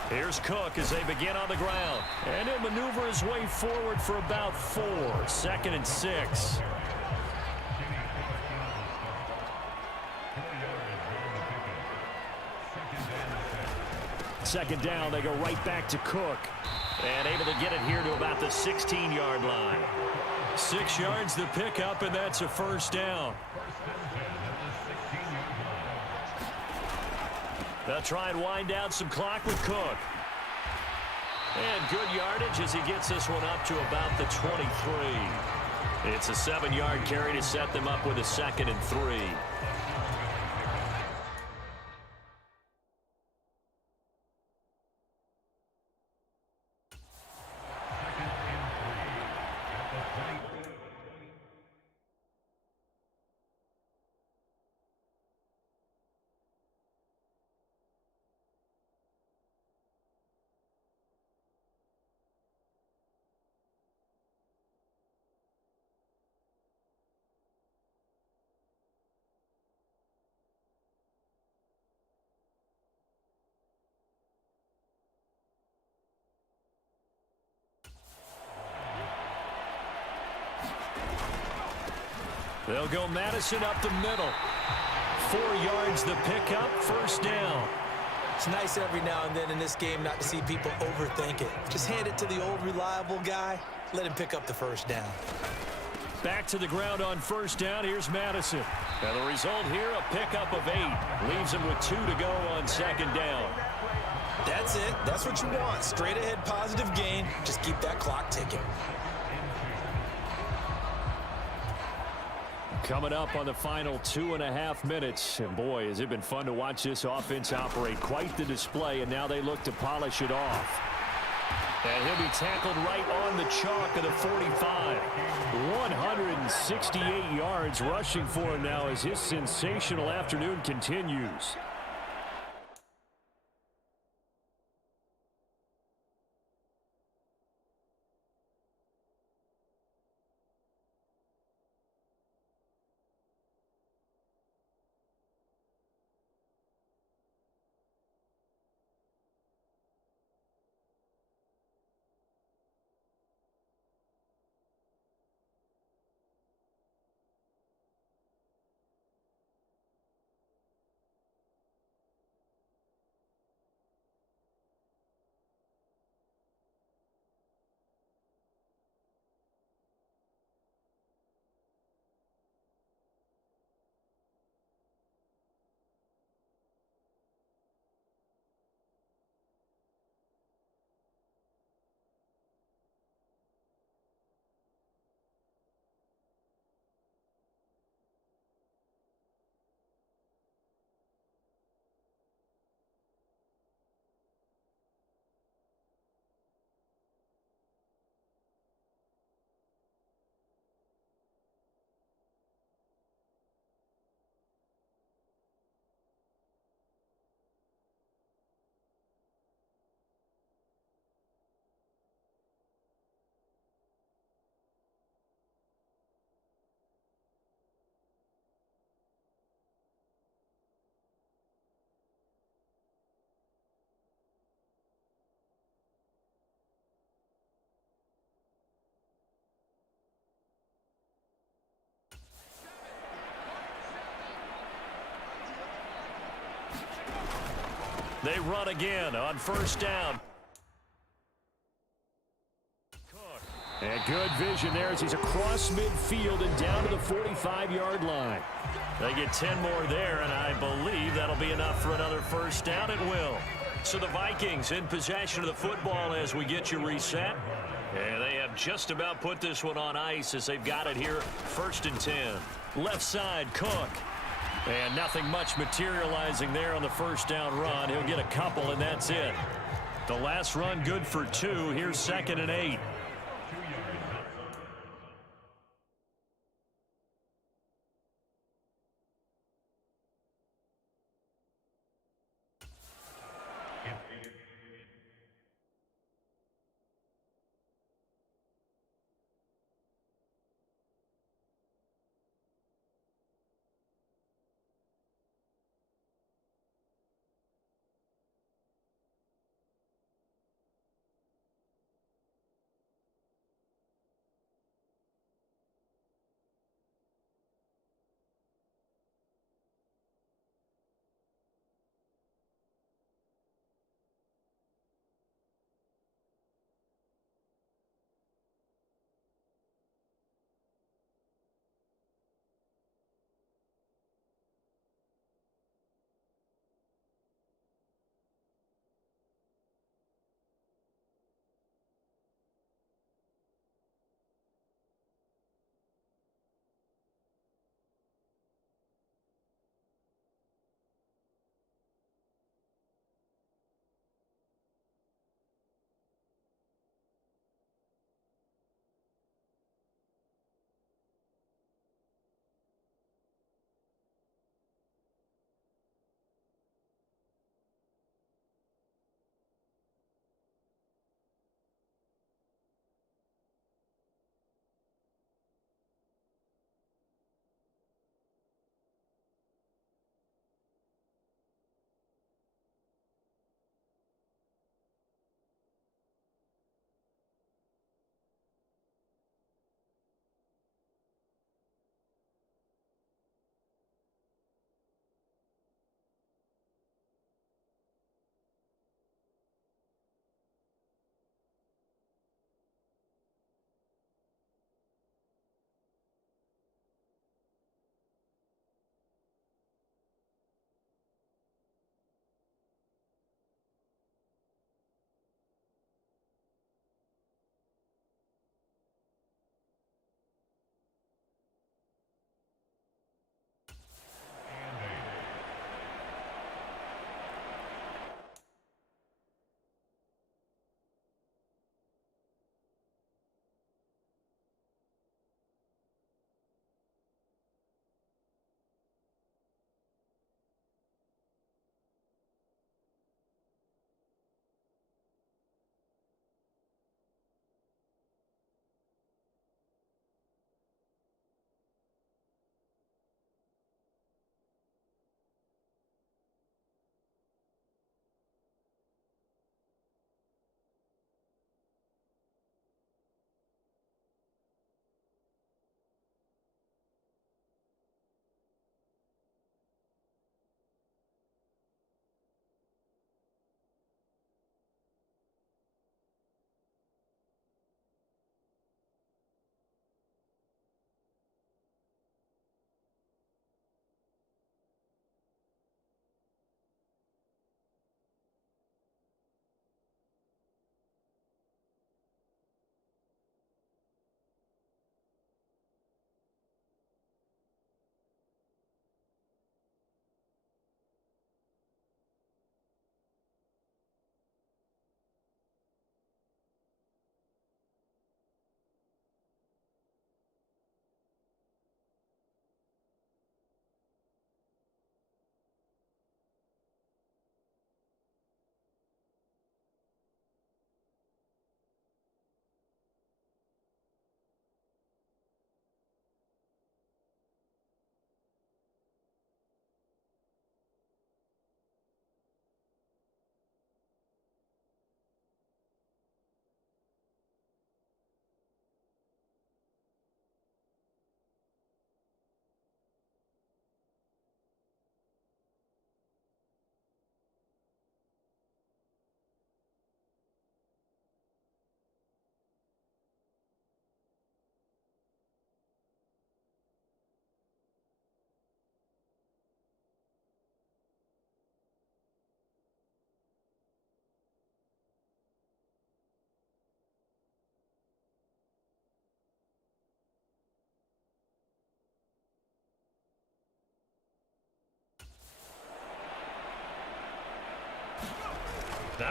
Here's Cook as they begin on the ground. And he'll maneuver his way forward for about 4. 2nd and 6. second down, they go right back to Cook. And able to get it here to about the 16-yard line. 6 yards the pickup, and that's a first down. They'll try and wind down some clock with Cook. And good yardage as he gets this one up to about the 23. It's a 7-yard carry to set them up with a 2nd and 3. They'll go Madison up the middle. 4 yards the pickup, first down. It's nice every now and then in this game not to see people overthink it. Just hand it to the old reliable guy. Let him pick up the first down. Back to the ground on first down. Here's Madison. And the result here, a pickup of 8. Leaves him with 2 to go on second down. That's it. That's what you want. Straight ahead positive gain. Just keep that clock ticking. Coming up on the final 2.5 minutes. And boy, has it been fun to watch this offense operate. Quite the display, and now they look to polish it off. And he'll be tackled right on the chalk of the 45. 168 yards rushing for him now as his sensational afternoon continues. They run again on first down. And good vision there as he's across midfield and down to the 45-yard line. They get 10 more there, and I believe that'll be enough for another first down. It will. So the Vikings in possession of the football as we get you reset. And they have just about put this one on ice as they've got it here. 1st and 10. Left side, Cook. And nothing much materializing there on the first down run. He'll get a couple, and that's it. The last run good for 2. Here's 2nd and 8.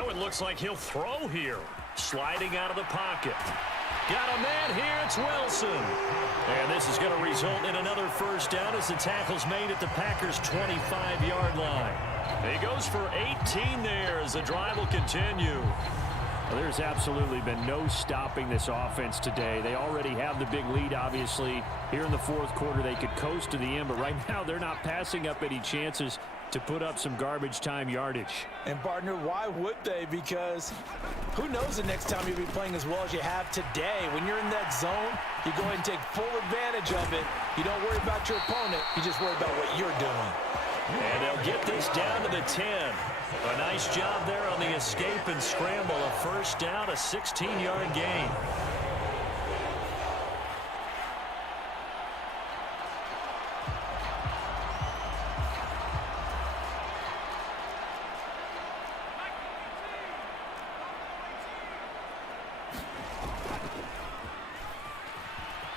Now it looks like he'll throw here. Sliding out of the pocket. Got a man here. It's Wilson. And this is going to result in another first down as the tackle's made at the Packers' 25-yard line. He goes for 18 there as the drive will continue. Well, there's absolutely been no stopping this offense today. They already have the big lead, obviously. Here in the fourth quarter, they could coast to the end, but right now they're not passing up any chances to put up some garbage time yardage. And, partner, why would they? Because who knows the next time you'll be playing as well as you have today. When you're in that zone, you go ahead and take full advantage of it. You don't worry about your opponent. You just worry about what you're doing. And they'll get this down to the 10. A nice job there on the escape and scramble. A first down, a 16-yard gain.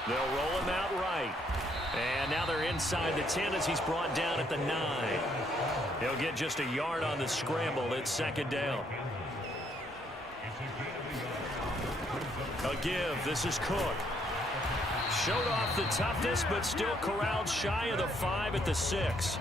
They'll roll him out right. And now they're inside the 10 as he's brought down at the 9. He'll get just a yard on the scramble. It's second down. A give. This is Cook. Showed off the toughness, but still corralled shy of the 5 at the 6.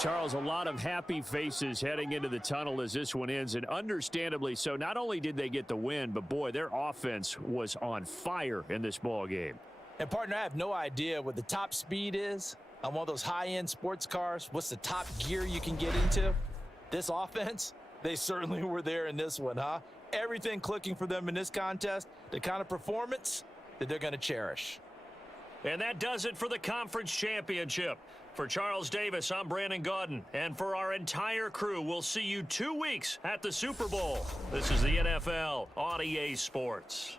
Charles, a lot of happy faces heading into the tunnel as this one ends, and understandably so. Not only did they get the win, but, boy, their offense was on fire in this ball game. And, partner, I have no idea what the top speed is on one of those high-end sports cars. What's the top gear you can get into? This offense, they certainly were there in this one, huh? Everything clicking for them in this contest, the kind of performance that they're going to cherish. And that does it for the conference championship. For Charles Davis, I'm Brandon Gaudin. And for our entire crew, we'll see you 2 weeks at the Super Bowl. This is the NFL on EA Sports.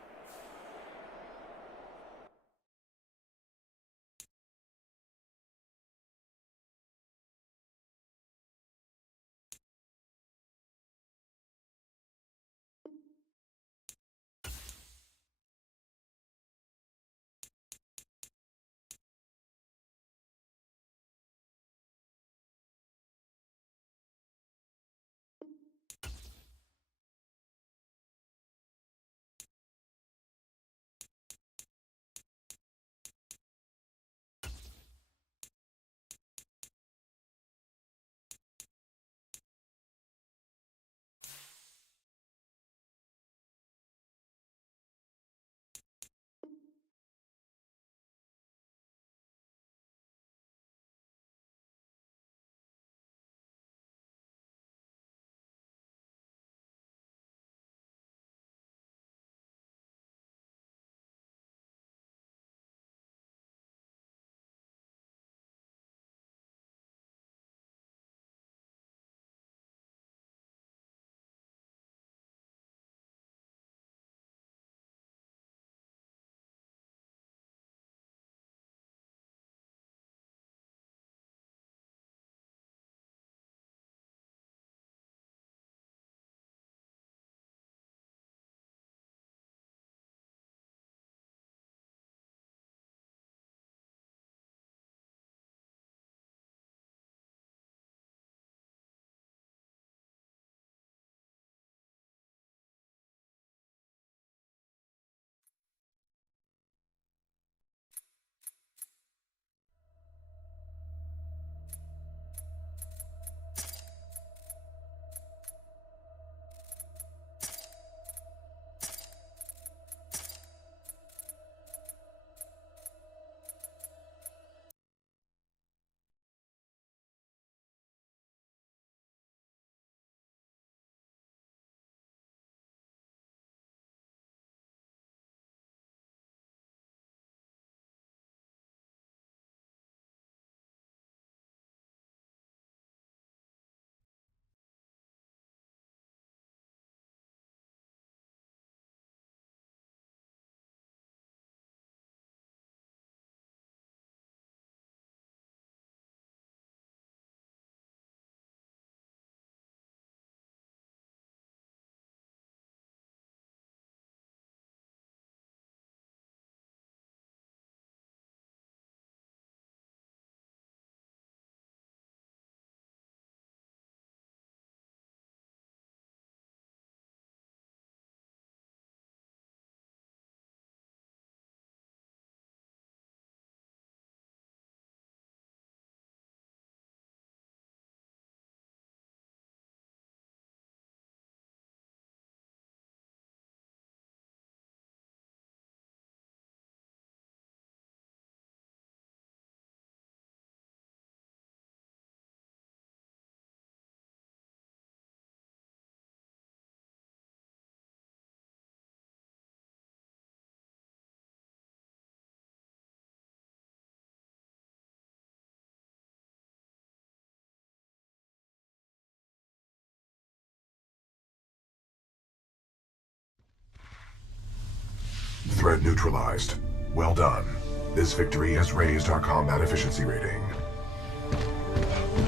Threat neutralized. Well done. This victory has raised our combat efficiency rating.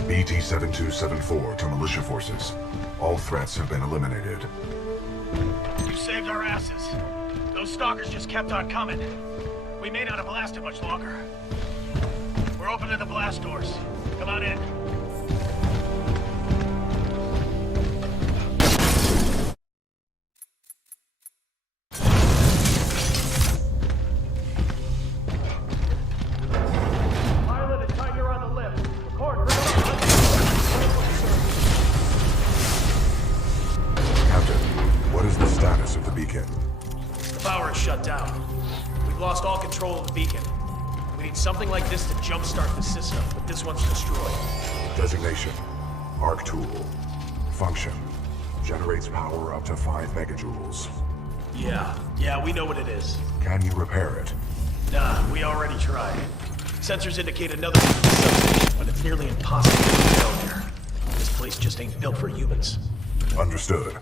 BT-7274 to militia forces. All threats have been eliminated. You saved our asses. Those stalkers just kept on coming. We may not have lasted much longer. We're opening the blast doors. Come on in. Pilot and tighten around the lip. Record. Captain, what is the status of the beacon? The power is shut down. We've lost all control of the beacon. We need something like this to jumpstart the system, but this one's destroyed. Designation. Arc tool. Function. Generates power up to 5 megajoules. Yeah, we know what it is. Can you repair it? Nah, we already tried. Sensors indicate another substation, but it's nearly impossible to get down here. This place just ain't built for humans. Understood.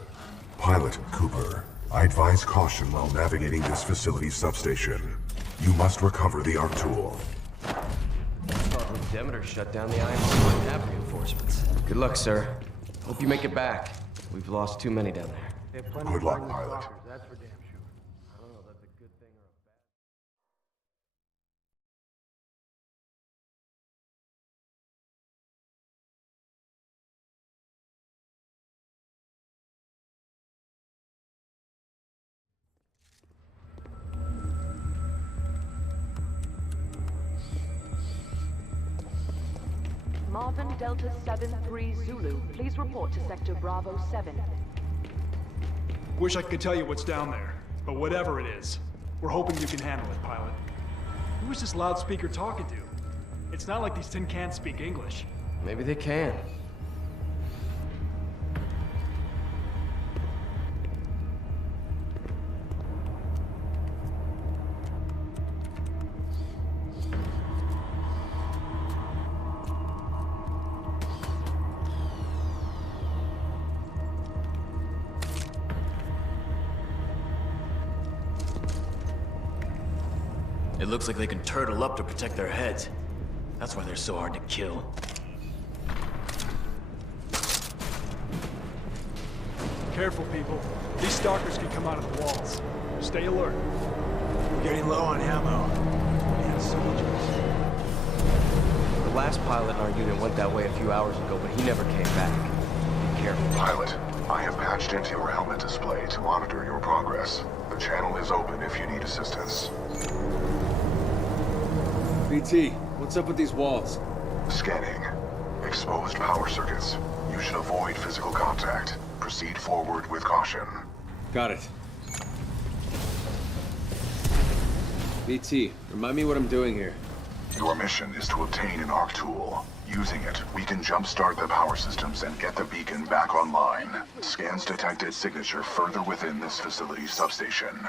Pilot Cooper, I advise caution while navigating this facility's substation. You must recover the arc tool. Demeter shut down the IMC Nav reinforcements. Good luck, sir. Hope you make it back. We've lost too many down there. Good luck, pilot. That's for damn sure. I don't know if that's a good thing or a bad. Marvin Delta 7-3 Zulu, please report to Sector Bravo 7. Wish I could tell you what's down there, but whatever it is, we're hoping you can handle it, pilot. Who is this loudspeaker talking to? It's not like these tin cans speak English. Maybe they can. It looks like they can turtle up to protect their heads. That's why they're so hard to kill. Careful, people. These stalkers can come out of the walls. Stay alert. We're getting low on ammo. We have soldiers. The last pilot in our unit went that way a few hours ago, but he never came back. Be careful. Pilot, I have patched into your helmet display to monitor your progress. The channel is open if you need assistance. BT, what's up with these walls? Scanning. Exposed power circuits. You should avoid physical contact. Proceed forward with caution. Got it. BT, remind me what I'm doing here. Your mission is to obtain an arc tool. Using it, we can jumpstart the power systems and get the beacon back online. Scans detected signature further within this facility's substation.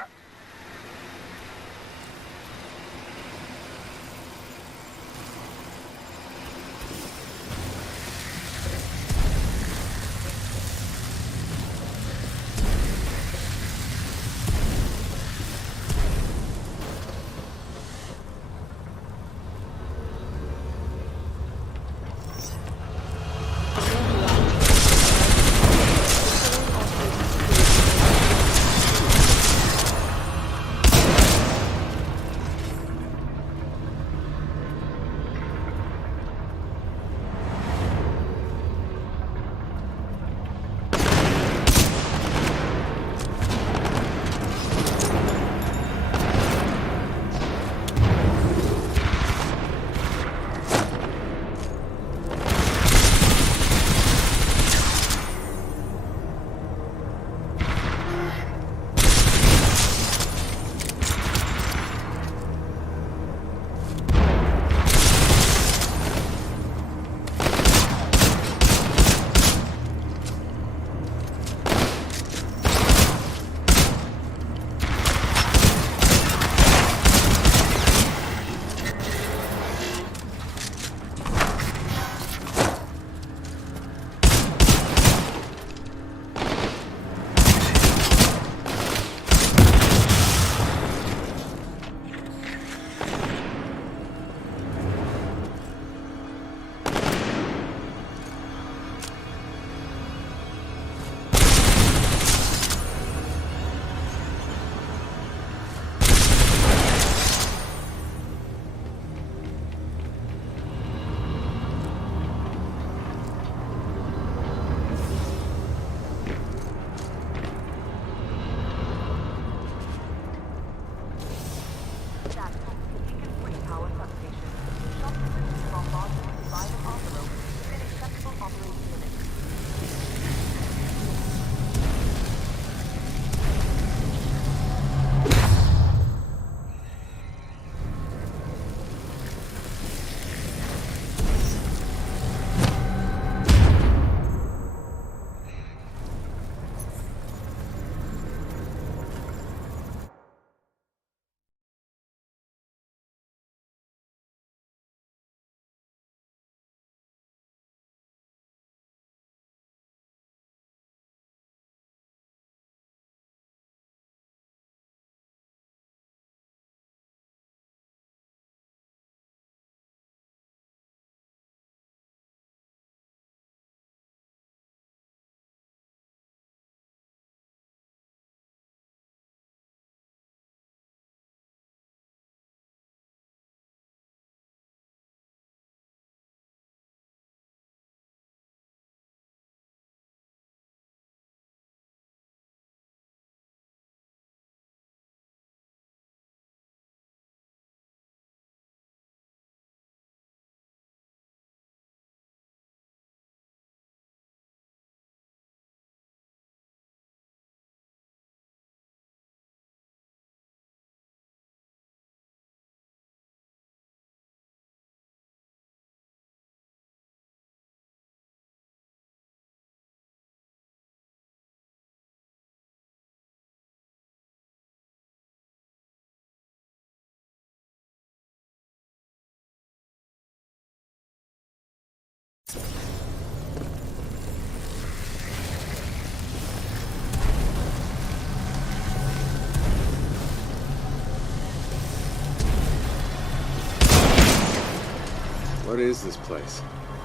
What is this place?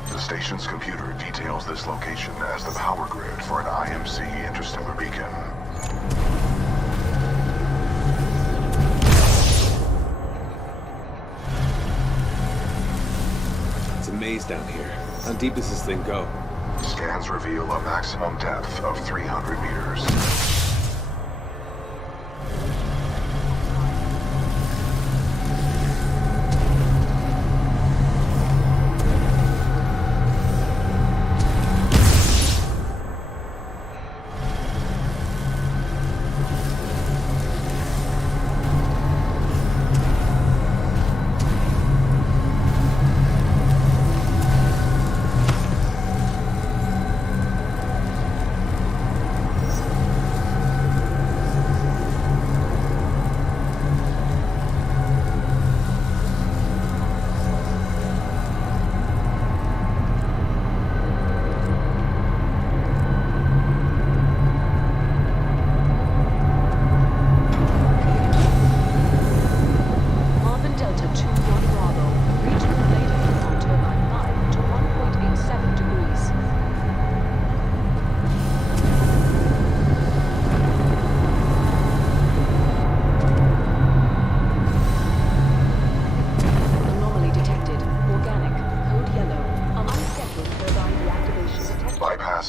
The station's computer details this location as the power grid for an IMC interstellar beacon. It's a maze down here. How deep does this thing go? Scans reveal a maximum depth of 300 meters.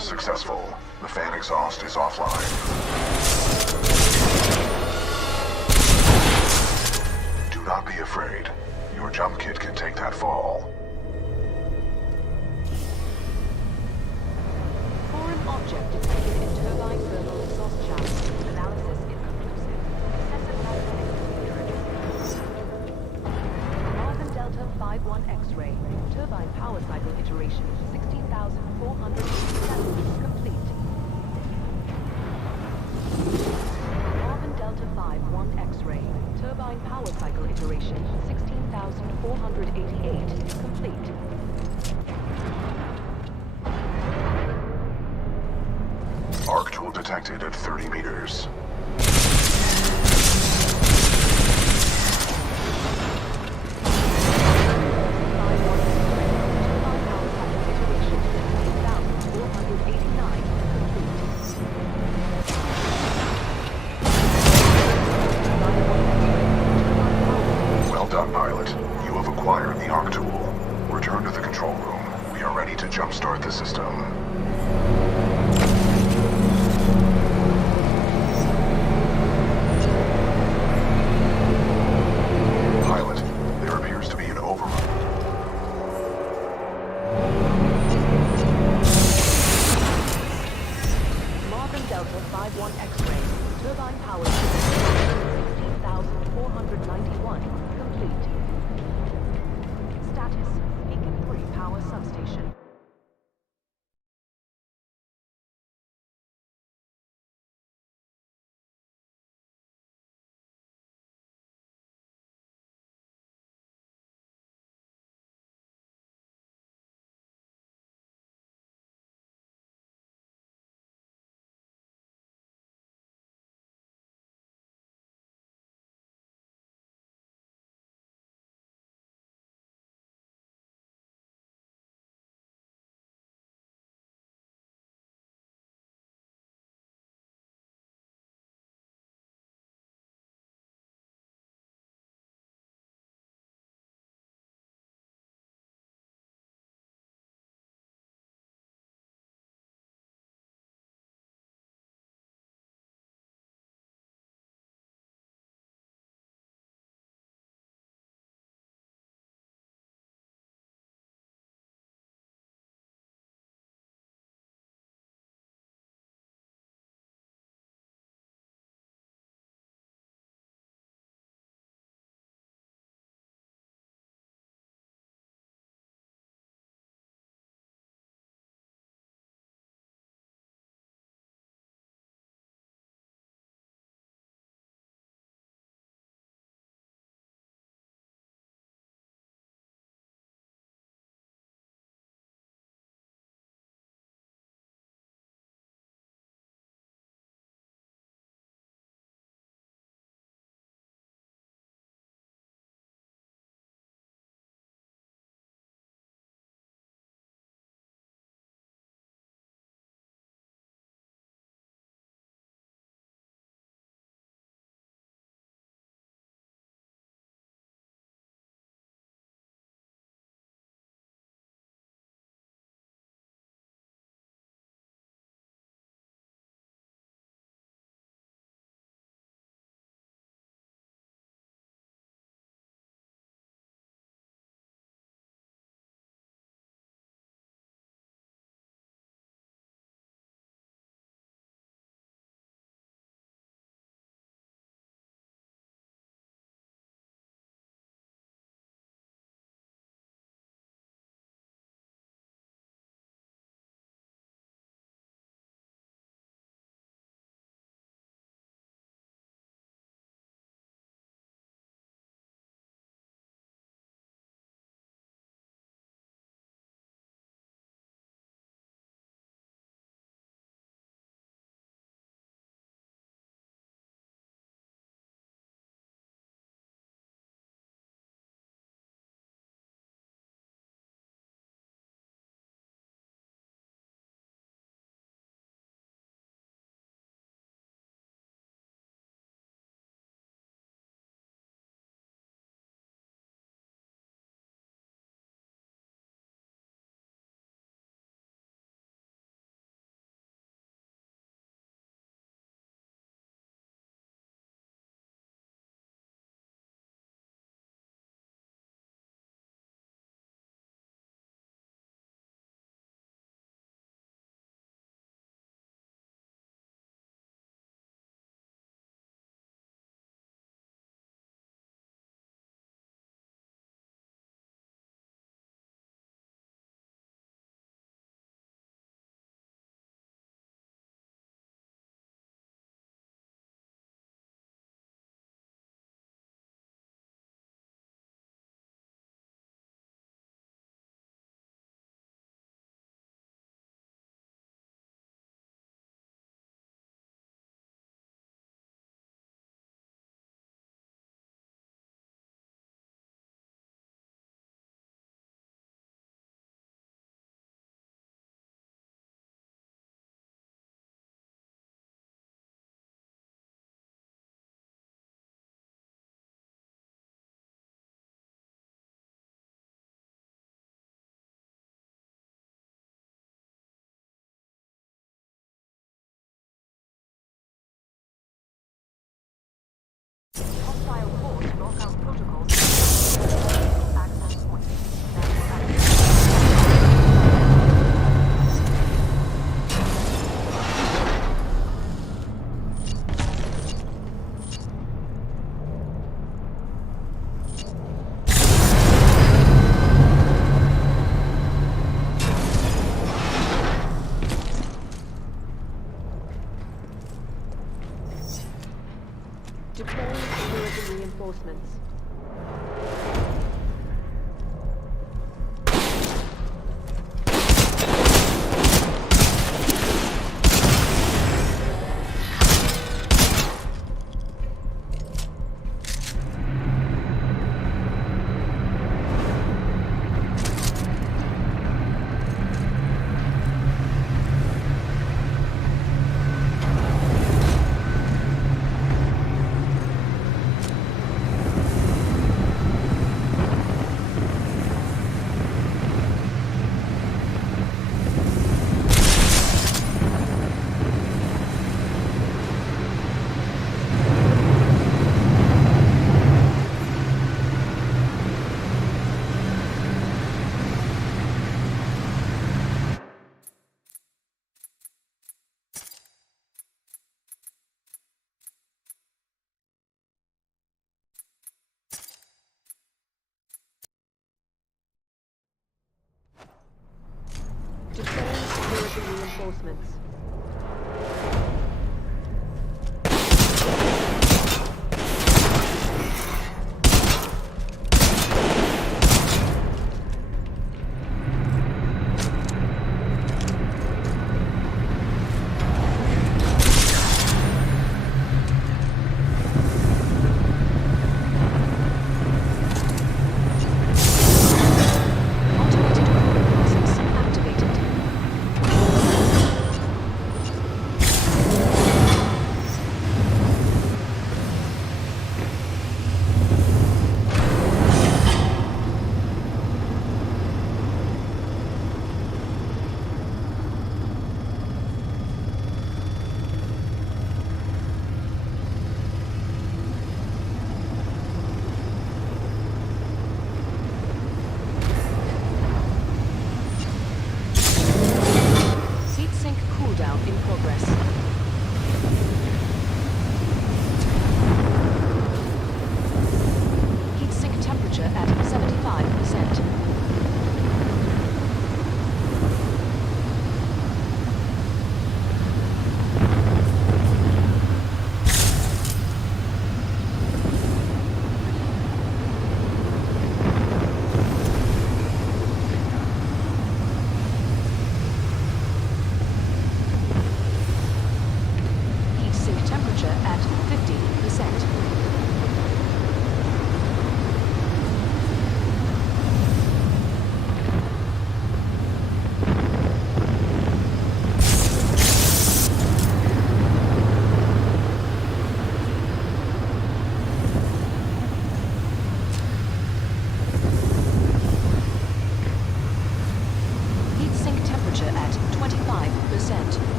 Successful. The fan exhaust is offline. Do not be afraid. Your jump kit can take that fall. Foreign object detected in turbine thermal exhaust shaft. Analysis inconclusive. Excessive Marvin Delta 5-1 X-ray. Turbine power cycle iteration 16,487 complete. Marvin Delta 5-1 X-ray. Turbine power cycle iteration 16,488 complete. Arc tool detected at 30 meters. Well done, pilot. You have acquired the Arc tool. Return to the control room. We are ready to jumpstart the system. Delta 5-1 X-ray. Turbine power 16,491 complete. Status: Beacon 3 power substation. reinforcements. Deploying security reinforcements.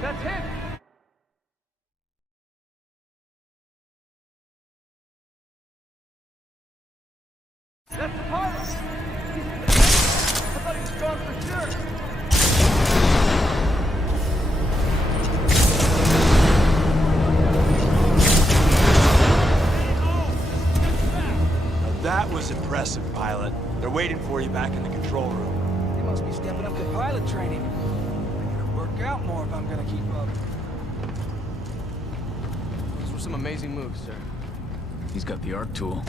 That's him! That's the pilot! I thought he was gone for sure! Now that was impressive, pilot. They're waiting for you back in the control room. They must be stepping up their pilot training. Making it work out more if I'm gonna keep up. Those were some amazing moves, sir. He's got the arc tool.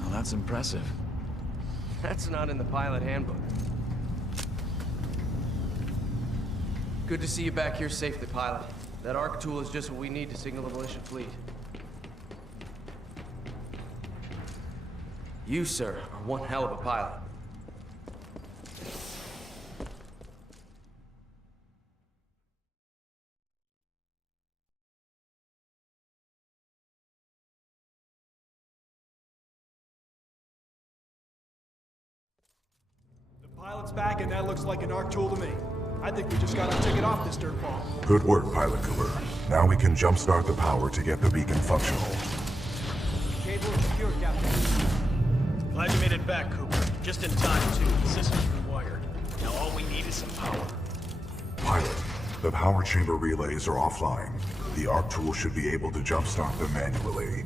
Well, that's impressive. That's not in the pilot handbook. Good to see you back here safely, pilot. That arc tool is just what we need to signal the militia fleet. You, sir, are one hell of a pilot. Pilot's back, and that looks like an arc tool to me. I think we just got our ticket off this dirtball. Good work, Pilot Cooper. Now we can jumpstart the power to get the beacon functional. Cable is secure, Captain. Glad you made it back, Cooper. Just in time, too. The system's rewired. Now all we need is some power. Pilot, the power chamber relays are offline. The arc tool should be able to jumpstart them manually.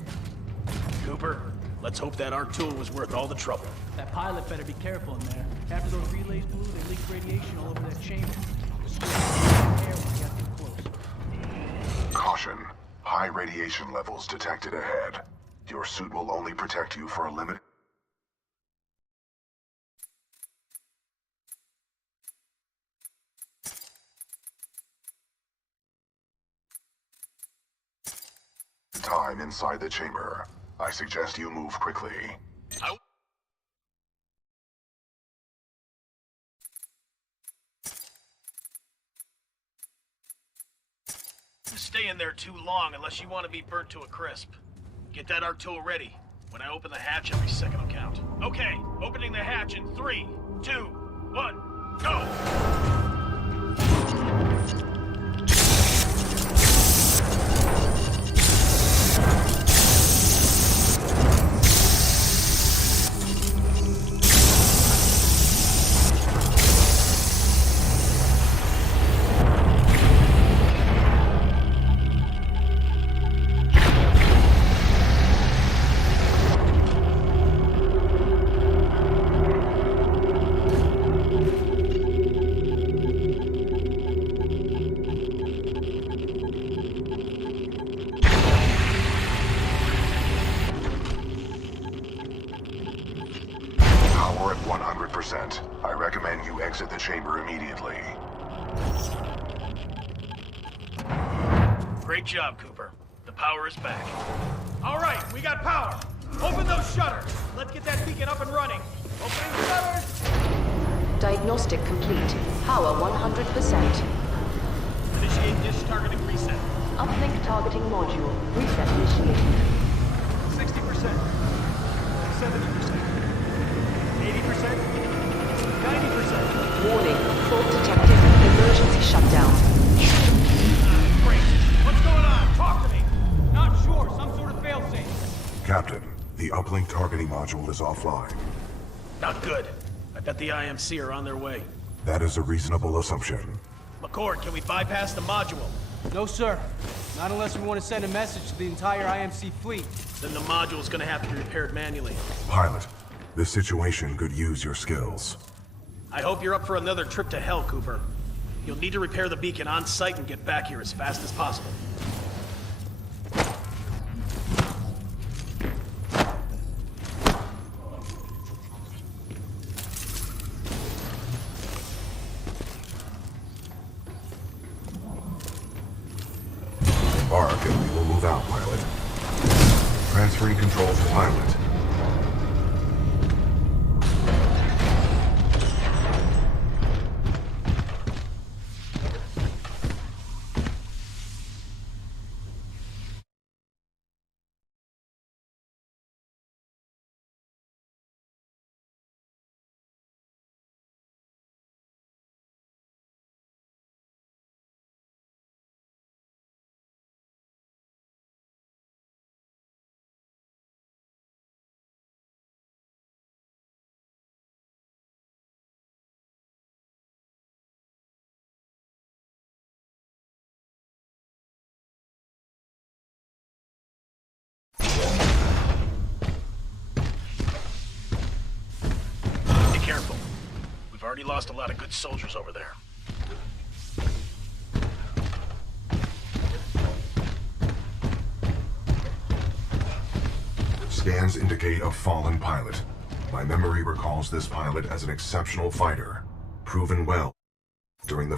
Cooper, let's hope that arc tool was worth all the trouble. That pilot better be careful in there. After those relays blew, they leaked radiation all over that chamber. The air when we got too close. Caution. High radiation levels detected ahead. Your suit will only protect you for a limited time inside the chamber. I suggest you move quickly. Stay in there too long unless you want to be burnt to a crisp. Get that arc tool ready. When I open the hatch, every second will count. Okay, opening the hatch in 3, 2, 1, go! Power at 100%. I recommend you exit the chamber immediately. Great job, Cooper. The power is back. All right, we got power. Open those shutters. Let's get that beacon up and running. Opening shutters. Diagnostic complete. Power 100%. Initiate dish targeting reset. Uplink targeting module. Reset initiated. 60%. 70%. 80%. 90%. Warning. Fault detected. Emergency shutdown. Great. What's going on? Talk to me. Not sure. Some sort of failsafe. Captain, the uplink targeting module is offline. Not good. I bet the IMC are on their way. That is a reasonable assumption. McCord, can we bypass the module? No, sir. Not unless we want to send a message to the entire IMC fleet. Then the module's gonna have to be repaired manually. Pilot, this situation could use your skills. I hope you're up for another trip to hell, Cooper. You'll need to repair the beacon on site and get back here as fast as possible. Embark and we will move out, pilot. Transferring control to pilot. Be careful. We've already lost a lot of good soldiers over there. Scans indicate a fallen pilot. My memory recalls this pilot as an exceptional fighter, proven well during the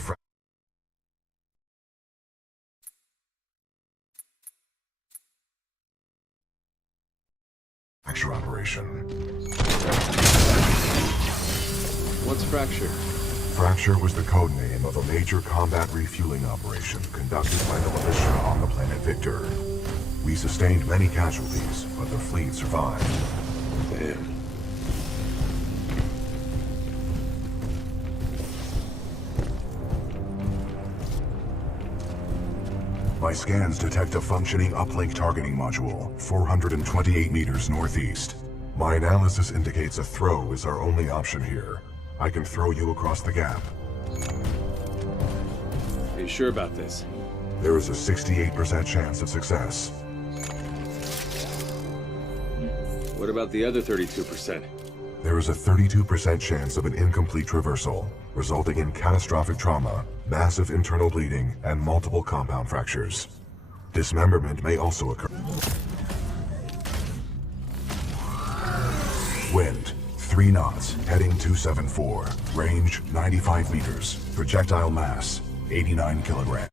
fracture operation. What's fracture? Fracture was the code name of a major combat refueling operation conducted by the militia on the planet Victor. We sustained many casualties, but the fleet survived. Damn. My scans detect a functioning uplink targeting module, 428 meters northeast. My analysis indicates a throw is our only option here. I can throw you across the gap. Are you sure about this? There is a 68% chance of success. What about the other 32%? There is a 32% chance of an incomplete traversal, resulting in catastrophic trauma, massive internal bleeding, and multiple compound fractures. Dismemberment may also occur. Wind, 3 knots, heading 274. Range, 95 meters. Projectile mass, 89 kilograms.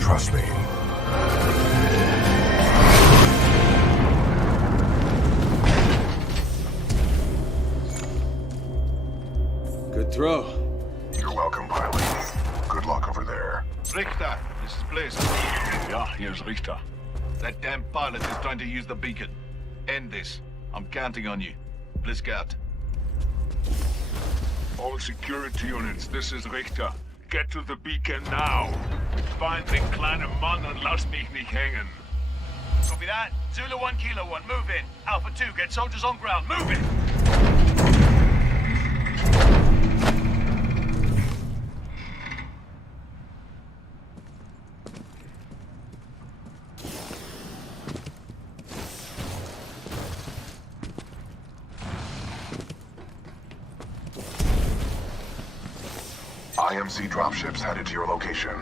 Trust me. Good throw. You're welcome, pilot. Good luck over there. Richter, this is Bliss. Yeah, here's Richter. That damn pilot is trying to use the beacon. End this. I'm counting on you. Bliss out. All security units, this is Richter. Get to the beacon now. Find den kleinen Mann und lass mich nicht hängen. Copy that. Zulu 1, Kilo 1, move in. Alpha 2, get soldiers on ground. Move in. IMC dropships headed to your location.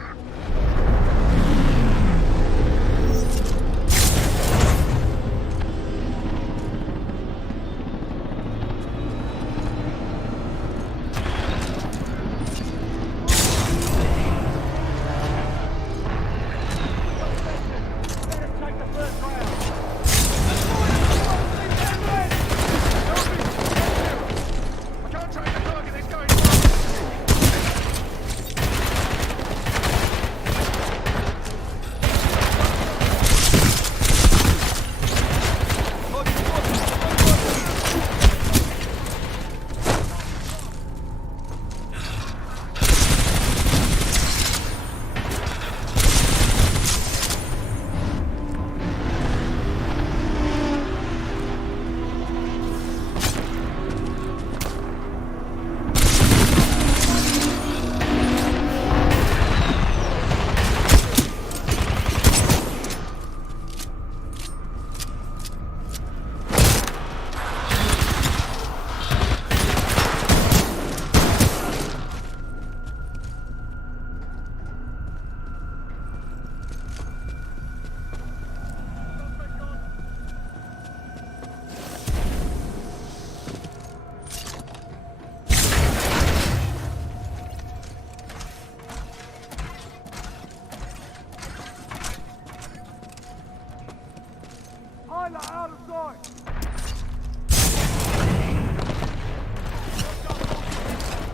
Pilot out of sight!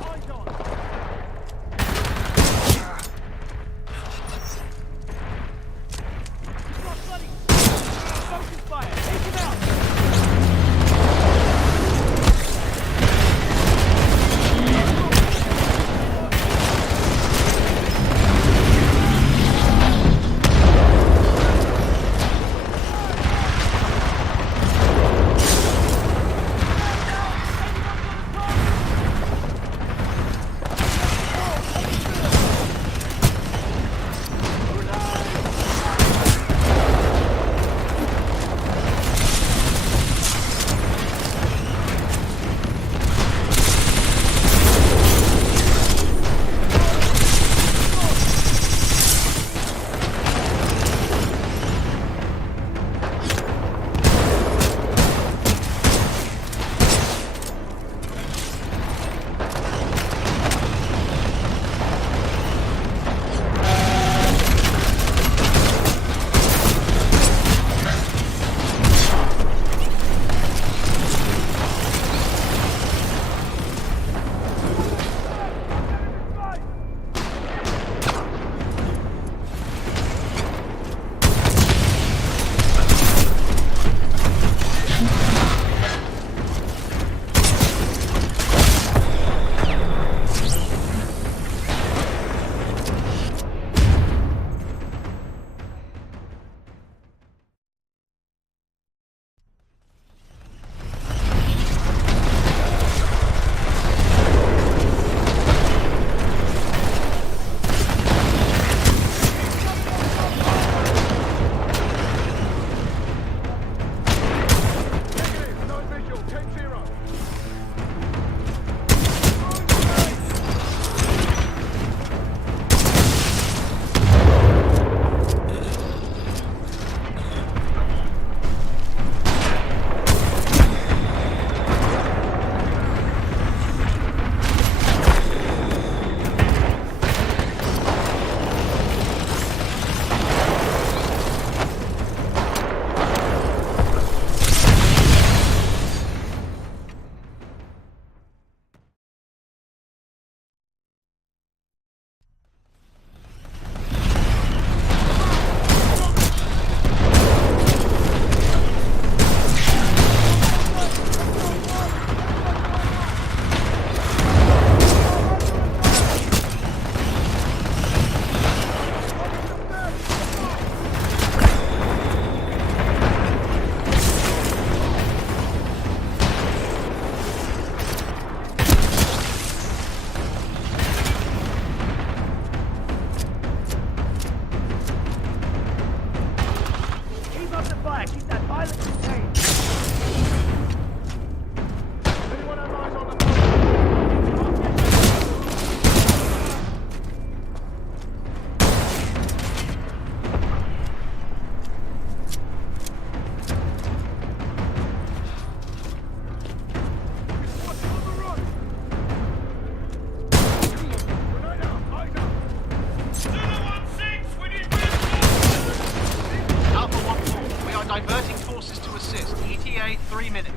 Eyes on! Focus fire! Take him out! Diverting forces to assist. ETA 3 minutes.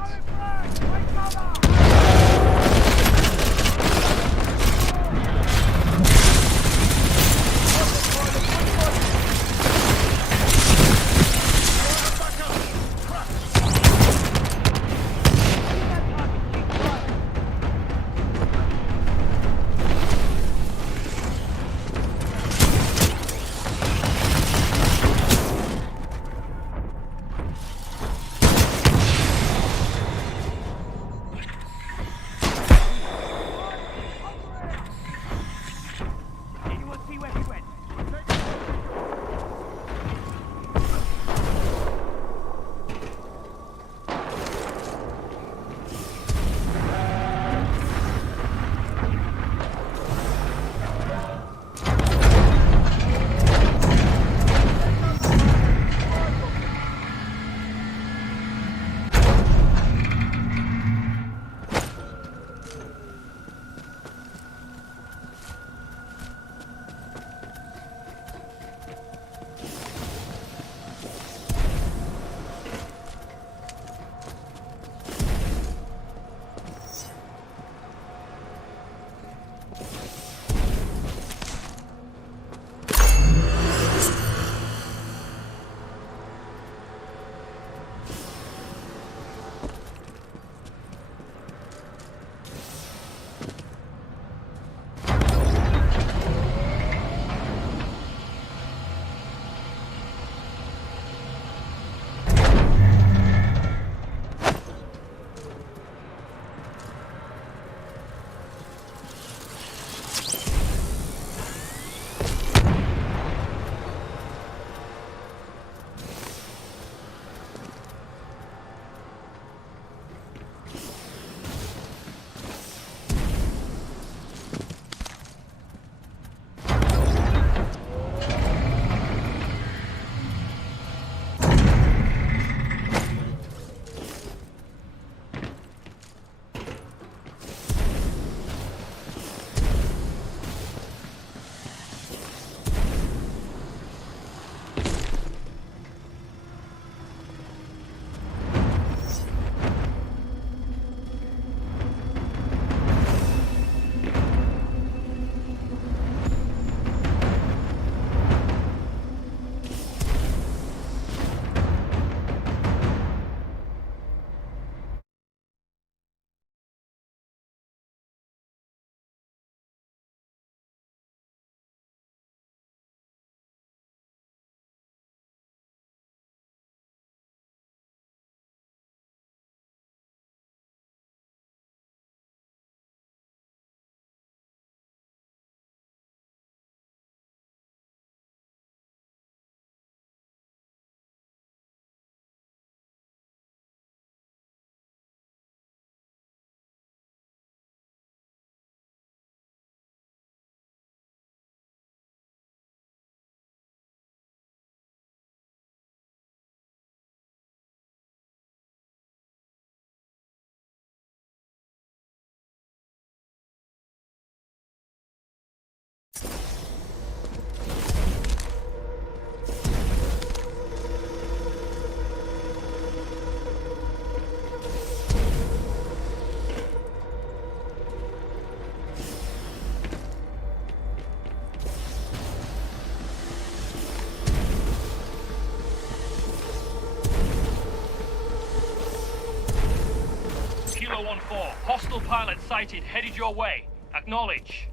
Kilo 1-4. Hostile pilot sighted, headed your way. Acknowledge.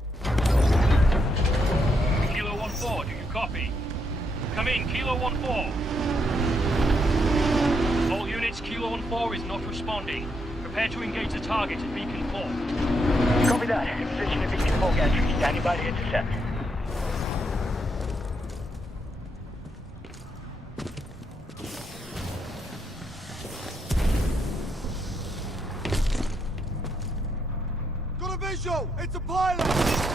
Kilo 1-4, do you copy? Come in, Kilo 1-4. All units, Kilo 1-4 is not responding. Prepare to engage the target at Beacon 4. Copy that. In position at Beacon 4 gantry. Standing by to intercept. Got a visual! It's a pilot!